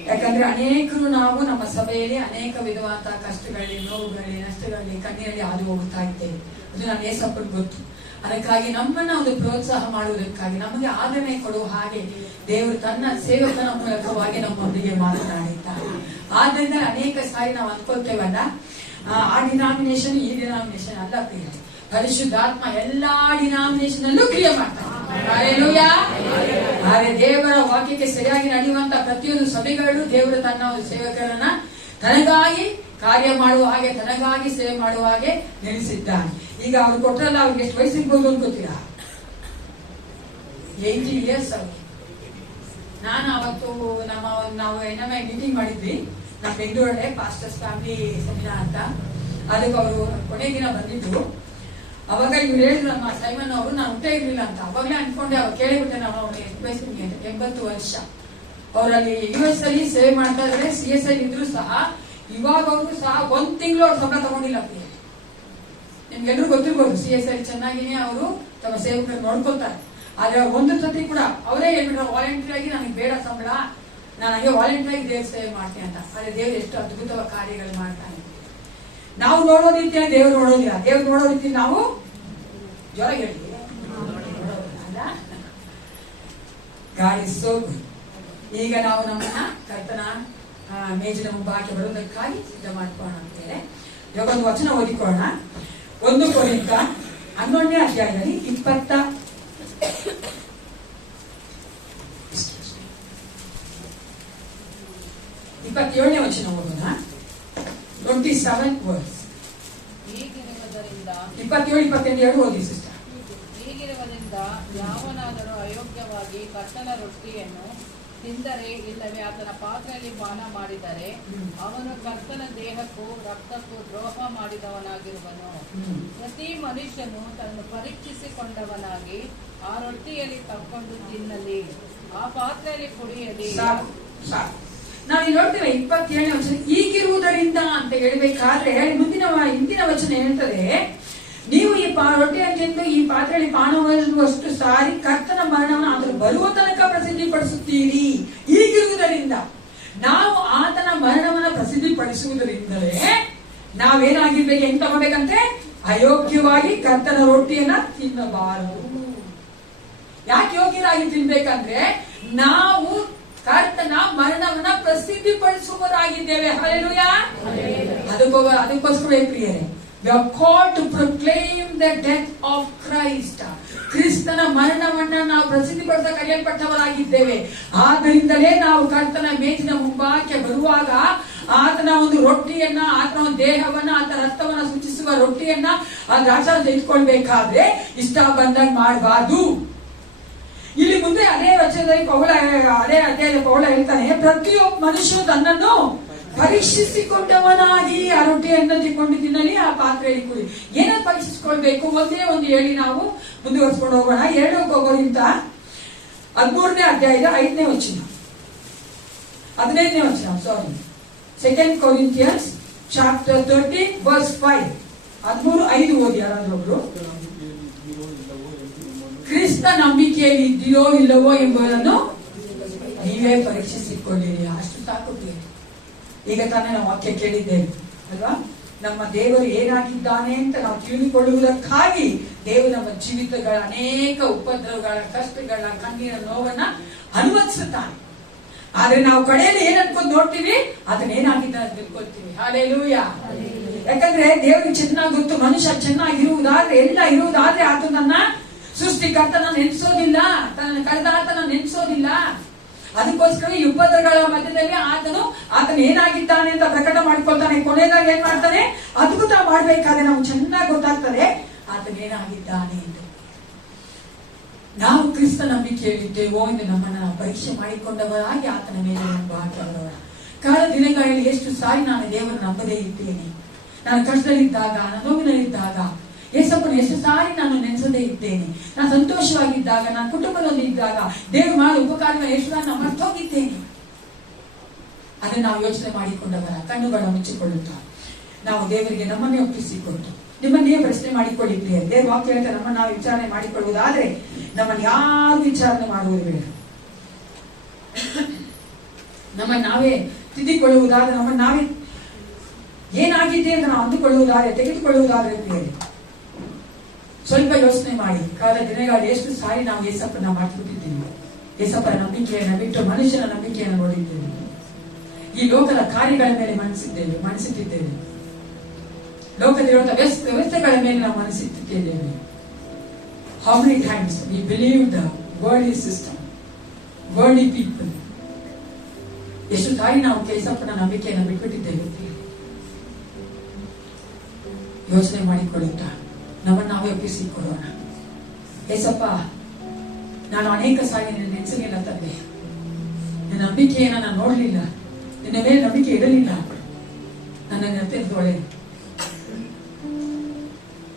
ಯಾಕಂದ್ರೆ ಅನೇಕರು ನಾವು ನಮ್ಮ ಸಭೆಯಲ್ಲಿ ಅನೇಕ ವಿಧವಾದ ಕಷ್ಟಗಳಲ್ಲಿ, ನೋವುಗಳಲ್ಲಿ, ನಷ್ಟಗಳಲ್ಲಿ, ಕಣ್ಣೀರಲ್ಲಿ ಹಾದು ಹೋಗುತ್ತಾ ಇದ್ದೇವೆ. ಅದು ನಾನು ಏಸಪ್ಪನಿಗೆ ಗೊತ್ತು. ಅದಕ್ಕಾಗಿ ನಮ್ಮನ್ನ ಒಂದು ಪ್ರೋತ್ಸಾಹ ಮಾಡುವುದಕ್ಕಾಗಿ, ನಮಗೆ ಆದರಣೆ ಕೊಡುವ ಹಾಗೆ ದೇವರು ತನ್ನ ಸೇವಕನ ಮೂಲಕವಾಗಿ ನಮ್ಮೊಂದಿಗೆ ಮಾತನಾಡಿದ್ದಾರೆ. ಆದ್ರಿಂದ ಅನೇಕ ಸಾರಿ ನಾವು ಅಂದ್ಕೊಳ್ತೇವಲ್ಲ, ಆ ಡಿನಾಮಿನೇಷನ್ ಈ ಡಿನಾಮಿನೇಷನ್ ಅಲ್ಲ ಪ್ರಿಯ. ಪರಿಶುದ್ಧಾತ್ಮ ಎಲ್ಲಾ ಡಿನಾಮಿನೇಷನ್ ಅಲ್ಲೂ ಕ್ರಿಯೆ ಮಾಡ್ತಾರೆ. ಆದರೆ ದೇವರ ವಾಕ್ಯಕ್ಕೆ ಸರಿಯಾಗಿ ನಡೆಯುವಂತ ಪ್ರತಿಯೊಂದು ಸಭೆಗಳು ದೇವರು ತನ್ನ ಒಂದು ಸೇವಕರನ್ನ ತನಗಾಗಿ ಕಾರ್ಯ ಮಾಡುವ ಹಾಗೆ, ತನಗಾಗಿ ಸೇವೆ ಮಾಡುವ ಹಾಗೆ ನೆಲೆಸಿದ್ದಾನೆ. ಈಗ ಅವ್ರು ಕೊಟ್ಟರಲ್ಲ, ಅವ್ರಿಗೆ ಎಷ್ಟು ವಯಸ್ಸಿರ್ಬೋದು ಅಂತ ಗೊತ್ತಿಲ್ಲ. 80 years ಅವ್ರಿಗೆ. ನಾನು ಅವತ್ತು ನಾವು ಏನಮ್ಮೆ ಮೀಟಿಂಗ್ ಮಾಡಿದ್ವಿ ನಮ್ಮ ಬೆಂಗಳೂರಲ್ಲೇ, ಪಾಸ್ಟರ್ಸ್ ಫ್ಯಾಮಿಲಿ ಸೆಮಿನಾರ್ ಅಂತ. ಅದಕ್ಕೆ ಅವರು ಕೊನೆ ದಿನ ಬಂದಿದ್ರು. ಅವಾಗ ಇವ್ರು ಹೇಳಿದ್ರು, ನಮ್ಮ ಸೈಮನ್ ಅವರು, ನಾನು ಊಟ ಇರ್ಲಿಲ್ಲ ಅಂತ. ಅವಾಗಲೇ ಅನ್ಕೊಂಡೆ, ಅವಾಗ ಕೇಳಿಬಿಟ್ಟೆ ನಾವು, ಅವ್ರ ಎಷ್ಟು ವಯಸ್ಸು ನಿಮಗೆ? 80 ವರ್ಷ. ಅವರಲ್ಲಿ US ಅಲ್ಲಿ ಸೇವೆ ಮಾಡ್ತಾ ಇದ್ರೆ, CS ಅಲ್ಲಿ ಇದ್ರು ಸಹ, ಇವಾಗ ಅವರು ಸಹ 1 ತಿಂಗಳು ಅವ್ರು ಸಂಬಳ ತಗೊಂಡಿಲ್ಲ. ನಿಮ್ಗೆಲ್ರೂ ಗೊತ್ತಿರ್ಬೋದು, CS ಅಲ್ಲಿ ಚೆನ್ನಾಗಿನೇ ಅವರು ತಮ್ಮ ಸೇವಕರನ್ನು ನೋಡ್ಕೊಳ್ತಾರೆ. ಆದ್ರೆ ಒಂದು ಸತಿ ಕೂಡ ಅವರೇ ಹೇಳ್ಬಿಟ್ರು, ವಾಲಂಟಿಯರ್ ಆಗಿ ನನಗೆ ಬೇಡ ಸಂಬಳ, ನಾನು ಹಾಗೆ ವಾಲಂಟಿಯರ್ ಆಗಿ ದೇವ್ರ ಸೇವೆ ಮಾಡ್ತೀನಿ ಅಂತ. ಆದ್ರೆ ದೇವ್ರು ಎಷ್ಟು ಅದ್ಭುತವಾದ ಕಾರ್ಯಗಳು ಮಾಡ್ತಾನೆ. ನಾವು ನೋಡೋ ರೀತಿಯಲ್ಲಿ ದೇವ್ರು ನೋಡೋದಿಲ್ಲ. ದೇವ್ರು ನೋಡೋ ರೀತಿ ನಾವು ಜ್ವರ ಹೇಳಿ ಅಲ್ಲ. God is so good. ಈಗ ನಾವು ನಮ್ಮನ್ನ ಕರ್ತನ ಮೇಜಿನ ಮುಂಭಾಗಕ್ಕೆ ಬರುವುದಕ್ಕಾಗಿ ಸಿದ್ಧ ಮಾಡ್ಕೋಣ ಅಂತೇಳಿ ಇವಾಗ ಒಂದು ವಚನ ಓದಿಕೊಳ್ಳೋಣ. 1 ಕೊರಿಂಥ 11ನೇ ಅಧ್ಯಾಯದಲ್ಲಿ 27ನೇ ವಚನ ಓದೋಣ. 27 ವರ್ಸ್. 27-28 ಓದಿ ಸಿಸ್ಟರ್. ಹೀಗಿರುವುದರಿಂದ ಯಾವನಾದರೂ ಅಯೋಗ್ಯವಾಗಿ ಕರ್ತನ ರೊಟ್ಟಿಯನ್ನು ತಿಂದರೆ, ಇಲ್ಲವೇ ಆತನ ಪಾತ್ರೆಯಲ್ಲಿ ಪಾನ ಮಾಡಿದರೆ, ಅವನು ಕರ್ತನ ದೇಹಕ್ಕೂ ರಕ್ತಕ್ಕೂ ದ್ರೋಹ ಮಾಡಿದವನಾಗಿರುವನು. ಪ್ರತಿ ಮನುಷ್ಯನು ತನ್ನ ಪರೀಕ್ಷಿಸಿಕೊಂಡವನಾಗಿ ಆ ರೊಟ್ಟಿಯಲ್ಲಿ ತಕ್ಕೊಂಡು ತಿನ್ನಲಿ, ಆ ಪಾತ್ರೆಯಲ್ಲಿ ಕುಡಿಯಲಿ. ನಾವಿಲ್ಲಿ ನೋಡ್ತೇವೆ 27ನೇ ವಚನ, ಈಗಿರುವುದರಿಂದ ಅಂತ ಹೇಳ್ಬೇಕಾದ್ರೆ ಹಿಂದಿನ ವಚನ ಹೇಳ್ತದೆ, ನೀವು ಈ ರೊಟ್ಟಿಯನ್ನು ತಿಂದು ಈ ಪಾತ್ರೆಯಲ್ಲಿ ಪಾನವಷ್ಟು ಸಾರಿ ಕರ್ತನ ಮರಣವನ್ನು ಆತನು ಬರುವ ತನಕ ಪ್ರಸಿದ್ಧಿಪಡಿಸುತ್ತೀರಿ. ಈಗಿರುವುದರಿಂದ, ನಾವು ಆತನ ಮರಣವನ್ನು ಪ್ರಸಿದ್ಧಿಪಡಿಸುವುದರಿಂದಲೇ ನಾವೇನಾಗಿರ್ಬೇಕು, ಹೆಂಗ್ ತಗೋಬೇಕಂತೆ? ಅಯೋಗ್ಯವಾಗಿ ಕರ್ತನ ರೊಟ್ಟಿಯನ್ನ ತಿನ್ನಬಾರದು. ಯಾಕೆ ಯೋಗ್ಯರಾಗಿ ತಿನ್ಬೇಕಂದ್ರೆ, ನಾವು ಕರ್ತನ ಮರಣವನ್ನ ಪ್ರಸಿದ್ಧಿಪಡಿಸುವವರಾಗಿದ್ದೇವೆ. ಹಲ್ಲೆಲೂಯಾ. ಅದಕ್ಕೋಸ್ಕರ ಪ್ರಿಯರೇ, we are called to proclaim the death of Christ. ಕ್ರಿಸ್ತನ ಮರಣವನ್ನ ನಾವು ಪ್ರಸಿದ್ಧಿಪಡಿಸ ಕರೆಯಲ್ಪಟ್ಟವರಾಗಿದ್ದೇವೆ. ಆದ್ದರಿಂದಲೇ ನಾವು ಕರ್ತನ ಮೇಜಿನ ಮುಂಭಾಗಕ್ಕೆ ಬರುವಾಗ ಆತನ ಒಂದು ರೊಟ್ಟಿಯನ್ನ, ಆತನ ಒಂದು ದೇಹವನ್ನ, ಆತನ ರಕ್ತವನ್ನ ಸೂಚಿಸುವ ರೊಟ್ಟಿಯನ್ನ ಆ ದ್ರಾಕ್ಷಾರಸ ತೆಗೆದುಕೊಳ್ಬೇಕಾದ್ರೆ ಇಷ್ಟ ಬಂದಂಗ್ ಮಾಡಬಾರ್ದು. ಇಲ್ಲಿ ಮುಂದೆ ಅದೇ ವಚನದಲ್ಲಿ ಅದೇ ಅಧ್ಯಾಯದ ಪೌಲ ಹೇಳ್ತಾನೆ, ಪ್ರತಿಯೊಬ್ಬ ಮನುಷ್ಯನು ತನ್ನನ್ನು ಪರೀಕ್ಷಿಸಿಕೊಂಡವನಾಗಿ ಆ ರೊಟ್ಟಿಯನ್ನು ತಿನ್ಕೊಂಡು ತಿನ್ನಲಿ, ಆ ಪಾತ್ರೆಯಲ್ಲಿ ಕುಡಿ. ಏನನ್ನು ಪರೀಕ್ಷಿಸಿಕೊಳ್ಬೇಕು? ಒಂದೇ ಒಂದು ಹೇಳಿ ನಾವು ಮುಂದುವರಿಸಿಕೊಂಡು ಹೋಗೋಣ. 2 ಕೊರಿಂಥ 13ನೇ ಅಧ್ಯಾಯದ 5ನೇ ವಚನ, 15ನೇ ವಚನ, ಸಾರಿ, 2 Corinthians chapter 13 verse 5. 13:5 ಓದಿ ಯಾರಾದ್ರೂ ಒಬ್ರು. ಕ್ರಿಸ್ತ ನಂಬಿಕೆಯಲ್ಲಿ ಇದೆಯೋ ಇಲ್ಲವೋ ಎಂಬುದನ್ನು ನೀವೇ ಪರೀಕ್ಷಿಸಿಕೊಳ್ಳಿರಿ. ಅಷ್ಟು ಸಾಕು. ಈಗ ತಾನೇ ನಾವು ವಾಕ್ಯ ಕೇಳಿದ್ದೇವೆ ಅಲ್ವಾ? ನಮ್ಮ ದೇವರು ಏನಾಗಿದ್ದಾನೆ ಅಂತ ನಾವು ತಿಳಿದುಕೊಳ್ಳುವುದಕ್ಕಾಗಿ ದೇವರು ನಮ್ಮ ಜೀವಿತಗಳ ಅನೇಕ ಉಪದ್ರವಗಳ, ಕಷ್ಟಗಳ, ಕಣ್ಣೀರ ನೋವನ್ನ ಅನುಭವಿಸುತ್ತಾನೆ. ಆದ್ರೆ ನಾವು ಕಡೆಯಲ್ಲಿ ಏನ್ ಅನ್ಕೊಂಡು ನೋಡ್ತೀವಿ, ಅದನ್ನೇನಾಗಿದ್ದಾನೆ ತಿಳ್ಕೊಳ್ತೀವಿ. ಹಲ್ಲೆಲೂಯಾ. ಯಾಕಂದ್ರೆ ದೇವರಿಗೆ ಚೆನ್ನಾಗಿ ಗೊತ್ತು, ಮನುಷ್ಯ ಚೆನ್ನಾಗಿರುವುದಾದ್ರೆ, ಎಲ್ಲ ಇರುವುದಾದ್ರೆ ಆತನನ್ನ ಸೃಷ್ಟಿಕರ್ತನ ನೆನೆಸೋದಿಲ್ಲ, ತನ್ನ ಕಳೆದಾತನ ನೆನೆಸೋದಿಲ್ಲ. ಅದಕ್ಕೋಸ್ಕರ ಈ ಉಪದ್ರವಗಳ ಮಧ್ಯದಲ್ಲಿ ಆತನು ಏನಾಗಿದ್ದಾನೆ ಅಂತ ಪ್ರಕಟ ಮಾಡಿಕೊಳ್ತಾನೆ. ಕೊನೆಯದಾಗಿ ಏನ್ ಮಾಡ್ತಾನೆ? ಅದ್ಭುತ ಮಾಡ್ಬೇಕಾದ್ರೆ ನಾವು ಚೆನ್ನಾಗಿ ಗೊತ್ತಾಗ್ತದೆ ಆತನೇನಾಗಿದ್ದಾನೆ ಎಂದು. ನಾವು ಕ್ರಿಸ್ತ ನಂಬಿಕೆಯಲ್ಲಿದ್ದೇವೋ ಎಂದು ನಮ್ಮನ್ನ ನಾವು ಪರೀಕ್ಷೆ ಮಾಡಿಕೊಂಡವರಾಗಿ ಆತನ ಮೇಲೆ ಹಾಕಿದವರ ಕಾಲ ದಿನಗಳಲ್ಲಿ ಎಷ್ಟು ಸಾರಿ ನಾನು ದೇವರನ್ನು ನಂಬದೇ ಇದ್ದೇನೆ. ನಾನು ಕಷ್ಟದಲ್ಲಿದ್ದಾಗ, ನಾನು ನೋವಿನಲ್ಲಿದ್ದಾಗ ಯೇಸಪ್ಪನ ಎಷ್ಟು ಸಾರಿ ನಾನು ನೆನೆಸದೇ ಇದ್ದೇನೆ. ನಾನು ಸಂತೋಷವಾಗಿದ್ದಾಗ, ನಾನು ಕುಟುಂಬದಲ್ಲಿ ಇದ್ದಾಗ ದೇವರು ಮಾಡಿದ ಉಪಕಾರಗಳು ಎಷ್ಟು ನಾನು ಮರ್ತೋಗಿದ್ದೇನೆ. ಅದನ್ನು ನಾವು ಯೋಚನೆ ಮಾಡಿಕೊಂಡವರ ಕಣ್ಣುಗಳ ಮುಚ್ಚಿಕೊಳ್ಳುತ್ತಾ ನಾವು ದೇವರಿಗೆ ನಮ್ಮನ್ನೇ ಒಪ್ಪಿಸಿಕೊಟ್ಟು ನಿಮ್ಮನ್ನೇ ಪ್ರಶ್ನೆ ಮಾಡಿಕೊಳ್ಳಿದ್ದೀರಿ. ದೇವ ವಾಕ್ಯ ಹೇಳ್ತಾ ನಮ್ಮನ್ನು ನಾವು ವಿಚಾರಣೆ ಮಾಡಿಕೊಳ್ಳುವುದಾದ್ರೆ ನಮ್ಮನ್ನು ಯಾರು ವಿಚಾರಣೆ ಮಾಡುವುದು ಬೇಡ. ನಮ್ಮ ನಾವೇ ತಿದ್ದಿಕೊಳ್ಳುವುದಾದ್ರೆ, ನಮ್ಮ ನಾವೇ ಏನಾಗಿದೆ ಅಂತ ನಾವು ಅಂದುಕೊಳ್ಳುವುದಾದ್ರೆ, ತೆಗೆದುಕೊಳ್ಳುವುದಾದ್ರೆ ಪ್ರಿಯರೇ, ಸ್ವಲ್ಪ ಯೋಚನೆ ಮಾಡಿ. ಕಳೆದ ದಿನಗಳಲ್ಲಿ ಎಷ್ಟು ಸಾರಿ ನಾವು ಯೇಸಪ್ಪನ ಮಾಡ್ಬಿಟ್ಟಿದ್ದೀವಿ. ಯೇಸಪ್ಪನ ನಂಬಿಕೆಯನ್ನು ಬಿಟ್ಟು ಮನುಷ್ಯನ ನಂಬಿಕೆಯನ್ನು ನೋಡಿದ್ದೇವೆ. ಈ ಲೋಕದ ಕಾರ್ಯಗಳ ಮೇಲೆ ಮನಸ್ಸಿಟ್ಟಿದ್ದೇವೆ. ಲೋಕದಲ್ಲಿರುವಂತಹ ವ್ಯವಸ್ಥೆಗಳ ಮೇಲೆ ನಾವು ಮನಸ್ಸಿಟ್ಟಿದ್ದೇವೆ. How many times we believe the worldly system, worldly people? ಎಷ್ಟು ಸಾರಿ ನಾವು ಯೇಸಪ್ಪನ ನಂಬಿಕೆಯನ್ನು ಬಿಟ್ಬಿಟ್ಟಿದ್ದೇವೆ. ಯೋಚನೆ ಮಾಡಿಕೊಳ್ಳುತ್ತಾ ನಮ್ಮನ್ನು ನಾವೇ ಒಪ್ಪಿಸಿಕೊಡೋಣ. ಯೇಸಪ್ಪ, ನಾನು ಅನೇಕ ಸಾರಿ ನಿನ್ನ ನೆನೆಸಲಿಲ್ಲ ತಂದೆ. ನಿನ್ನ ನಂಬಿಕೆಯನ್ನು ನಾನು ನೋಡಲಿಲ್ಲ, ನಿನ್ನ ಮೇಲೆ ನಂಬಿಕೆ ಇಡಲಿಲ್ಲ. ನನ್ನನ್ನು ತೆರೆದೊಳೆ.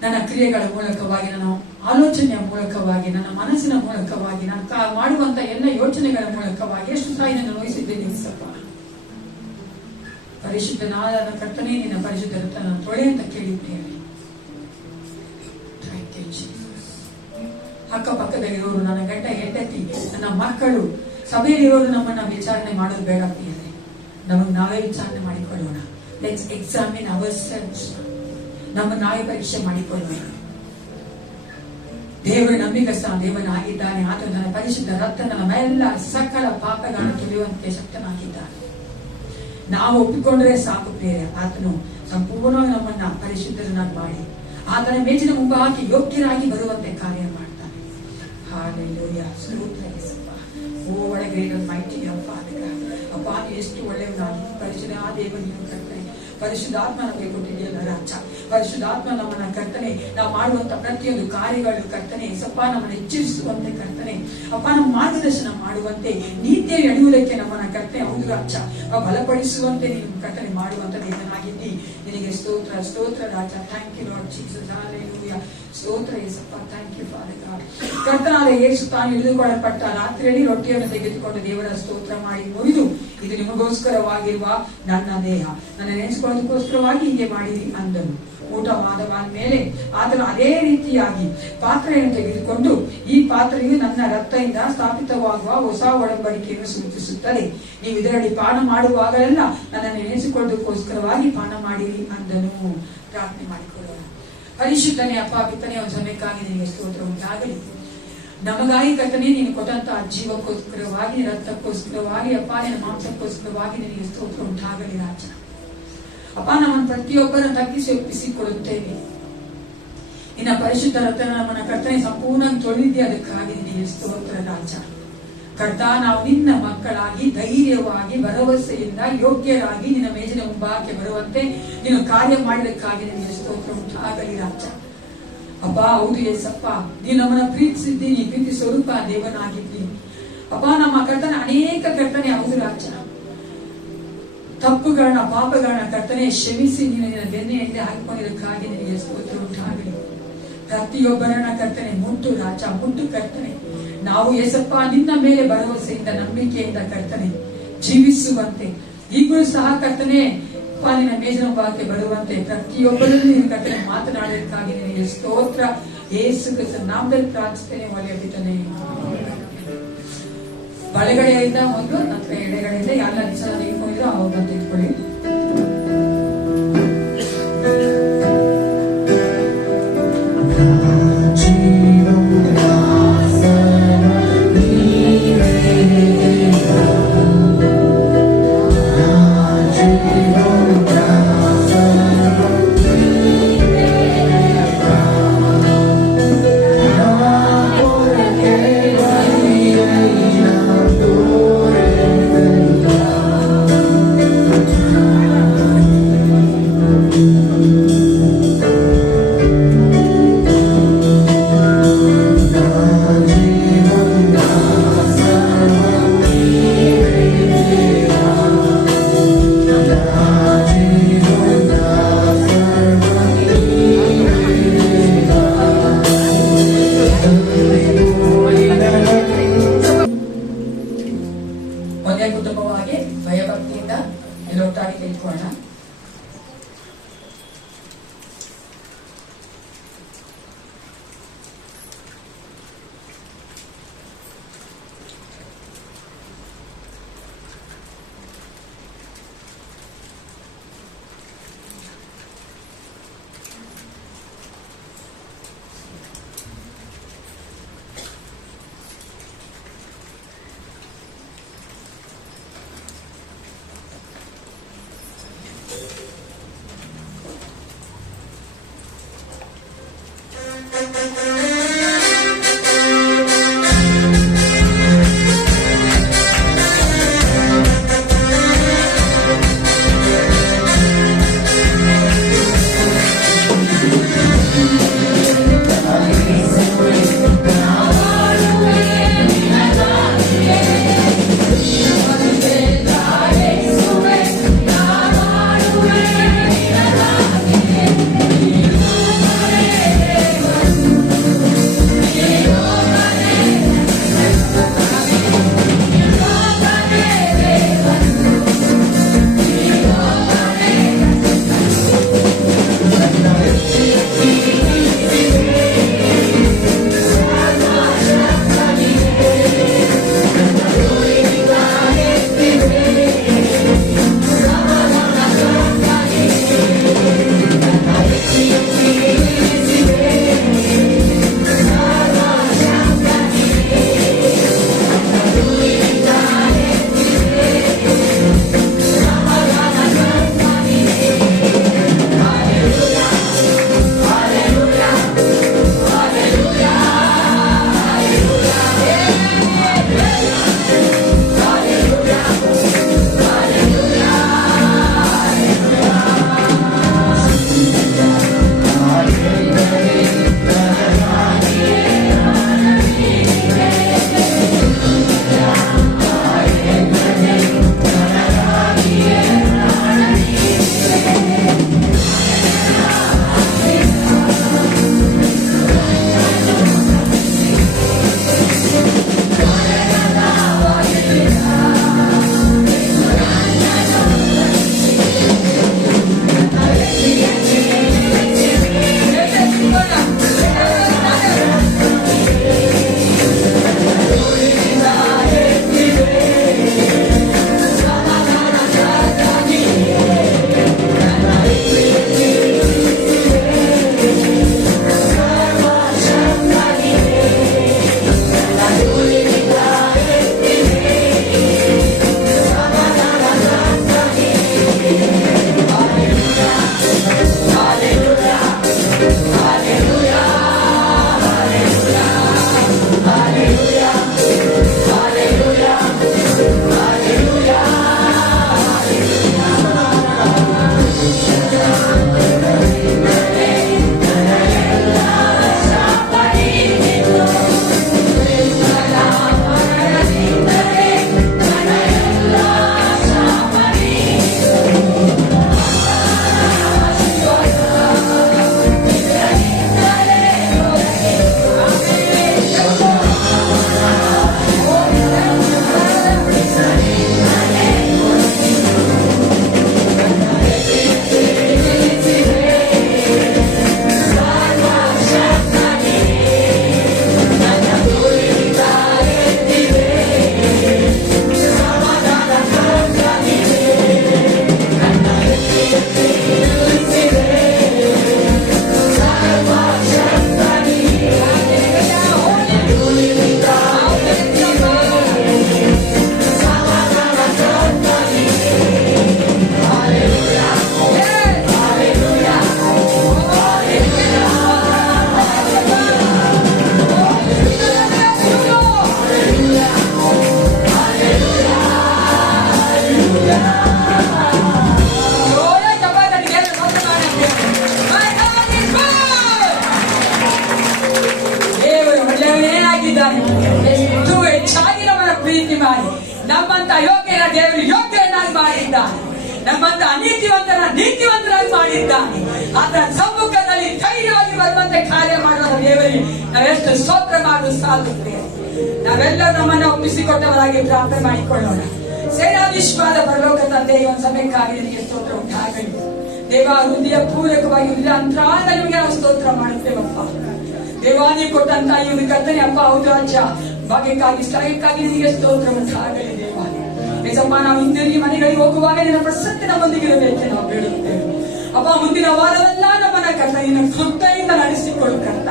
ನನ್ನ ಕ್ರಿಯೆಗಳ ಮೂಲಕವಾಗಿ, ನನ್ನ ಆಲೋಚನೆಯ ಮೂಲಕವಾಗಿ, ನನ್ನ ಮನಸ್ಸಿನ ಮೂಲಕವಾಗಿ, ನಾನು ಮಾಡುವಂತ ಎಲ್ಲ ಯೋಚನೆಗಳ ಮೂಲಕವಾಗಿ ಎಷ್ಟು ಸಾರಿ ನನ್ನ ನೋಯಿಸಿದ್ದೇನೆ ಯೇಸಪ್ಪ. ಪರಿಶುದ್ಧನಾದ ಕರ್ತನೇ, ನಿನ್ನ ಪರಿಶುದ್ಧ ರಕ್ತನ ತೊಳೆ ಅಂತ ಕೇಳಿದ್ದೇನೆ. ಅಕ್ಕಪಕ್ಕದಲ್ಲಿರೋರು, ನನ್ನ ಗಂಡ ಹೆಂಡತಿ, ನನ್ನ ಮಕ್ಕಳು, ಸಭೆಯಲ್ಲಿರೋರು ನಮ್ಮನ್ನ ವಿಚಾರಣೆ ಮಾಡೋದು ಬೇಡ ಪ್ರಿಯರೇ. ನಮಗೆ ನಾವೇ ವಿಚಾರಣೆ ಮಾಡಿಕೊಳ್ಳೋಣ. Let's examine ourselves. ನಮ್ಮ ನಾವೇ ಪರೀಕ್ಷೆ ಮಾಡಿಕೊಳ್ಳೋಣ. ದೇವರು ನಂಬಿಕಸ್ಥ ದೇವನಾಗಿದ್ದಾನೆ. ಆತನು ನನ್ನ ಪರಿಶುದ್ಧ ರಕ್ತ ನಮ್ಮೆಲ್ಲ ಸಕಲ ಪಾಪಗಳನ್ನು ತುಳಿಯುವಂತೆ ಶಕ್ತನಾಗಿದ್ದಾನೆ. ನಾವು ಒಪ್ಪಿಕೊಂಡ್ರೆ ಸಾಕು ಪ್ರಿಯರೇ, ಆತನು ಸಂಪೂರ್ಣವಾಗಿ ನಮ್ಮನ್ನ ಪರಿಶುದ್ಧರನ್ನಾಗಿ ಮಾಡಿ ಆತನ ಮೇಜಿನ ಮುಂಭಾಗಿ ಯೋಗ್ಯರಾಗಿ ಬರುವಂತೆ ಕಾರ್ಯ ಮಾಡ್ತಾನೆ. ಹಾಲೆಲೂಯಾ, ಸ್ತೋತ್ರ ಯೇಸಪ್ಪ. ಓ what a great and mighty Father God. ಅಪ್ಪ, ಎಷ್ಟು ಒಳ್ಳೆಯವನಾಗಿ ಪರಿಶುದ್ಧ ದೇವರು ನೀವು ಕರ್ತನೆ. ಪರಿಶುದ್ಧಾತ್ಮ ನಮಗೆ ಕೊಟ್ಟಿದೆಯಲ್ಲ ರಾಜ. ಪರಿಶುದ್ಧಾತ್ಮ ನಮ್ಮನ್ನ ಕರ್ತನೆ, ನಾವು ಮಾಡುವಂತ ಪ್ರತಿಯೊಂದು ಕಾರ್ಯಗಳು ಕರ್ತನೆ ಸಪ್ಪ ನಮ್ಮನ್ನು ಎಚ್ಚರಿಸುವಂತೆ ಕರ್ತನೆ ಅಪ್ಪ, ನಮ್ಮ ಮಾರ್ಗದರ್ಶನ ಮಾಡುವಂತೆ, ನೀತಿಯ ನಡೆಯುವುದಕ್ಕೆ ನಮ್ಮನ್ನ ಕರ್ತನೆ ಹೌದು ರಾಜ ಬಲಪಡಿಸುವಂತೆ ನೀನು ಕರ್ತನೆ ಮಾಡುವಂತ ದೇವನಾಗಿದ್ದಿ. ನಿನಗೆ ಸ್ತೋತ್ರ ಸ್ತೋತ್ರ ರಾಜ. Thank you Lord Jesus. Hallelujah, ಸ್ತೋತ್ರ ಯೇಸಪ್ಪ. Thank you father God. ಕರ್ತನಾದ ಯೇಸು ತಾನು ಹಿಡಿದುಕೊಳ್ಳಲ್ಪಟ್ಟ ರಾತ್ರಿಯಲ್ಲಿ ರೊಟ್ಟಿಯನ್ನು ತೆಗೆದುಕೊಂಡು ದೇವರ ಸ್ತೋತ್ರ ಮಾಡಿ ಮುರಿದು, ಇದು ನಿಮಗೋಸ್ಕರವಾಗಿರುವ ನನ್ನ ದೇಹ, ನನ್ನ ನೆನೆಸಿಕೊಳ್ಳೋದಕ್ಕೋಸ್ಕರವಾಗಿ ಹೀಗೆ ಮಾಡಿರಿ ಅಂದನು. ಊಟವಾದ ಮೇಲೆ ಆತನು ಅದೇ ರೀತಿಯಾಗಿ ಪಾತ್ರೆಯನ್ನು ತೆಗೆದುಕೊಂಡು, ಈ ಪಾತ್ರೆಯು ನನ್ನ ರಕ್ತದಿಂದ ಸ್ಥಾಪಿತವಾಗುವ ಹೊಸ ಒಡಂಬಡಿಕೆಯನ್ನು ಸೂಚಿಸುತ್ತದೆ. ನೀವು ಇದರಲ್ಲಿ ಪಾನ ಮಾಡುವಾಗಲೆಲ್ಲ ನನ್ನನ್ನು ನೆನೆಸಿಕೊಳ್ಳೋದಕ್ಕೋಸ್ಕರವಾಗಿ ಪಾನ ಮಾಡಿರಿ ಅಂದನು. ಪ್ರಾರ್ಥನೆ ಮಾಡಿಕೊಳ್ಳೋಣ. ಪರಿಶುದ್ಧನೇ ಅಪ್ಪ, ಪಿತನೆಯ ಸಮಯಕ್ಕಾಗಿ ನಿನಗೆ ಸ್ತೋತ್ರ ಉಂಟಾಗಲಿ. ನಮಗಾಗಿ ಕರ್ತನೆ ನೀನು ಕೊಟ್ಟಂತಹ ಜೀವಕ್ಕೋಸ್ಕರವಾಗಿ, ರಕ್ತಕ್ಕೋಸ್ಕರವಾಗಿ ಅಪ್ಪ, ನಿನ್ನ ಮಾಂಸಕ್ಕೋಸ್ಕರವಾಗಿ ನಿನಗೆ ಸ್ತೋತ್ರ ಉಂಟಾಗಲಿ ರಾಜ. ಅಪ್ಪ, ನಮ್ಮನ್ನು ಪ್ರತಿಯೊಬ್ಬರನ್ನು ತಗ್ಗಿಸಿ ಒಪ್ಪಿಸಿಕೊಡುತ್ತೇವೆ. ನಿನ್ನ ಪರಿಶುದ್ಧ ರಕ್ತನ ನಮ್ಮನ್ನ ಕರ್ತನೆ ಸಂಪೂರ್ಣ ತೊಳೆದಿದ್ದೆ, ಅದಕ್ಕಾಗಿ ನಿನಗೆ ಸ್ತೋತ್ರ ರಾಜ. ಕರ್ತ, ನಾವು ನಿನ್ನ ಮಕ್ಕಳಾಗಿ ಧೈರ್ಯವಾಗಿ ಭರವಸೆಯಿಂದ ಯೋಗ್ಯರಾಗಿ ನಿನ್ನ ಮೇಜಿನ ಮುಂಭಾಗಕ್ಕೆ ಬರುವಂತೆ ನೀನು ಕಾರ್ಯ ಮಾಡಲಿಕ್ಕಾಗಿ ನಿನಗೆ ಸ್ತೋತ್ರ ಉಂಟಾಗಲಿ ರಾಜ. ಅಪ್ಪ, ಹೌದು ಯೇಸಪ್ಪ, ನೀನು ನಮ್ಮನ್ನ ಪ್ರೀತಿಸಿದ್ದಿ, ನೀ ಪ್ರೀತಿ ಸ್ವರೂಪ ದೇವನಾಗಿದ್ದಿ ಅಪ್ಪ. ನಮ್ಮ ಕರ್ತನ ಅನೇಕ ಕರ್ತನೆ ಹೌದು ರಾಜ, ತಪ್ಪುಗಳನ್ನ ಪಾಪಗಳನ್ನ ಕರ್ತನೆ ಕ್ಷಮಿಸಿ ನೀನು ನಿನ್ನ ಬೆನ್ನೆಯಲ್ಲಿ ಹಾಕಿಕೊಂಡಿದ್ದಕ್ಕಾಗಿ ನಿನಗೆ ಸ್ತೋತ್ರ ಉಂಟಾಗಲಿ. ಪ್ರತಿಯೊಬ್ಬರನ್ನ ಕರ್ತನೆ ಮುಟ್ಟು ರಾಜ, ಮುಟ್ಟು ಕರ್ತನೆ. ನಾವು ಯೇಸಪ್ಪ ನಿನ್ನ ಮೇಲೆ ಭರವಸೆಯಿಂದ ನಂಬಿಕೆಯಿಂದ ಕರ್ತನೆ ಜೀವಿಸುವಂತೆ, ಈಗಲೂ ಸಹ ಕರ್ತನೆ ನಿನ್ನ ಮೇಜಿನ ಭಾಗಕ್ಕೆ ಬರುವಂತೆ ಪ್ರತಿಯೊಬ್ಬರನ್ನು ನೀನು ಕರ್ತನೆ ಮಾತನಾಡೋದಕ್ಕಾಗಿ ನಿನಗೆ ಸ್ತೋತ್ರ. ಯೇಸು ಕ್ರಿಸ್ತನ ನಾಮದಲ್ಲಿ ಪ್ರಾರ್ಥಿಸ್ತೇನೆ, ಒಳ್ಳೆಯ ಪಿತನೇ. ಬಲಗಡೆಯಿಂದ ಮೊದಲು, ನಂತರ ಎಡಗಡೆಯಿಂದ ಯಾರ ಹೆಸರು ತೆಗೆದುಕೊಂಡಿರೋ ಅವ್ರನ್ನ ತೆಗೆದುಕೊಳ್ಳಿ. ಕುಟುಂಬವಾಗಿ ಭಯಭಕ್ತಿಯಿಂದ ಎಲ್ಲೊಟ್ಟಾಗಿ ನಿಂತ್ಕೊಳ್ಳೋಣ. ನಮ್ಮಂತ ಅಯೋಗ್ಯನ ದೇವರು ಯೋಗ್ಯನಾಗಿ ಮಾಡಿದ್ದಾನೆ, ನಮ್ಮಂತ ಅನೀತಿವಂತನ ನೀತಿವಂತರಾಗಿ ಮಾಡಿದ್ದಾನೆ. ಆತನ ಸಮ್ಮುಖದಲ್ಲಿ ಧೈರ್ಯವಾಗಿ ಬರುವಂತೆ ಕಾರ್ಯ ಮಾಡುವ ದೇವರಿಗೆ ನಾವೆಷ್ಟು ಸ್ತೋತ್ರ ಮಾಡಲು ಸಾಲುತ್ತೆ. ನಾವೆಲ್ಲರೂ ನಮ್ಮನ್ನು ಒಪ್ಪಿಸಿಕೊಟ್ಟವರಾಗಿ ಪ್ರಾರ್ಥನೆ ಮಾಡಿಕೊಳ್ಳೋಣ. ಸೇನಾಧೀಶ್ವರ ಪರಲೋಕ ತಂದೆಗೆ ಒಂದು ಸಮಯಕ್ಕಾಗಿ ನಿಮಗೆ ಸ್ತೋತ್ರ ಉಂಟಾಗಲಿ. ದೇವ ಹೃದಯ ಪೂರಕವಾಗಿ ಇಲ್ಲ ಅಂತರಾಗ ನಿಮಗೆ ನಾವು ಸ್ತೋತ್ರ ಮಾಡುತ್ತೇವಪ್ಪ. ದೇವಾನಿ ಕೊಟ್ಟಂತ ಈ ಒಂದು ಕರ್ತನೆ ಅಪ್ಪ, ಹೌದು ರಾಜ್ಯ ಭಾಗ್ಯಕ್ಕಾಗಿ ಸ್ಥಳಕ್ಕಾಗಿ ನಿಮಗೆ ಸ್ತೋತ್ರ ಉಂಟಾಗಲಿ. ದೇವ ನಿಜಪ್ಪ, ನಾವು ಹಿಂದಿರುಗಿ ಮನೆಗಳಿಗೆ ಹೋಗುವಾಗ ನಿನ್ನ ಪ್ರಸಕ್ತಿ ನಮ್ಮೊಂದಿಗಿರಬೇಕು ನಾವು ಬೇಡುತ್ತೇವೆ ಅಪ್ಪ. ಮುಂದಿನ ವಾರವೆಲ್ಲ ನಮ್ಮನ್ನ ಕರ್ತ ನಿನ್ನ ಕೃಪೆಯಿಂದ ನಡೆಸಿಕೊಳ್ಳು ಕರ್ತ.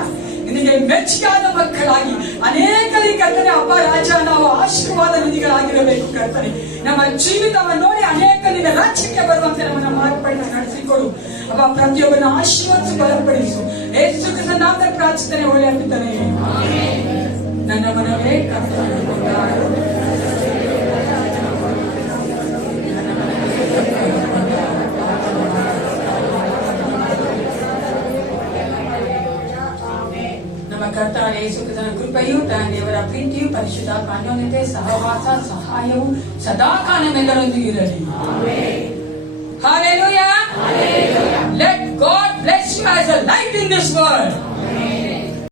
ನಿನಗೆ ಮೆಚ್ಚುಗೆಯಾದ ಮಕ್ಕಳಾಗಿ ಅನೇಕರಿಗೆ ಕರ್ತನೆ ಅಪ್ಪ ರಾಜ ನಾವು ಆಶೀರ್ವಾದ ನಿಧಿಗಳಾಗಿರಬೇಕು ಕರ್ತನೆ. ನಮ್ಮ ಜೀವಿತವನ್ನು ನೋಡಿ ಅನೇಕ ನಿನ್ನ ರಾಜ್ಯಕ್ಕೆ ಬರುವಂತೆ ನಮ್ಮನ್ನ ಮಾರ್ಪಡಿಸಿ ನಡೆಸಿಕೊಡು ಅಪ್ಪ. ಪ್ರತಿಯೊಬ್ಬರನ್ನು ಆಶೀರ್ವದಿಸಿ ಬಲಪಡಿಸು. ಯೇಸು ಕ್ರಿಸ್ತನ ನಾಮದಲ್ಲಿ ಪ್ರಾರ್ಥಿಸುತ್ತೇನೆ, ಒಳ್ಳೆಯ ಪಿತನೇ. ನನ್ನ ಮನವೇ ಕರ್ತನನ್ನು ಕೊಂಡಾಡು. ನಮ್ಮ ಕರ್ತನಾದ ಯೇಸು ಕ್ರಿಸ್ತನ ಕೃಪೆಯು ದೇವರ ಪ್ರೀತಿಯು ಪರಿಶುದ್ಧಾತ್ಮ ಅನ್ಯೋನ್ಯತೆ ಸಹವಾಸ ಸಹಾಯವು ಸದಾಕಾಲ ನಮ್ಮೆಲ್ಲರೊಂದಿಗೆ ಇರಲಿ. Hallelujah. Let God bless you as a light in this world.